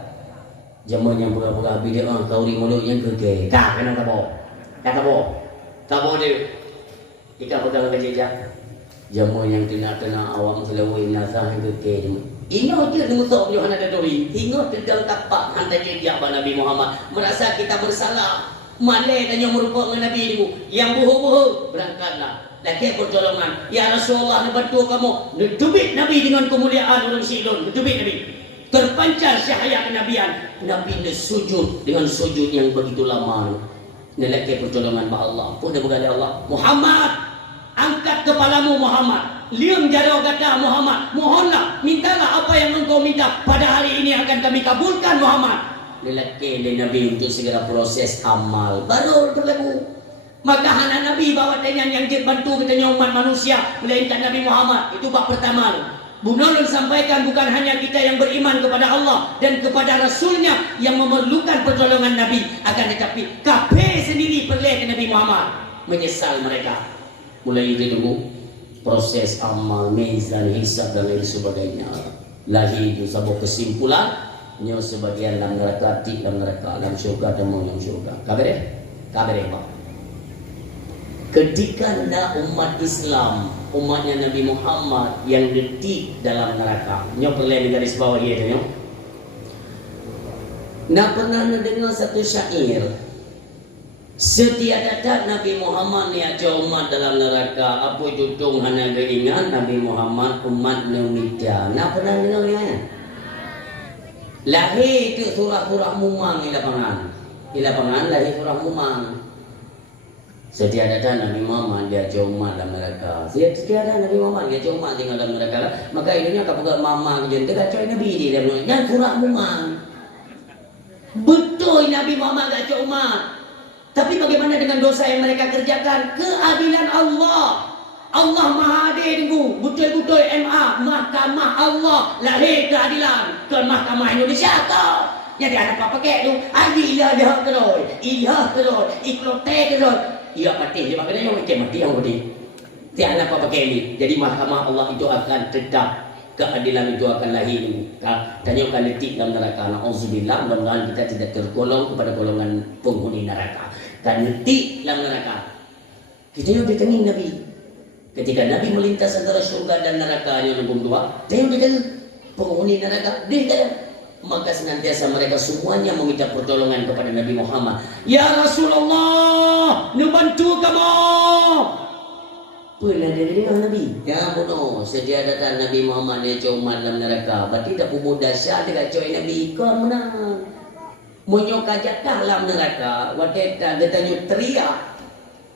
Zaman yang pura-pura habis dia kau ri mulut yang keke. Kak kena tabok. Kak tabok. Tabok dia. Ikan pegang kejejak. Zaman yang kena awam selawai nasah yang keke. Ingat je nutuk Yohana Dadori. Ingat kedal tapak hantar jejak Nabi Muhammad. Merasa kita bersalah. Malai dan yang merupakan Nabi itu. Yang buhu-buhu berangkatlah. Lagi pertolongan. Ya Rasulullah bantu kamu. Tubik Nabi dengan kemuliaan orang Silon. Tubik Nabi. Terpancar cahaya kenabian. Nabi sujud dengan sujud yang begitu lama. Nelaki pertolongan ba Allah. Pun dia berkata Allah, Muhammad, angkat kepalamu Muhammad. Liam jaro kata Muhammad, mohonlah, mintalah apa yang engkau minta. Pada hari ini akan kami kabulkan Muhammad. Nelaki Nabi untuk segera proses amal. Baru berlaku. Maka anak Nabi bawa dengan yang bantu katanya umat manusia melainkan Nabi Muhammad. Itu bab pertama. Bunulun sampaikan bukan hanya kita yang beriman kepada Allah dan kepada Rasulnya yang memerlukan pertolongan Nabi, akan tetapi kafir sendiri perlu ke Nabi Muhammad. Menyesal mereka. Mulai ditunggu proses amal, mizan, hisab dan lain sebagainya. Lahir itu sebuah kesimpulan. Nyo sebagian dalam neraka, dalam neraka, dalam syurga dan dalam syurga. Kabar Pak. Ketika ada umat Islam, umatnya Nabi Muhammad yang detik dalam neraka, nyo perlu garis bawah dia tu. Nak pernah dengar satu syair, setiada tak Nabi Muhammad ni aja umat dalam neraka, apa itu tung hana keingat Nabi Muhammad umat numida. Nak pernah dengar ni mana? Lahir itu surah-surah mumang di lapangan. Di lapangan lahir surah mumang. Setiada ada Nabi Muhammad dia cuma dalam neraka. Setiada Nabi Muhammad dia cuma tinggal dalam neraka. Maka ininya kapal mama kerja dia kacau Nabi dia bilang jangan kurang mumang. Betul Nabi Muhammad kacau umat. Tapi bagaimana dengan dosa yang mereka kerjakan? Keadilan Allah. Allah Maha Adil itu. Betul-betul MA Mahkamah Allah lahir keadilan ke Mahkamah Indonesia kau. Jadi ada apa pakai tu? Iya dah terus. Iya terus. Iklote terus. Ia mati, dia maknanya macam mati yang mati. Tiada apa pakai ini. Jadi mahkamah Allah itu akan tetap, keadilan itu akan lahir. Tanya akan letik dalam neraka. Nauzubillah, mudah-mudahan kita tidak tergolong kepada golongan penghuni neraka. Dan letik dalam neraka. Kita yang ditengin Nabi. Ketika Nabi melintas antara syurga dan neraka yang nombor dua, dia yang ditengin penghuni neraka. Dia kata, maka senantiasa mereka semuanya meminta pertolongan kepada Nabi Muhammad. Ya Rasulullah, bantu kamu. Pernah dia dengar Nabi? Ya bodoh, sedia datang Nabi Muhammad dia cuma dalam neraka. Berarti tak pun dahsyat dia kacau Nabi. Kau menang. Munyok kajakah dalam neraka. Wakita dia tanya teriak.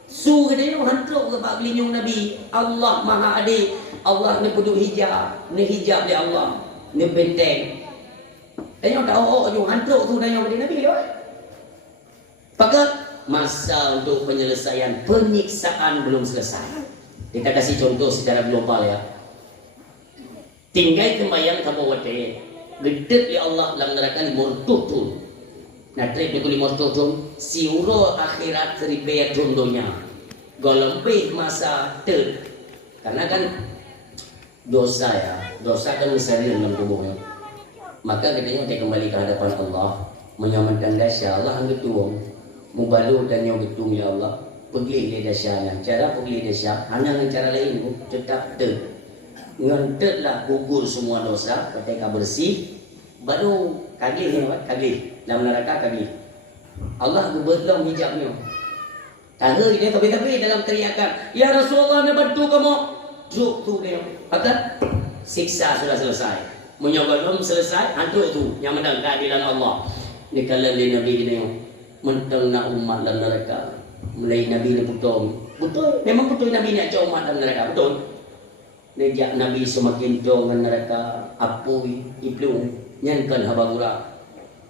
Su dia hantuk ke bab lindung Nabi. Allah Maha Adil. Allah ni peduk hijab. Ni hijab dia Allah. Ni benteng. Dan tak tahu hantuk tu dan yang pada Nabi ya. Maka masa untuk penyelesaian penyiksaan belum selesai. Kita kasih contoh secara global ya. Tinggal kemayang kamu wate. Gedek ya Allah dalam neraka ni murtutun. Nah trip ni murtutun siuro akhirat seribaya contohnya. Golembih masa ter. Karena kan dosa ya. Dosa kan besar dalam tubuhnya. Maka katanya dia kembali ke hadapan Allah, menyamankan dahsyat Allah yang ketua, mubalu dan yang ketua ya Allah, pergi dia dahsyatnya. Cara pergi dahsyat hanya dengan cara lain, tetap ngentetlah gugur semua dosa, ketika bersih, baru kagih ni apa? Kagih. Dalam neraka kagih. Allah berbelang hijabnya. Tanda dia tapi dalam teriakan, "Ya Rasulullah, nak bantu kamu." Zuk tu dia. Kata siksa sudah selesai. Menyogol belum selesai, hantu tu yang menang keadilan Allah. Ni kalau Nabi gini, mentang nak umat dalam neraka. Mulai Nabi ni betul, memang betul Nabi nak jauh umat dalam neraka, betul. Nejak Nabi semakin jauh dalam neraka, apui ibnu nyankan habagura.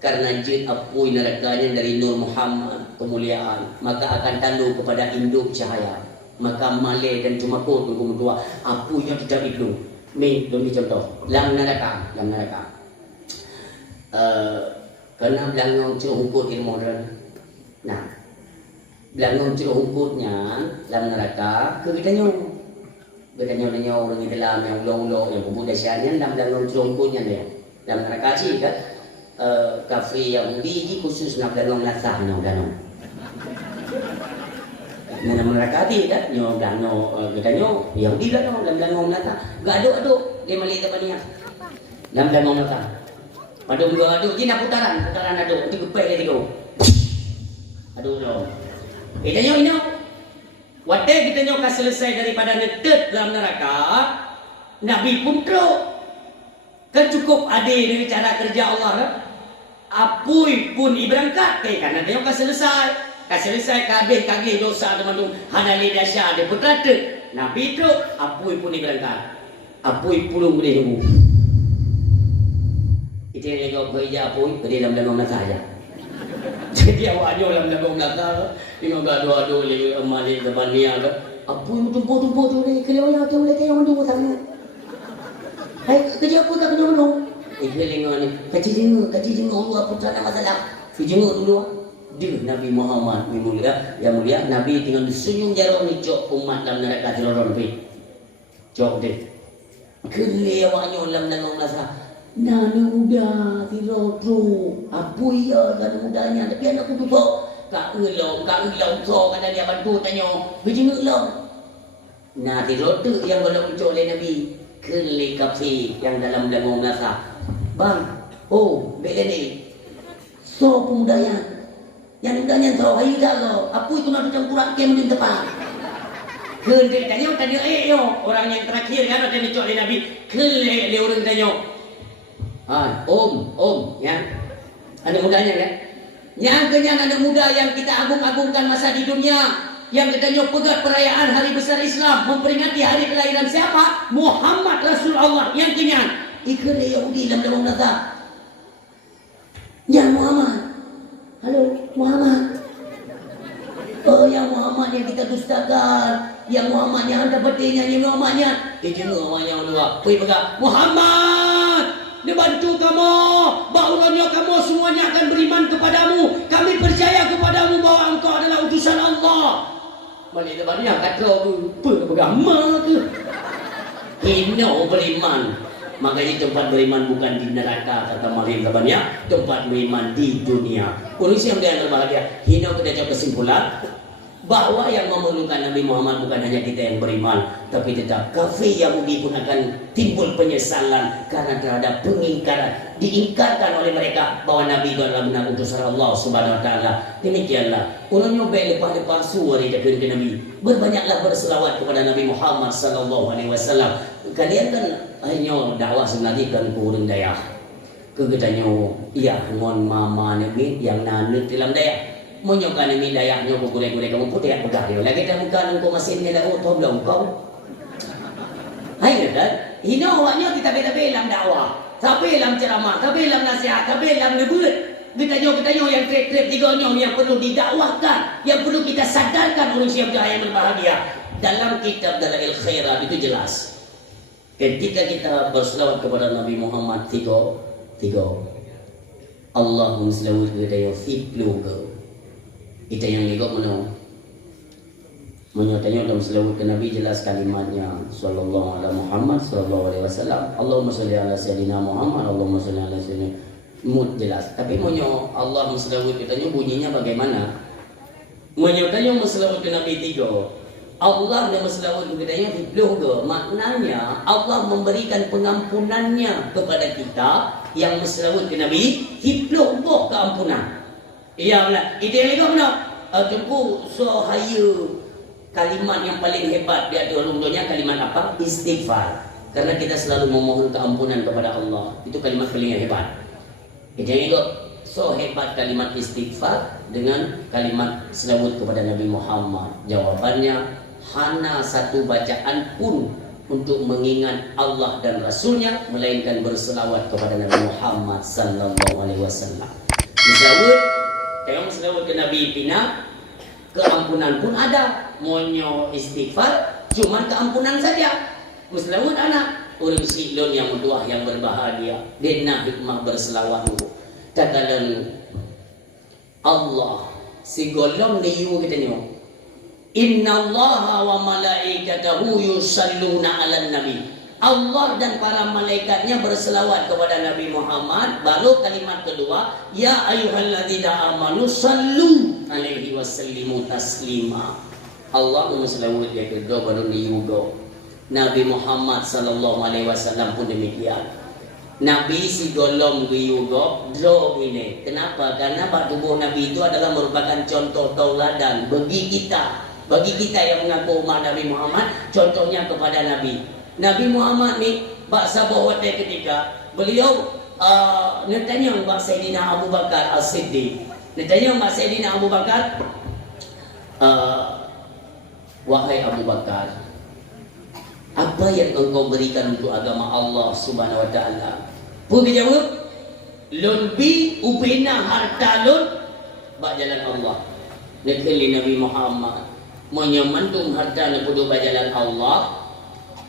Karena jin apui nerakanya dari Nur Muhammad kemuliaan, maka akan tanduk kepada induk cahaya. Maka malai dan cuma kau tunggu dua apunya tidak ibnu. Ni demi contoh, dalam neraka. Karena belangong cerungkut ilmu modern. Nah, belangong cerungkutnya dalam neraka kita nyaw orang dalam yang ulo yang kubu dasyatnya dalam belangong cerungkutnya dia. Dalam neraka sih kan kafir yang di khusus nak belangong lasah danong. Nah, dalam neraka ti kan nyo belangong kita yang di dalam belangong lasah. Gaduk dia melihat apa ni? Dalam belangong lasah. Padung dua aduk, kina putaran aduk, tiga pay dia tiga. Aduk lo. Kita nyo, waktu kita nyo kan selesai daripada netet dalam neraka, Nabi pun teruk. Kan cukup adil dari cara kerja Allah kan? Apui pun iberangkat, karena dia kan selesai kagih dosa teman-teman, hadali dahsyat dia putrata. Nabi teruk, apui pun iberangkat. Apui pulung boleh tunggu. Itu yang kau kerja pun beri dalam belakang saja. Jadi awaknya dalam belakang belakang, tengok gaduh le malik depan dia ke. Apa yang tumpuk tu ni? Kalau yang boleh tengok dulu sana. Hai, kerja apa tak kena menung? Dia lengah ni. Kaji jenguk dulu apa tak ada masalah. Jenguk dulu. Dia Nabi Muhammad yang mulia Nabi tinggal disenyum jarum ni cok umat dalam neraka terorong pi. Cok dia. Kele awaknya dalam belakang belakang. Nana muda tirotu apa ya nana mudanya tapi anak aku tu kak ulau so kan dia bantu tanya biji ulau nah tirotu yang belum muncul oleh Nabi kele kafi yang dalam belangong nasa bang beda ni so pemudanya yang mudanya so ayu jalo apa itu nak campuran ke mungkin depan kele tanya orang yang terakhir kan ada muncul oleh Nabi kele orang tanya ya. Anak mudanya kan? Yang kenyang anak muda yang kita agung-agungkan masa di dunia, yang kita pegat perayaan hari besar Islam, memperingati hari kelahiran siapa? Muhammad Rasulullah yang kenyang. Ikut Yahudi dalam dalam nata. Ya Muhammad. Halo Muhammad. Oh yang Muhammad yang kita dustakan, yang Muhammad yang anda petinya, yang Muhammadnya. Muhammadnya dua. Pergi pegang Muhammad. Dia bantu kamu, bahulanya kamu semuanya akan beriman kepadamu. Kami percaya kepadamu bahwa engkau adalah utusan Allah. Balik depannya kata tu, beragama ke? Hina beriman. Makanya tempat beriman bukan di neraka kata Malim depannya, tempat beriman di dunia. Urusan yang berbahagia. Hina kita jawab kesimpulan bahwa yang memerlukan Nabi Muhammad bukan hanya kita yang beriman, tapi tetap kafir Yahudi pun akan timbul penyesalan karena terhadap pengingkaran, diingkarkan oleh mereka bahwa Nabi itu adalah benar utusan Allah Subhanahu Wa Taala. Demikianlah orang nyoba lepas suara dia ke Nabi, berbanyaklah berselawat kepada Nabi Muhammad Sallallahu Alaihi Wasallam. Kalian kan hanya dakwah sebenarnya kan kurang daya. Kegetanya iya ngon mama Nabi yang nanut dalam daya. Menyokan ini dayaknya gulai-gulai kamu putih yang pegang dia. Lagi kamu kan engkau masih ni dah otot belum kau. Hai kan? Hina awaknya kita bela-bela dakwah. Tapi dalam ceramah, tapi dalam nasihat, tapi dalam nebut. Kita yang trip-trip tiga yang perlu didakwahkan, yang perlu kita sadarkan oleh siapa yang berbahagia. Dalam kitab Dalail Khairat itu jelas. Ketika kita berselawat kepada Nabi Muhammad tiga. Allahumma salli ala Muhammad. Itu yang ligok menang. Menyatanya dalam selawat ke Nabi jelas kalimatnya sallallahu alaihi Muhammad sallallahu alaihi wasallam. Allahumma shalli ala sayyidina Muhammad, Allahumma shalli ala sayyidina Muhammad jelas. Tapi monyo Allahumma salawat kitanya bunyinya bagaimana? Menyatanya selawat ke Nabi tiga. Allah yang berselawat kepada hibluh, maknanya Allah memberikan pengampunannya kepada kita yang berselawat ke Nabi, hibluh keampunan. Iya lah, ide lagi mana? Tunggu sahaya kalimat yang paling hebat di atas dunia kalimat apa? Istighfar. Karena kita selalu memohon keampunan kepada Allah. Itu kalimat paling hebat. Ide lagi so hebat kalimat istighfar dengan kalimat selawat kepada Nabi Muhammad. Jawabannya hana satu bacaan pun untuk mengingat Allah dan Rasulnya, melainkan berselawat kepada Nabi Muhammad sallallahu alaihi wasallam. Selawat, tengok selawat ke Nabi Pina, keampunan pun ada. Monyo istighfar, cuma keampunan saja. Selawat anak, orang silon yang berdoa yang berbahagia, denah hikmah berselawat dulu. Takalan Allah si golong niyu katanya. Inna allaha wa malaikatahu yusalluna ala nabi. Allah dan para malaikatnya berselawat kepada Nabi Muhammad. Baru kalimat kedua, ya ayyuhalladzina amanu sallu alaihi wasallimu taslima. Allah berselawat yang kedua baru niudo. Nabi Muhammad sallallahu alaihi wasallam pun demikian. Nabi si golong guyugo dro ini. Kenapa? Karena tubuh Nabi itu adalah merupakan contoh tauladan bagi kita. Bagi kita yang mengaku umat Nabi Muhammad, contohnya kepada Nabi. Nabi Muhammad ni bahasa bahwa ketika beliau ditanya Mbak Sayyidina Abu Bakar As-Siddiq. Ditanya Mbak Sayyidina Abu Bakar, wahai Abu Bakar, apa yang engkau berikan untuk agama Allah Subhanahu wa taala? Pergi jawab, lun bi ubina harta lun bak jalan Allah. Nekeli Nabi Muhammad menyemantung harta nepudu jalan Allah.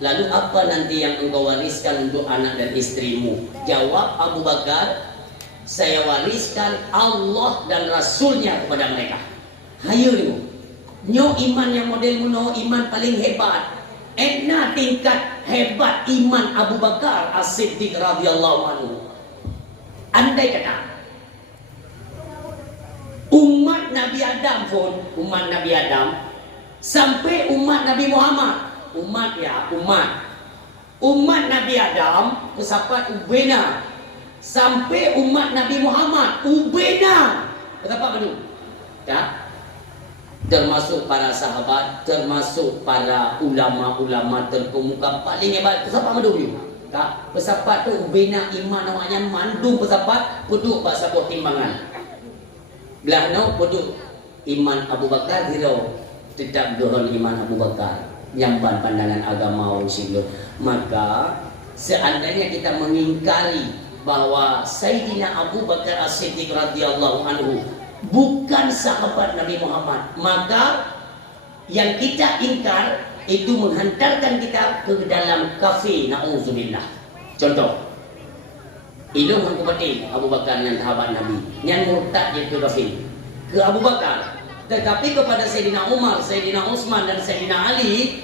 Lalu apa nanti yang engkau wariskan untuk anak dan istrimu? Jawab Abu Bakar, saya wariskan Allah dan Rasulnya kepada mereka. Hayo ni nyo iman yang model muno iman paling hebat. Enak tingkat hebat iman Abu Bakar As-Siddiq radhiyallahu anhu. Andai kata umat Nabi Adam pun, umat Nabi Adam sampai umat Nabi Muhammad, umat Nabi Adam kesapat ubena sampai umat Nabi Muhammad ubena betapa betul ya, termasuk para sahabat, termasuk para ulama-ulama terkemuka paling hebat kesapat betul tak pesapat tu ubena iman namanya mandung pesapat peduk bahasa buah timbangan belah no peduk iman Abu Bakar hero tidak dorong iman Abu Bakar yang pandangan agama usia. Maka seandainya kita mengingkari bahwa Sayyidina Abu Bakar As-Siddiq radhiyallahu anhu bukan sahabat Nabi Muhammad, maka yang kita ingkar itu menghantarkan kita ke dalam kafir, na'udzubillah. Contoh, ilmu yang kepada Abu Bakar yang sahabat Nabi, yang murtad itu kafir ke Abu Bakar. Tetapi kepada Sayyidina Umar, Sayyidina Utsman dan Sayyidina Ali,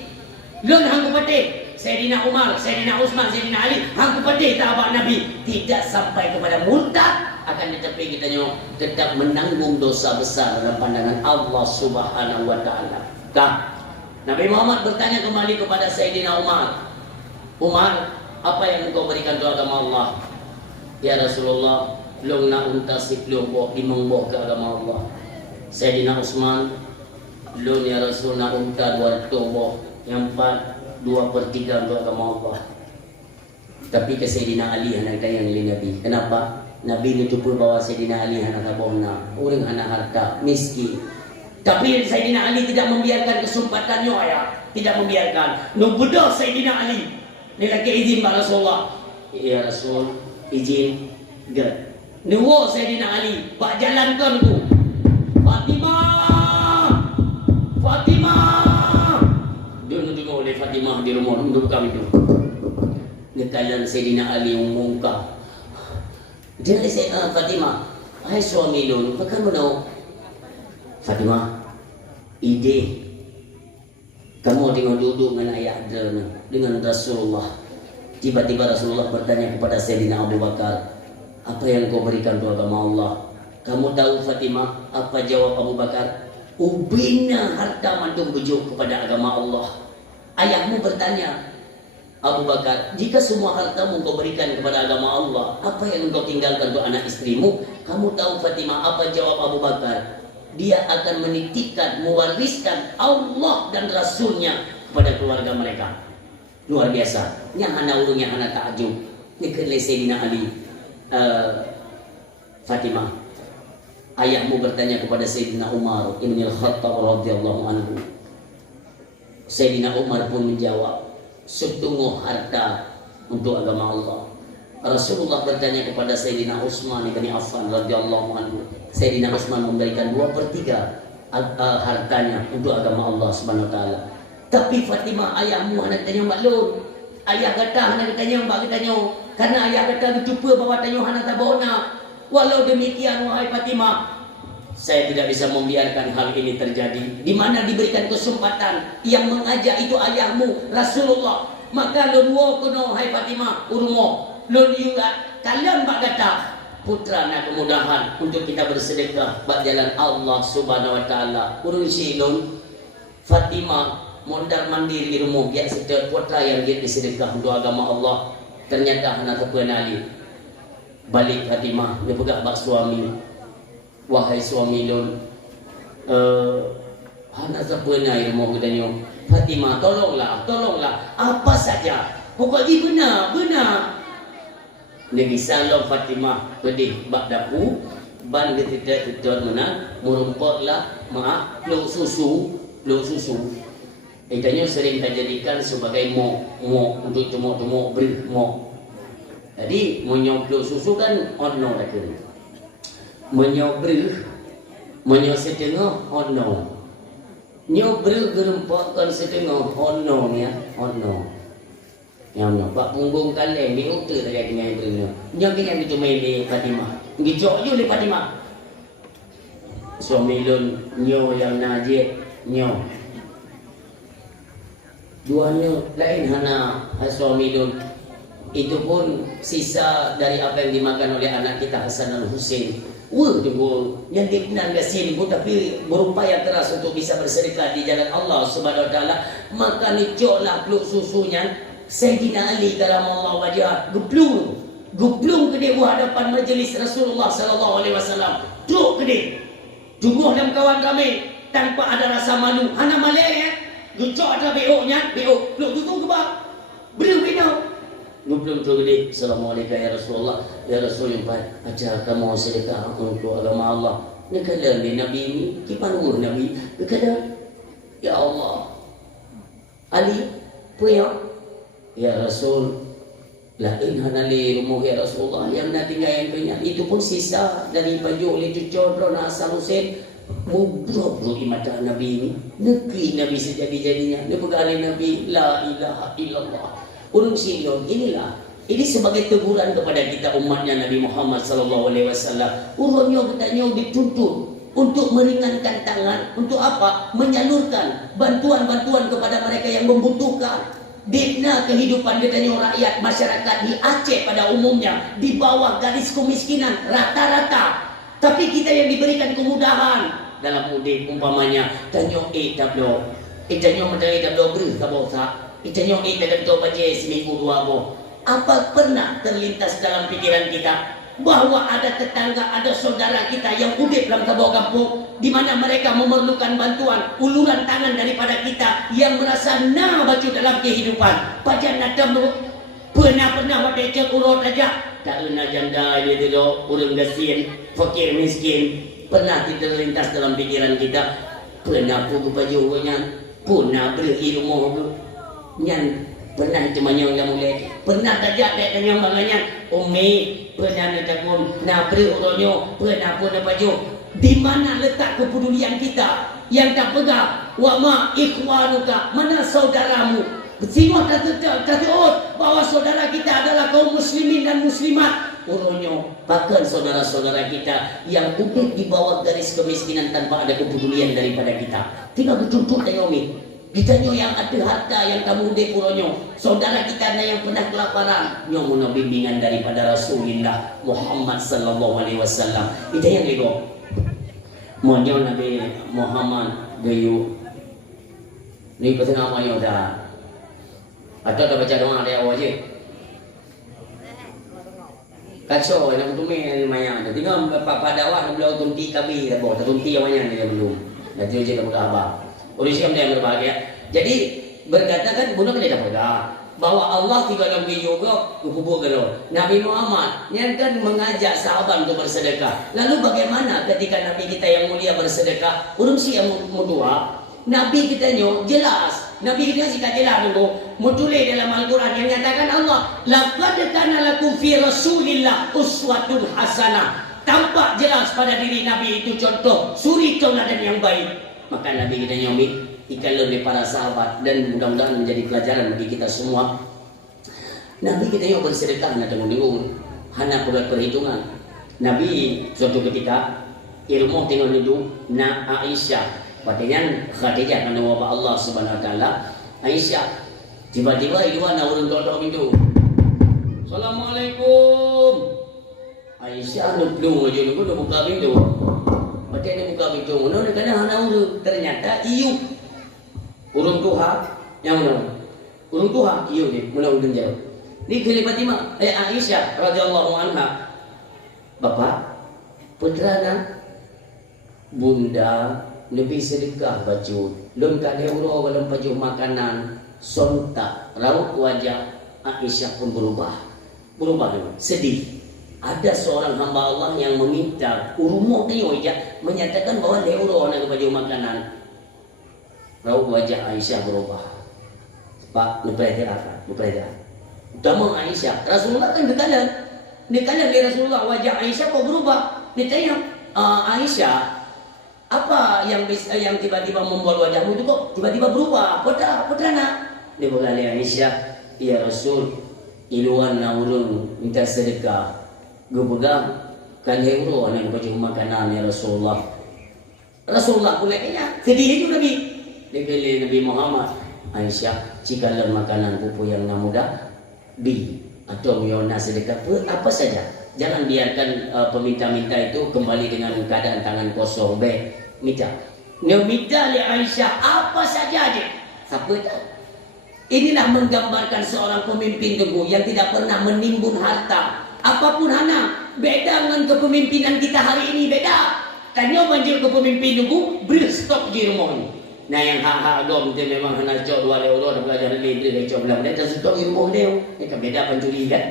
lun hang kepada Sayyidina Umar, Sayyidina Utsman, Sayyidina Ali, hang kepada sahabat Nabi tidak sampai kepada murtad, akan tetapi kita tetap menanggung dosa besar dalam pandangan Allah Subhanahu wa taala. Nabi Muhammad bertanya kembali kepada Sayyidina Umar. Umar, apa yang engkau berikan untuk agama Allah? Ya Rasulullah, lung na untasik lumbo dimengboh ke agama Allah. Sayyidina Utsman, lun ya Rasul na unta 2 toboh, yang 2/3 untuk agama Allah. Tapi ke Sayyidina Ali anak yang Nabi. Kenapa? Nabi itu pun bawa Sayyidina Ali anak kabona, orang anak harta, miskin. Tapi Sayyidina Ali tidak membiarkan kesempatannya ayah, tidak membiarkan. Nubudah Sayyidina Ali, ni lagi izin pada Rasulullah. Ya Rasul, izin. Gak. Nuwo Sayyidina Ali, pak jalankan tu. Fatimah. Dia tengok oleh Fatimah di rumah duduk kami tu. Nekalan Sayyidina Ali mengungkap. Dia kata Fatimah, hai suami lu, apa kamu tahu? Fatimah, ide kamu tengok duduk dengan ayah dengan Rasulullah. Tiba-tiba Rasulullah bertanya kepada Sayyidina Abu Bakar, apa yang kau berikan untuk agama Allah? Kamu tahu Fatimah apa jawab Abu Bakar? ubina harta mandung bujuk kepada agama Allah. Ayahmu bertanya, Abu Bakar, jika semua hartamu kau berikan kepada agama Allah, apa yang engkau tinggalkan untuk anak istrimu? Kamu tahu Fatimah apa jawab Abu Bakar? Dia akan menitipkan, mewariskan Allah dan Rasulnya kepada keluarga mereka. Luar biasa. Yang hana urungnya hana takjub. Ini kelihatan Sayyidina Ali. Fatimah, ayahmu bertanya kepada Sayyidina Umar Ibn al-Khattab radhiyallahu anhu. Sayyidina Umar pun menjawab, setungguh harta untuk agama Allah. Rasulullah bertanya kepada Sayyidina Utsman bin Affan radhiyallahu anhu. Sayyidina Utsman memberikan 2/3 hartanya untuk agama Allah Subhanahu wa taala. Tapi Fatimah, ayahmu anak tanya maklum. Ayah kata anak tanya mbak tanya. Karena ayah kata berjumpa bawa tanya anak tabona. Walau demikian wahai Fatimah, saya tidak bisa membiarkan hal ini terjadi. Di mana diberikan kesempatan yang mengajak itu ayahmu Rasulullah. Maka lun wo kuno hai Fatimah urumo. Lun juga kalian bak kata putra nak kemudahan untuk kita bersedekah bak jalan Allah Subhanahu wa taala. Urun si lun Fatimah mondar mandir di rumah dia setiap putra yang dia disedekah untuk agama Allah. Ternyata anak terkenali. Balik Fatimah dia pegang bak suami. Wahai suami lun, hana sapuna ilmu katanya, Fatimah tolonglah, apa saja, pokoknya benar. Nabi Sallam Fatimah pedih bak dapu, ban kita tuan mana, merumpaklah maaf, lu susu. Itanya sering dijadikan sebagai mo untuk cuma beri mo. Jadi menyoblo susu kan ono dah kena. Menyobril setengah ono. Nyobril gerempakkan setengah ono ya, ono. Yang nampak punggung kaleng ni uta tadi dengan berinya. Jangan yang itu main di Fatimah. Ngijok je di Fatimah. Suami lun nyo yang najib nyo. Duanya lain hana suami lun. Itu pun sisa dari apa yang dimakan oleh anak kita Hasan dan Husain. Tunggu yang dikenal ke sini pun tapi berupaya keras untuk bisa bersedekah di jalan Allah Subhanahu wa taala. Maka nicoklah peluk susunya Sayyidina Ali dalam Allah wajah geblung ke dia hadapan majlis Rasulullah sallallahu alaihi wasallam. Truk ke dia. Jumlah dalam kawan kami tanpa ada rasa malu. Hana malai ya. Gecok ada beoknya, beok. Peluk tu kebab. Beri binau. Belum gede. Assalamualaikum ya Rasulullah. Ya Rasul yang baik, ajar kamu sedekah untuk agama Allah. Ni kala ni Nabi ni, kipan Nabi. Kata, ya Allah. Ali, punya. Ya Rasul, lain hanali rumah ya Rasulullah yang nak tinggal yang punya. Itu pun sisa dari baju oleh cucu drona Hasan Husain. Mubrok imata Nabi ni. Negeri Nabi sejadi-jadinya. Dia pegang Nabi, la ilaha illallah. Urung silon inilah ini sebagai teguran kepada kita umatnya Nabi Muhammad sallallahu alaihi wasallam. Urungnya katanya dituntut untuk meringankan tangan untuk apa? Menyalurkan bantuan-bantuan kepada mereka yang membutuhkan. Dina kehidupan katanya rakyat masyarakat di Aceh pada umumnya di bawah garis kemiskinan rata-rata. Tapi kita yang diberikan kemudahan dalam mudik umpamanya tanyo tablo. Tanyo mentari tablo beri kabosa. Itanyong dalam tu baca seminggu 2 boh. Apa pernah terlintas dalam pikiran kita bahwa ada tetangga, ada saudara kita yang udik dalam sebuah kampung di mana mereka memerlukan bantuan, uluran tangan daripada kita yang merasa na baju dalam kehidupan. Pajan nadam pernah wadah cek urut aja. Tak pernah janda dia tu urang gasin, fakir miskin. Pernah kita terlintas dalam pikiran kita pernah pun baju nya, pernah beri rumah Nyan pernah cuma yang mulai pernah tajak dek tanya banganya umi pernah takun na beri uronyo pernah pun baju di mana letak kepedulian kita yang tak pegang wa ma ikhwanuka mana saudaramu semua kata bahwa saudara kita adalah kaum muslimin dan muslimat uronyo bahkan saudara-saudara kita yang duduk di bawah garis kemiskinan tanpa ada kepedulian daripada kita tinggal bertuntut tanya umi. Ditanya yang ada harta yang kamu dek puronyo, saudara kita yang pernah kelaparan, nyomono bimbingan daripada Rasulullah Muhammad sallallahu alaihi wasallam. Itu yang ego. Monyo Nabi Muhammad gayu. Ni pasal apa yo dah? Atau dah baca doa dia awal je. Kacau nak tumai lumayan. Tengok pada awak nak belau tunti kami dah bawa tunti awaknya dia belum. Dah dia je dah berkhabar. Oleh siapa dia berbahagia. Jadi berkata kan bunuh dia dapat bahwa Allah tiba Nabi juga hubung kalau Nabi Muhammad yang kan mengajak sahabat untuk bersedekah. Lalu bagaimana ketika Nabi kita yang mulia bersedekah? Urung si yang mudua. Nabi kita nyo jelas. Nabi kita sikap jelas dulu. Mutulis dalam Al-Quran yang nyatakan Allah, laqad kana lakum fi Rasulillah uswatun hasanah. Tampak jelas pada diri Nabi itu contoh suri tauladan yang baik. Maka Nabi kita nyomi ikan lebih para sahabat dan mudah-mudahan menjadi pelajaran bagi kita semua. Nabi kita yang bersedekah nak tengok hana buat perhitungan. Nabi suatu ketika ilmu tengok hidup na Aisyah. Padahal Khadijah kan nama Allah Subhanahu Wa Taala. Aisyah tiba-tiba itu ana urang tok pintu. Assalamualaikum. Aisyah nunggu aja nunggu buka pintu. Padahal buka pintu. Mana kana hana urang ternyata iu urang Tuhan yang mana? Urang Tuhan iu ni mula urang jauh. Ni kali Fatimah Aisyah radhiyallahu anha. Bapa putrana bunda lebih sedekah baju lum kade uro dalam baju makanan sontak raut wajah Aisyah pun berubah sedih. Ada seorang hamba Allah yang meminta urumo dia menyatakan bahwa dia uro nak baju makanan. Raut wajah Aisyah berubah. Pak lepas dia utama Aisyah Rasulullah kan berkata di Rasulullah wajah Aisyah kok berubah. Ditanya Aisyah, apa yang tiba-tiba membuat wajahmu itu kok tiba-tiba berubah? Putra nak? Dia berkata Aisyah, ya Rasul, iluan na ulun minta sedekah. Gue pegang kan euro yang baju makanan ya Rasulullah. Rasulullah pula kayaknya sedih itu Nabi. Dia kata Nabi Muhammad, Aisyah, jikalau makanan pupu yang muda bi atau miona sedekah apa saja. Jangan biarkan peminta-minta itu kembali dengan keadaan tangan kosong. Minta. Dia minta oleh Aisyah apa saja aja. Siapa tahu? Inilah menggambarkan seorang pemimpin teguh yang tidak pernah menimbun harta. Apapun hana. Beda dengan kepemimpinan kita hari ini. Beda. Tanya banjir kepemimpin teguh beri stok di rumah ini. Nah yang hak-hak dom dia memang hana cok 2 euro dah belajar lebih beri cok belah. Dia stok di rumah dia. Ini kan beda pencuri kan.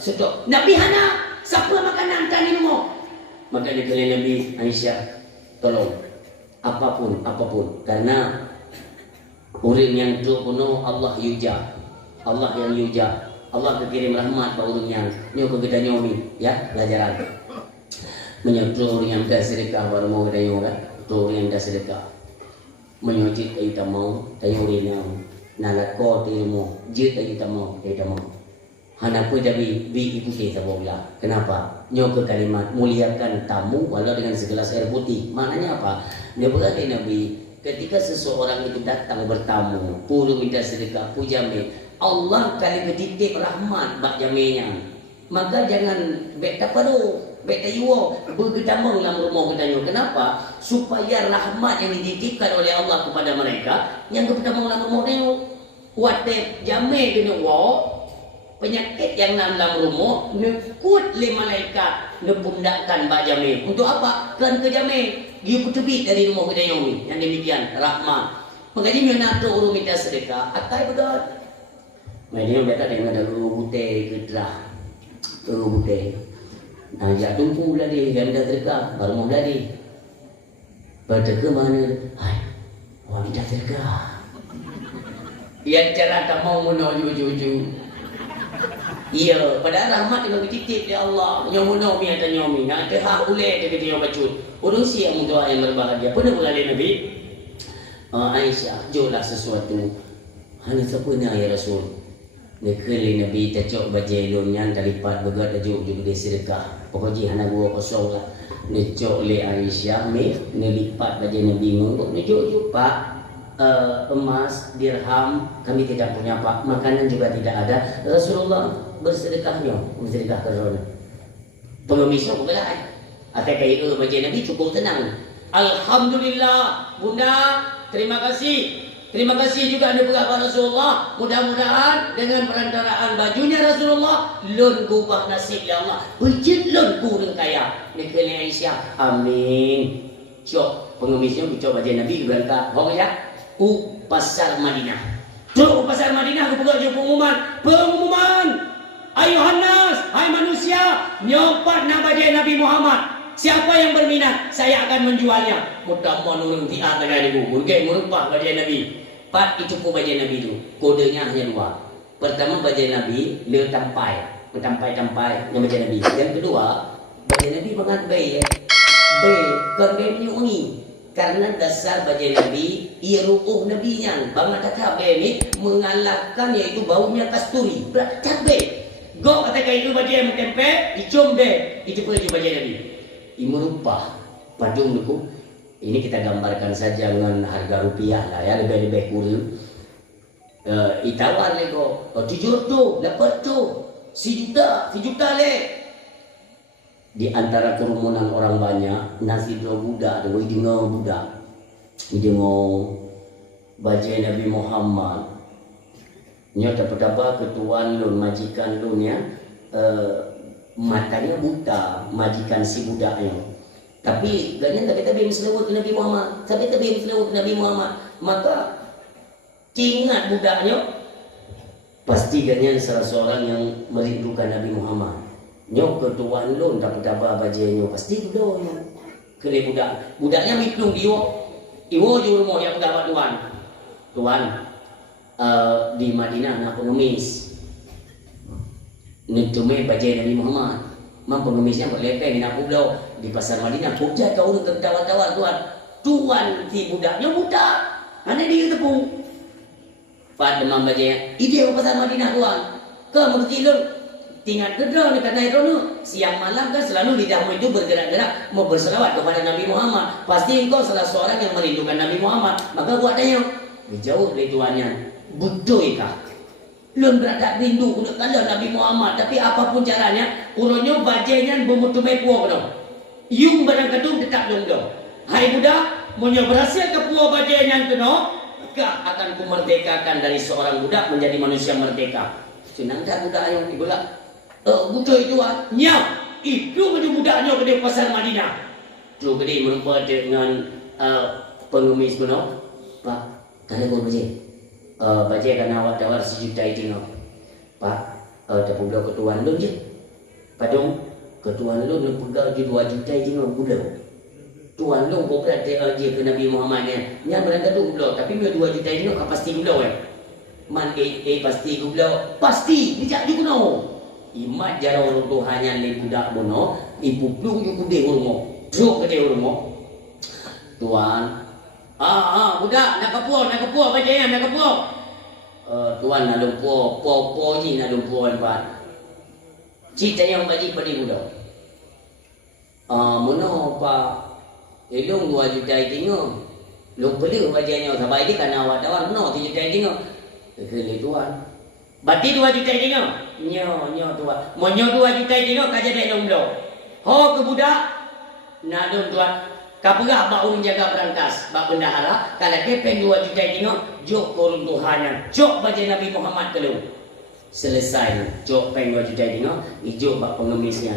Stok. Nabi hana siapa makanan tani rumah. Maka dia kata Nabi Aisyah, tolong apapun karena orang yang tu kuno Allah yuja. Allah yang yuja. Allah kekirim rahmat pada orang yang nyo kita nyomi ya pelajaran. Menyuruh orang yang dah sedekah baru mau kita nyomi tu orang yang dah sedekah. Menyuci kita mau tayo rin nalako tilmo jit kita mau. Hana pun jadi ikuti tabola. Kenapa? Nyoke kalimat muliakan tamu walau dengan segelas air putih. Maknanya apa? Dia berkata Nabi, ketika seseorang itu datang bertamu, puru minta sedekah, pujame, Allah kali ketitip rahmat bak jaminya. Maka jangan beta paru, beta yuo bergedamang dalam rumah kita. Kenapa? Supaya rahmat yang dititipkan oleh Allah kepada mereka yang bergedamang dalam rumah dia. Wate jame kena wo penyakit yang dalam rumah nekut le malaikat nepundakkan bak jame. Untuk apa? Kerana ke jame dia bertebik dari rumah kita yang demikian rahmat. Makanya dia nak urus minta sedekah atai betul. Dia berkata dengan ada rubute kedrah. Rubute. Nah, ya tumpu pula dia yang dah sedekah baru mau jadi. Pada ke mana? Hai. Wah minta sedekah. Dia cara tak mau menuju-juju. Iya, pada rahmat dengan titip ya Allah. Yang menawi atau nyomi, nak hak boleh dia kata yang bacut. Orang siap doa yang berbahagia. Pernah berkali Nabi Aisyah, jualah sesuatu. Hanya sepena ya Rasul. Nekali Nabi tacok bajai lunyan daripada begat tajuk juga dia sedekah. Pokoknya hanya gua kosong lah. Necok le Aisyah me nelipat bajai Nabi ngok necok Pak. Emas, dirham kami tidak punya Pak, makanan juga tidak ada. Rasulullah bersedekahnya, bersedekah ke sana. Pengemisnya bukan Atau kaya baca Nabi cukup tenang. Alhamdulillah, Bunda, terima kasih. Terima kasih juga anda berkat Rasulullah. Mudah-mudahan dengan perantaraan bajunya Rasulullah, lun gubah nasib ya Allah. Bejit lun kurang kaya. Nekali Aisyah. Amin. Cok pengemisnya cok baju Nabi berangkat. Hok ya. Pasar Madinah. Cok pasar Madinah aku buka je pengumuman. Pengumuman. Ayuhan nas, hai manusia, nyopat nak baju Nabi Muhammad. Siapa yang berminat, saya akan menjualnya. Mudah menurun di atas ibu. Mungkin merupakan baju Nabi. Pak itu pun baju Nabi itu. Kodenya hanya dua. Pertama baju Nabi, le tampai. Tampai yang baju Nabi. Yang kedua, baju Nabi banget baik ya. Baik, kan baik ni. Karena dasar baju Nabi, ia ruuh Nabi-nya. Bangat kata baik ni mengalahkan iaitu baunya kasturi. Berat baik. Go kata itu baju yang tempe, dicium deh. Itu pun baju Nabi. Ini merubah padung itu. Ini kita gambarkan saja dengan harga rupiah lah ya, lebih kurang. Itawar le ko, 7 tu, dapat tu, si juta le. Di antara kerumunan orang banyak, nasi dua budak, dua jengo budak, jengo bajai Nabi Muhammad. Nya dapat apa ketuan lun, majikan lun ya, matanya buta, majikan si budaknya. Tapi ganyan tapi selawat ke Nabi Muhammad. Tapi selawat ke Nabi Muhammad. Maka ingat budaknya pasti ganyan salah seorang yang merindukan Nabi Muhammad. Nyok ketuan lu dapat apa bajanya pasti doanya. Kele budaknya miklung iwo ju rumah yang dapat tuan di Madinah nak pengemis. Nentume bajai Nabi Muhammad. Mam pengemisnya berlepeng nak pulau di pasar Madinah. Pukja kau udah tawar tuan si budaknya budak. Mana dia tepung? Pak demam bajanya. Ide ke pasar Madinah tuan. Ke menurut tinggal gedor dekat naik rono. Siang malam kan selalu lidahmu itu bergerak-gerak mau berselawat kepada Nabi Muhammad. Pasti engkau salah seorang yang merindukan Nabi Muhammad. Maka buat tanya. Jauh dari tuannya. Budoy kah? Lun berada rindu untuk kala Nabi Muhammad. Tapi apapun caranya, uronyo bajanya bermutumai puak dong. Yung barang kedung tetap dong. Hai budak, monyo berhasil ke puak bajanya keno, maka akan kumerdekakan dari seorang budak menjadi manusia merdeka. Senang tak budak yang dibolak? Budak itu nyam. Itu menjadi budaknya ke pasar Madinah. Tu gede merupakan dengan pengemis keno. Pak, tanya kau bajai. Bajai kan awak tawar sejuta itu no. Pak, tapi belau ketuan lu je. Padung, ketuan lu pegang je 2 juta itu no belau. Tuan lu kau berarti je ke Nabi Muhammad ni. Yang berangkat tu belau, tapi dia 2 juta itu no pasti belau Man pasti belau. Pasti, bijak juga no. Imat jarang orang tu hanya le budak bono, ibu plung ju gede urmo. Druk gede urmo. Tuan, budak nak kepuak bajai nak kepuak. Tuan nak lumpur, po ni nak lumpur empat. Cerita yang bagi pada budak. Mana pak? Elong 2 juta tengok. Lupa dia bajainya sampai dia kan awak tawar no 3 juta tengok. Kele tuan. Berarti 2 juta tengok. Nyo tuan. Monyo 2 juta tengok kaja dak long do. Ho ke budak. Nak don tuan. Kapurah bak urung jaga berantas, bak bendahara, kalau kepeng 2 juta tengok, jok kurung Tuhannya, jok baca Nabi Muhammad kelung. Selesai, jok peng 2 juta tengok, ijok bak pengemisnya.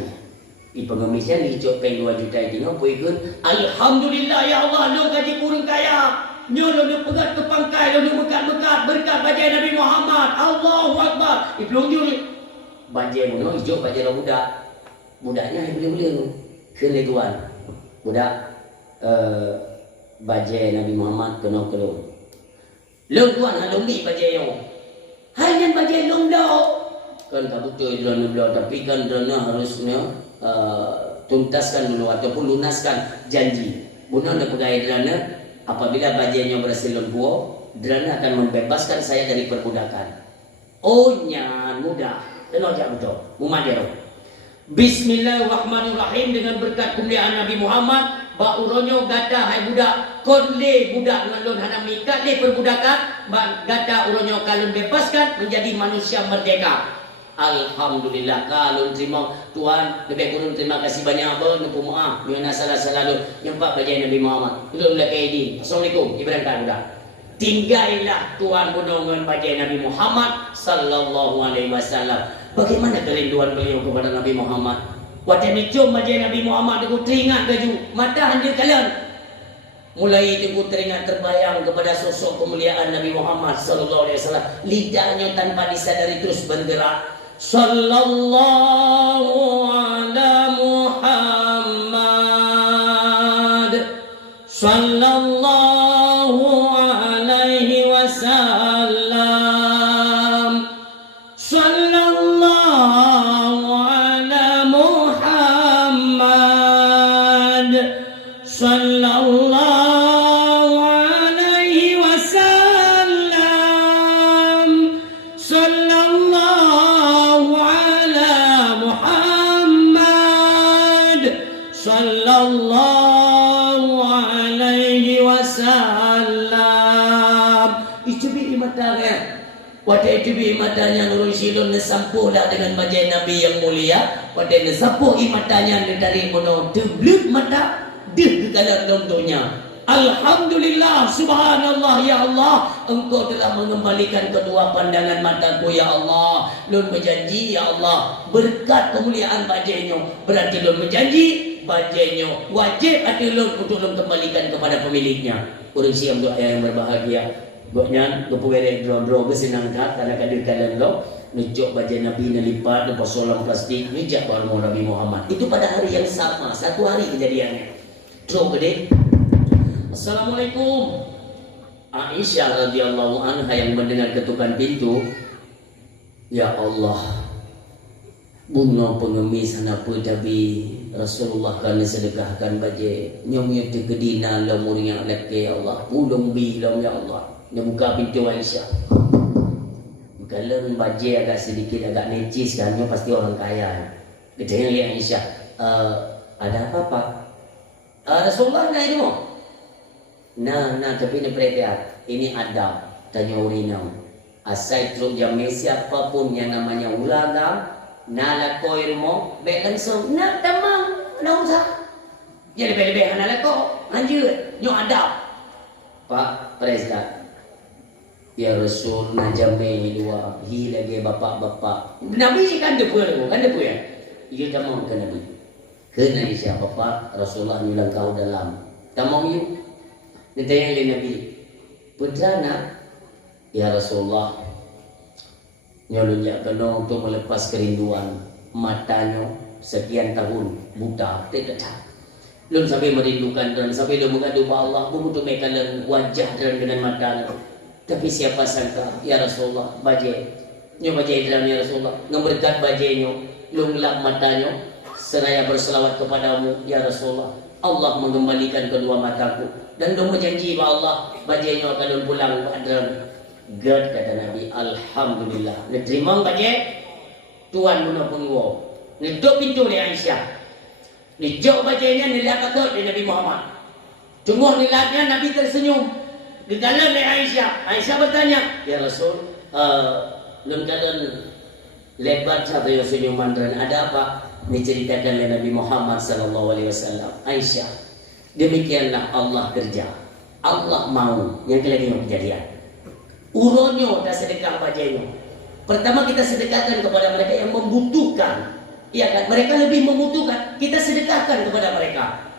I pengemisnya, ijok peng 2 juta tengok, puikun, Alhamdulillah ya Allah, lu gaji kurung kaya. Nyo lu pegat ke pangkai, lu berkat baca Nabi Muhammad, Allahu Akbar. I pelung juri. Baca muno, ijok baca budak. Budaknya boleh-boleh. Kena tuan. Budak. Bajai Nabi Muhammad kena kelung. Long tuan halong ni bajai yo. Hanya bajai long do. Kan tak betul dalam belau tapi kan dana harusnya tuntaskan dulu ataupun lunaskan janji. Bukan ada pegawai dana apabila bajainya berhasil lumpuh, dana akan membebaskan saya dari perbudakan. Oh nyan mudah. Kena jak betul. Mumadiro. Bismillahirrahmanirrahim dengan berkat kemuliaan Nabi Muhammad. Ba uronyo gata hai budak konle budak ngalun hana mikat le perbudakan ba gata uronyo kalun bebaskan menjadi manusia merdeka. Alhamdulillah kalau terima Tuhan lebih kurang terima kasih banyak apa nuku maaf yang salah selalu nyempak bajai Nabi Muhammad belum lagi ini. Assalamualaikum Ibrahim Karuda tinggallah Tuhan menongon bajai Nabi Muhammad sallallahu alaihi wasallam. Bagaimana kerinduan beliau kepada Nabi Muhammad? Waktu ni cium bajai Nabi Muhammad aku teringat gaju mata hancur kalian. Mulai itu teringat terbayang kepada sosok kemuliaan Nabi Muhammad sallallahu alaihi wasallam. Lidahnya tanpa disadari terus bergerak. Sallallahu ala Muhammad sallallahu alaihi wasallam sallallahu ala Muhammad sallallahu alaihi wasallam sallallahu ala Muhammad sallallahu alaihi wasallam. Itu bi matanya. Waktu itu bi matanya Nurul Silun nesampulah dengan bajai Nabi yang mulia. Waktu nesampuh matanya dari mono tebluk mata deh ke dalam contohnya. Alhamdulillah, subhanallah ya Allah, engkau telah mengembalikan kedua pandangan mataku ya Allah. Lun berjanji ya Allah, berkat kemuliaan bajainya, berarti lun berjanji bajainya wajib hati lun untuk lun kembalikan kepada pemiliknya. Orang siam doa yang berbahagia. Buatnya kepugere dro-dro bersenang kat karena kadir kalian lo nejok bajai Nabi nelipat lepas solam plastik nejak baru Nabi Muhammad. Itu pada hari yang sama, satu hari kejadiannya. Dro gede. Assalamualaikum. Aisyah radhiyallahu anha yang mendengar ketukan pintu, ya Allah, bunga pengemis apa tapi Rasulullah kan sedekahkan bajai nyomnya te kedina lamur yang leke ya Allah, pulung bilang ya Allah. Dia buka pintu Aisyah. Kalau bajai agak sedikit agak necis kan, pasti orang kaya. Dia lihat Aisyah, ada apa Pak? Rasulullah naik dulu. Nah, tapi ini perhatian. Ini adab. Tanya urinam. Asal teruk jamai siapapun yang namanya ulagam, nalako ilmu, baik langsung, nak tamang, nak usah. Jadi lebih-lebih nalako, lanjut, nyok adab. Pak, presiden. Ya Rasul, najamai dua, hi lagi bapak-bapak. Nabi kan dia punya, ya. Ia tamang ke Nabi. Kena Aisyah bapak Rasulullah bilang kau dalam. Tamang you. Ditanya oleh Nabi, putrana, ya Rasulullah, nyolonnya kena untuk melepas kerinduan matanya sekian tahun buta tidak. Belum sampai merindukan dan sampai dia mengadu Allah, butuh mekalan wajah dan dengan matanya. Tapi siapa sangka, ya Rasulullah, bajai, bajai dalam ya Rasulullah, ngeberkat bajainya, lunglap matanya, seraya berselawat kepadamu, ya Rasulullah. Allah mengembalikan kedua mataku dan dia berjanji bahwa Allah bajainya akan pulang pada God kata Nabi. Alhamdulillah. Diterima bajai Tuhan guna pengwo. Nidok pintu ni Aisyah. Nijok bajainya nilai kata di Nabi Muhammad. Tunggu nilainya Nabi tersenyum. Di dalam ni Aisyah. Aisyah bertanya, ya Rasul, belum kalian lebat satu yang senyuman dan ada apa? Diceritakan oleh Nabi Muhammad sallallahu alaihi wasallam. Aisyah, demikianlah Allah kerja. Allah mau yang lagi kejadian. Uronyo dan sedekah bajainya. Pertama kita sedekahkan kepada mereka yang membutuhkan. Iya kan? Mereka lebih membutuhkan. Kita sedekahkan kepada mereka.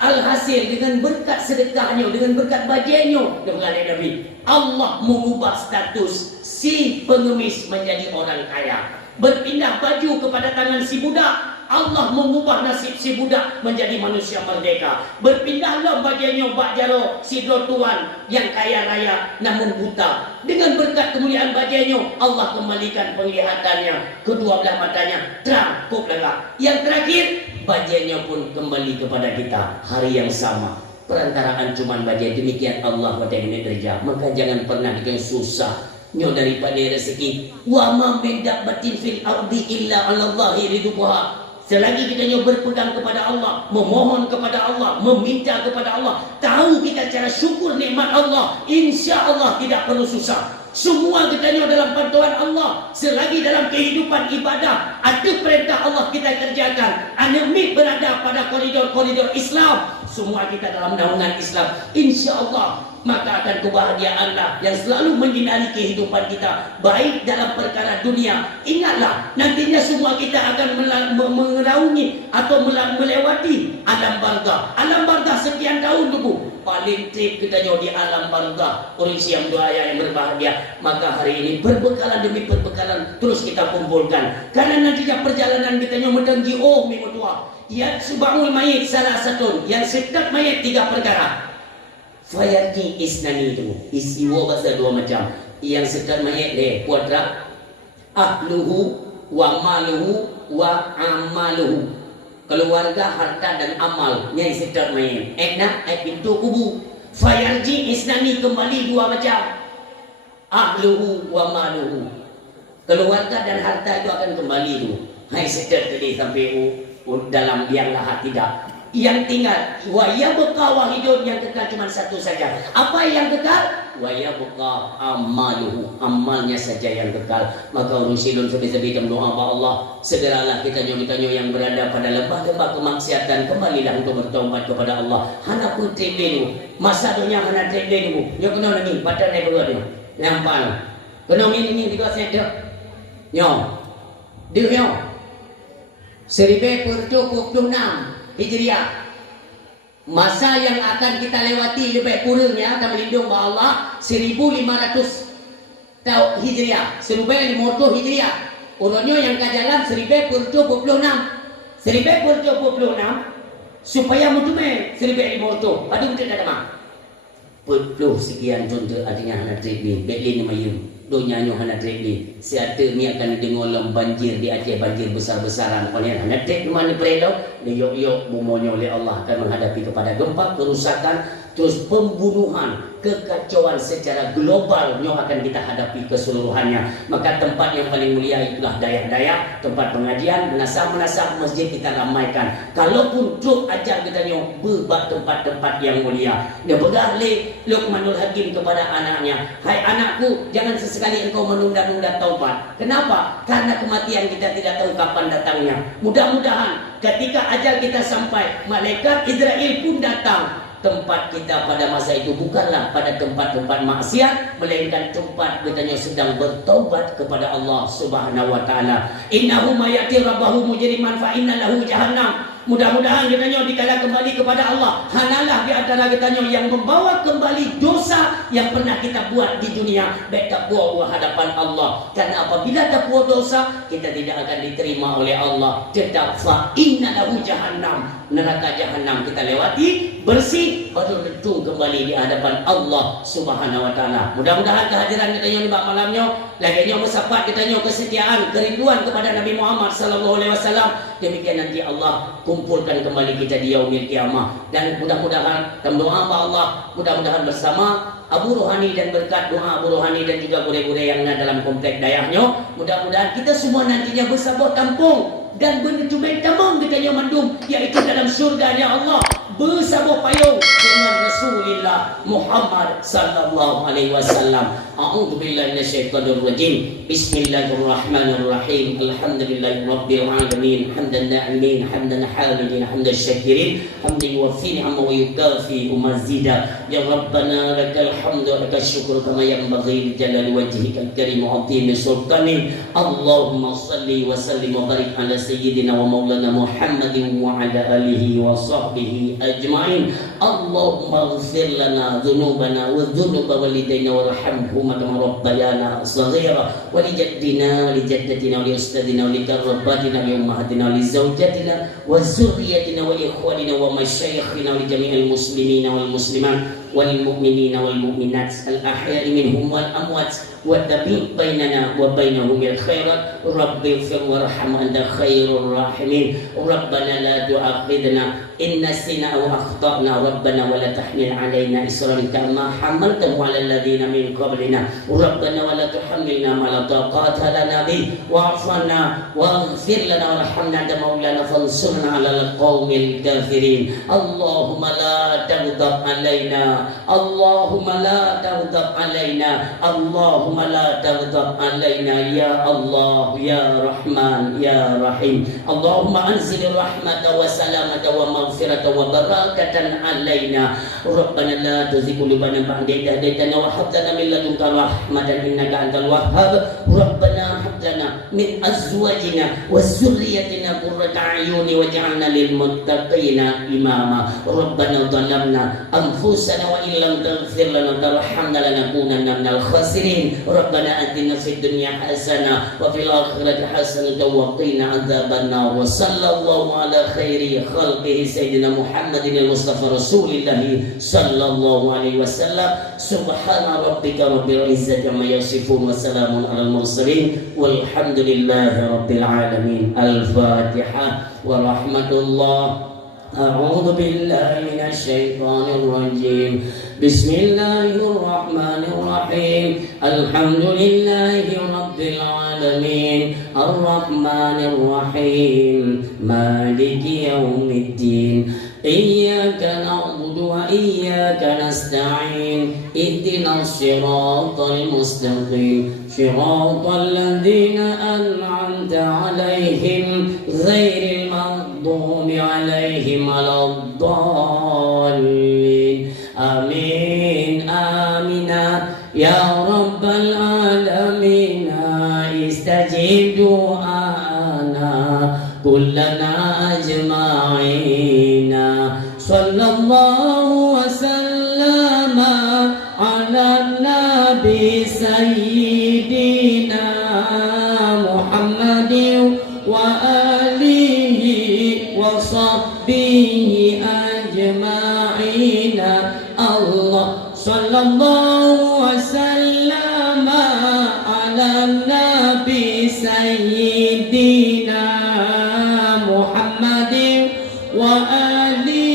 Alhasil dengan berkat sedekahnya, dengan berkat bajainya, dengan Nabi, Allah mengubah status si pengemis menjadi orang kaya. Berpindah baju kepada tangan si budak, Allah mengubah nasib si budak menjadi manusia merdeka. Berpindahlah bajainya Bak Jaro si tuan yang kaya raya namun buta. Dengan berkat kemuliaan bajainya, Allah kembalikan penglihatannya, kedua belah matanya terang lelak. Yang terakhir, bajainya pun kembali kepada kita hari yang sama. Perantaraan cuman bajai, demikian Allah pada ini kerja. Maka jangan pernah bikin susah nyo daripada rezeki. Wa ma min dabbatin fil ardi illa 'ala Allahi ridwaha. Selagi kita nyo berpegang kepada Allah, memohon kepada Allah, meminta kepada Allah, tahu kita cara syukur nikmat Allah, insya Allah tidak perlu susah. Semua katanya dalam bantuan Allah. Selagi dalam kehidupan ibadah ada perintah Allah kita kerjakan. Anemi berada pada koridor-koridor Islam. Semua kita dalam naungan Islam. Insya Allah maka akan kebahagiaanlah yang selalu menyinari kehidupan kita, baik dalam perkara dunia. Ingatlah, nantinya semua kita akan meraungi atau melewati alam barzah. Alam barzah sekian tahun dulu. Paling trip kita di alam barzah. Orang siam doa yang berbahagia. Maka hari ini perbekalan demi perbekalan terus kita kumpulkan. Karena nantinya perjalanan kita mendenggi minggu tua. Yang subangul mayit salah satu. Yang sedap mayit 3 perkara. Fayati isnani itu isiwa bahasa 2 macam. Yang sekat mayat kuadrat ahluhu wa maluhu wa amaluhu. Keluarga, harta dan amal yang sekat mayat. Pintu kubu. Fayarji isnani kembali 2 macam. Ahluhu wa maluhu. Keluarga dan harta itu akan kembali itu. Hai sekat tadi sampai dalam yang lahat tidak. Yang tinggal waya buka hidup yang kekal cuma satu saja. Apa yang kekal? Waya buka amaluhu, amalnya saja yang kekal. Maka orang silun sebi-sebi dan doa Allah, segeralah kita yang berada pada lembah-lembah kemaksiatan, kembalilah untuk bertaubat kepada Allah. Hana pun tribenu masa dunia hana tribenu yo kena nani badan naik keluar dia nampak kena ini juga saya yo dia 1426 Hijriah. Masa yang akan kita lewati lebih kurangnya kita melindung bahwa Allah 1500 tahun Hijriah, 1500 Hijriah. Orangnya yang ke jalan 1426 supaya mutume 1500 padu kita ada mah 40 sekian contoh artinya anak tribin Berlin mayu donya nyo hana tribin si ada mi akan dengolam banjir di Aceh, banjir besar-besaran oleh anak trib mana predo ni yok bumonyo oleh Allah akan menghadapi kepada gempa, kerusakan, terus pembunuhan, kekacauan secara global nyo akan kita hadapi keseluruhannya. Maka tempat yang paling mulia itulah Dayak-Dayak, tempat pengajian, menasah masjid kita ramaikan. Kalaupun truk ajar kita nyo berbak tempat-tempat yang mulia. Dia pegang Luqmanul Hakim kepada anaknya, hai anakku, jangan sesekali engkau menunda-nunda taubat. Kenapa? Karena kematian kita tidak tahu kapan datangnya. Mudah-mudahan ketika ajal kita sampai, malaikat Israel pun datang. Tempat kita pada masa itu bukanlah pada tempat-tempat maksiat, melainkan tempat katanya sedang bertaubat kepada Allah Subhanahu wa taala. Innahu mayati rabbahu mujriman fa inna lahu jahannam. Mudah-mudahan katanya dikala kembali kepada Allah, hanalah di antara katanya yang membawa kembali dosa yang pernah kita buat di dunia, baik takwa hadapan Allah. Karena apabila takwa dosa, kita tidak akan diterima oleh Allah. Tetap fa inna lahu jahannam, neraka jahannam kita lewati bersih baru rentung kembali di hadapan Allah Subhanahu wa taala. Mudah-mudahan kehadiran katanya di malamnya laginya bersahabat katanya kesetiaan, kerinduan kepada Nabi Muhammad sallallahu alaihi wasallam. Demikian nanti Allah kumpulkan kembali kita di yaumil kiamah. Dan mudah-mudahan dalam doa Allah, mudah-mudahan bersama Abu Rohani dan berkat doa Abu Rohani dan juga gure-gure yang ada dalam komplek dayahnya, mudah-mudahan kita semua nantinya bersabot tampung dan berjumpa tamam katanya mandum, yaitu dalam surganya Allah bersabot payung dengan Rasulullah Muhammad sallallahu alaihi wasallam. A'udzu billahi minasyaitonir rajim. Bismillahirrahmanirrahim. Alhamdulillahirabbil alamin. Hamdan na'imin, hamdan hamidin, hamdan syakirin, hamdan yuwaffi ni'ama wa yukafi mazida. Ya Rabbana lakal hamdu wa lakal syukru kama yanbaghi li jalali wajhikal karim wa 'azimi sultanik. Allahumma shalli wa sallim wa barik ala sayyidina wa maulana Muhammadin wa ala alihi wa sahbihi ajma'in. Allahumma ighfir lana dhunubana wa dhunuba walidayna warhamhuma kama rabbayana shaghira wa li jaddina li jaddatina wa li ustadina wa li karrabatina wa ummahatina wa li zawjatina wa zurriyyatina wa ikhwanina wa masyayikhina wa li jami'il muslimina wal muslimat wal mu'minina wal mu'minat al ahya'i minhum wal amwat wa tabi' bainana wa bainahum bil khairat. Rabbi ighfir warham anta khairur rahimin. Rabbana la tu'akhidna in nasina aw akhtana. Rabbana wa la tahmil 'alaina isran kama hamaltahu 'alal ladzina min qablina. Rabbana wa la tuhammilna ma la taqata lana bih wa'fu 'anna waghfir lana warhamna anta maulana fansurna 'alal qaumil kafirin. Allahumma la taghdab alaina, Allahumma la taghdab alaina, Allahumma la taghdab alaina, ya Allah ya Rahman ya Rahim. Allahumma anzil rahmata wa salamata wa maghfirata wa barakatan alaina. Rabbana la tuzigh qulubana ba'da idh hadaytana wa hab lana min ladunka rahmatan innaka antal wahhab. Rabbana hab lana min azwajina wa dzurriyyatina qurrata a'yuni waj'alna lil muttaqina imama. Rabbana dhalamna anfusana wa illam taghfir lana tarhamna lanakunanna minal khasirin. Rabbana atina fid dunya hasanah wa fil akhirati hasanah wa qina adzabannar. Wa sallallahu ala khairi khalqihi sayyidina Muhammadin al-Mustafa Rasulillah sallallahu alaihi wasallam. Subhana rabbika rabbil izzati amma yasifun wa salamun alal mursalin walhamdulillahi rabbil alamin. Al-Fatihah wa rahmatullah. أعوذ بالله من الشيطان الرجيم. بسم الله الرحمن الرحيم. الحمد لله رب العالمين الرحمن الرحيم مالك يوم الدين. إياك نعبد وإياك نستعين. اهدنا الصراط المستقيم صراط الذين أنعمت عليهم غير المغضوب عليهم ولا الضالين. آمين آمين يا رب العالمين. استجب دعاءنا كلنا أجمعين. صلى الله وسلم على النبي سيدنا محمد وآله وصحبه أجمعين. الله صلى الله وسلم على النبي سيدنا محمد وآله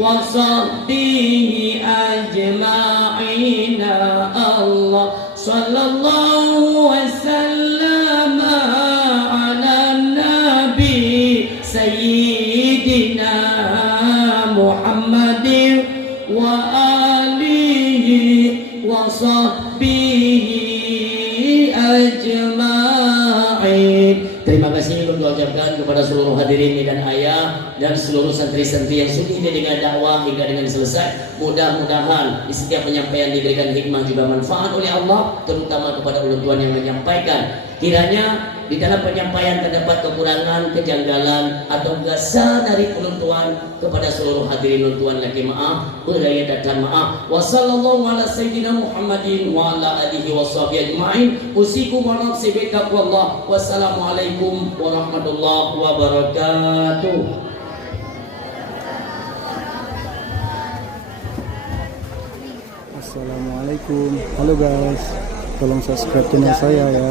وصحبه أجمعين. الله صلى الله وسلم على النبي سيدنا محمد وآله وصحبه أجمعين. Terima kasih kami ucapkan kepada seluruh hadirin dan ayah dan seluruh santri-santri yang sudi dengan dakwah hingga dengan selesai. Mudah-mudahan di setiap penyampaian diberikan hikmah juga manfaat oleh Allah, terutama kepada ulun yang menyampaikan. Kiranya di dalam penyampaian terdapat kekurangan, kejanggalan atau gasa dari ulun kepada seluruh hadirin ulun lagi maaf, berdaya dan maaf. Wassallallahu ala sayyidina Muhammadin wa ala alihi washabihi ajma'in. Usikum wa nafsi bi taqwallah. Wassalamualaikum warahmatullahi wabarakatuh. Assalamualaikum. Halo guys, tolong subscribe channel saya ya.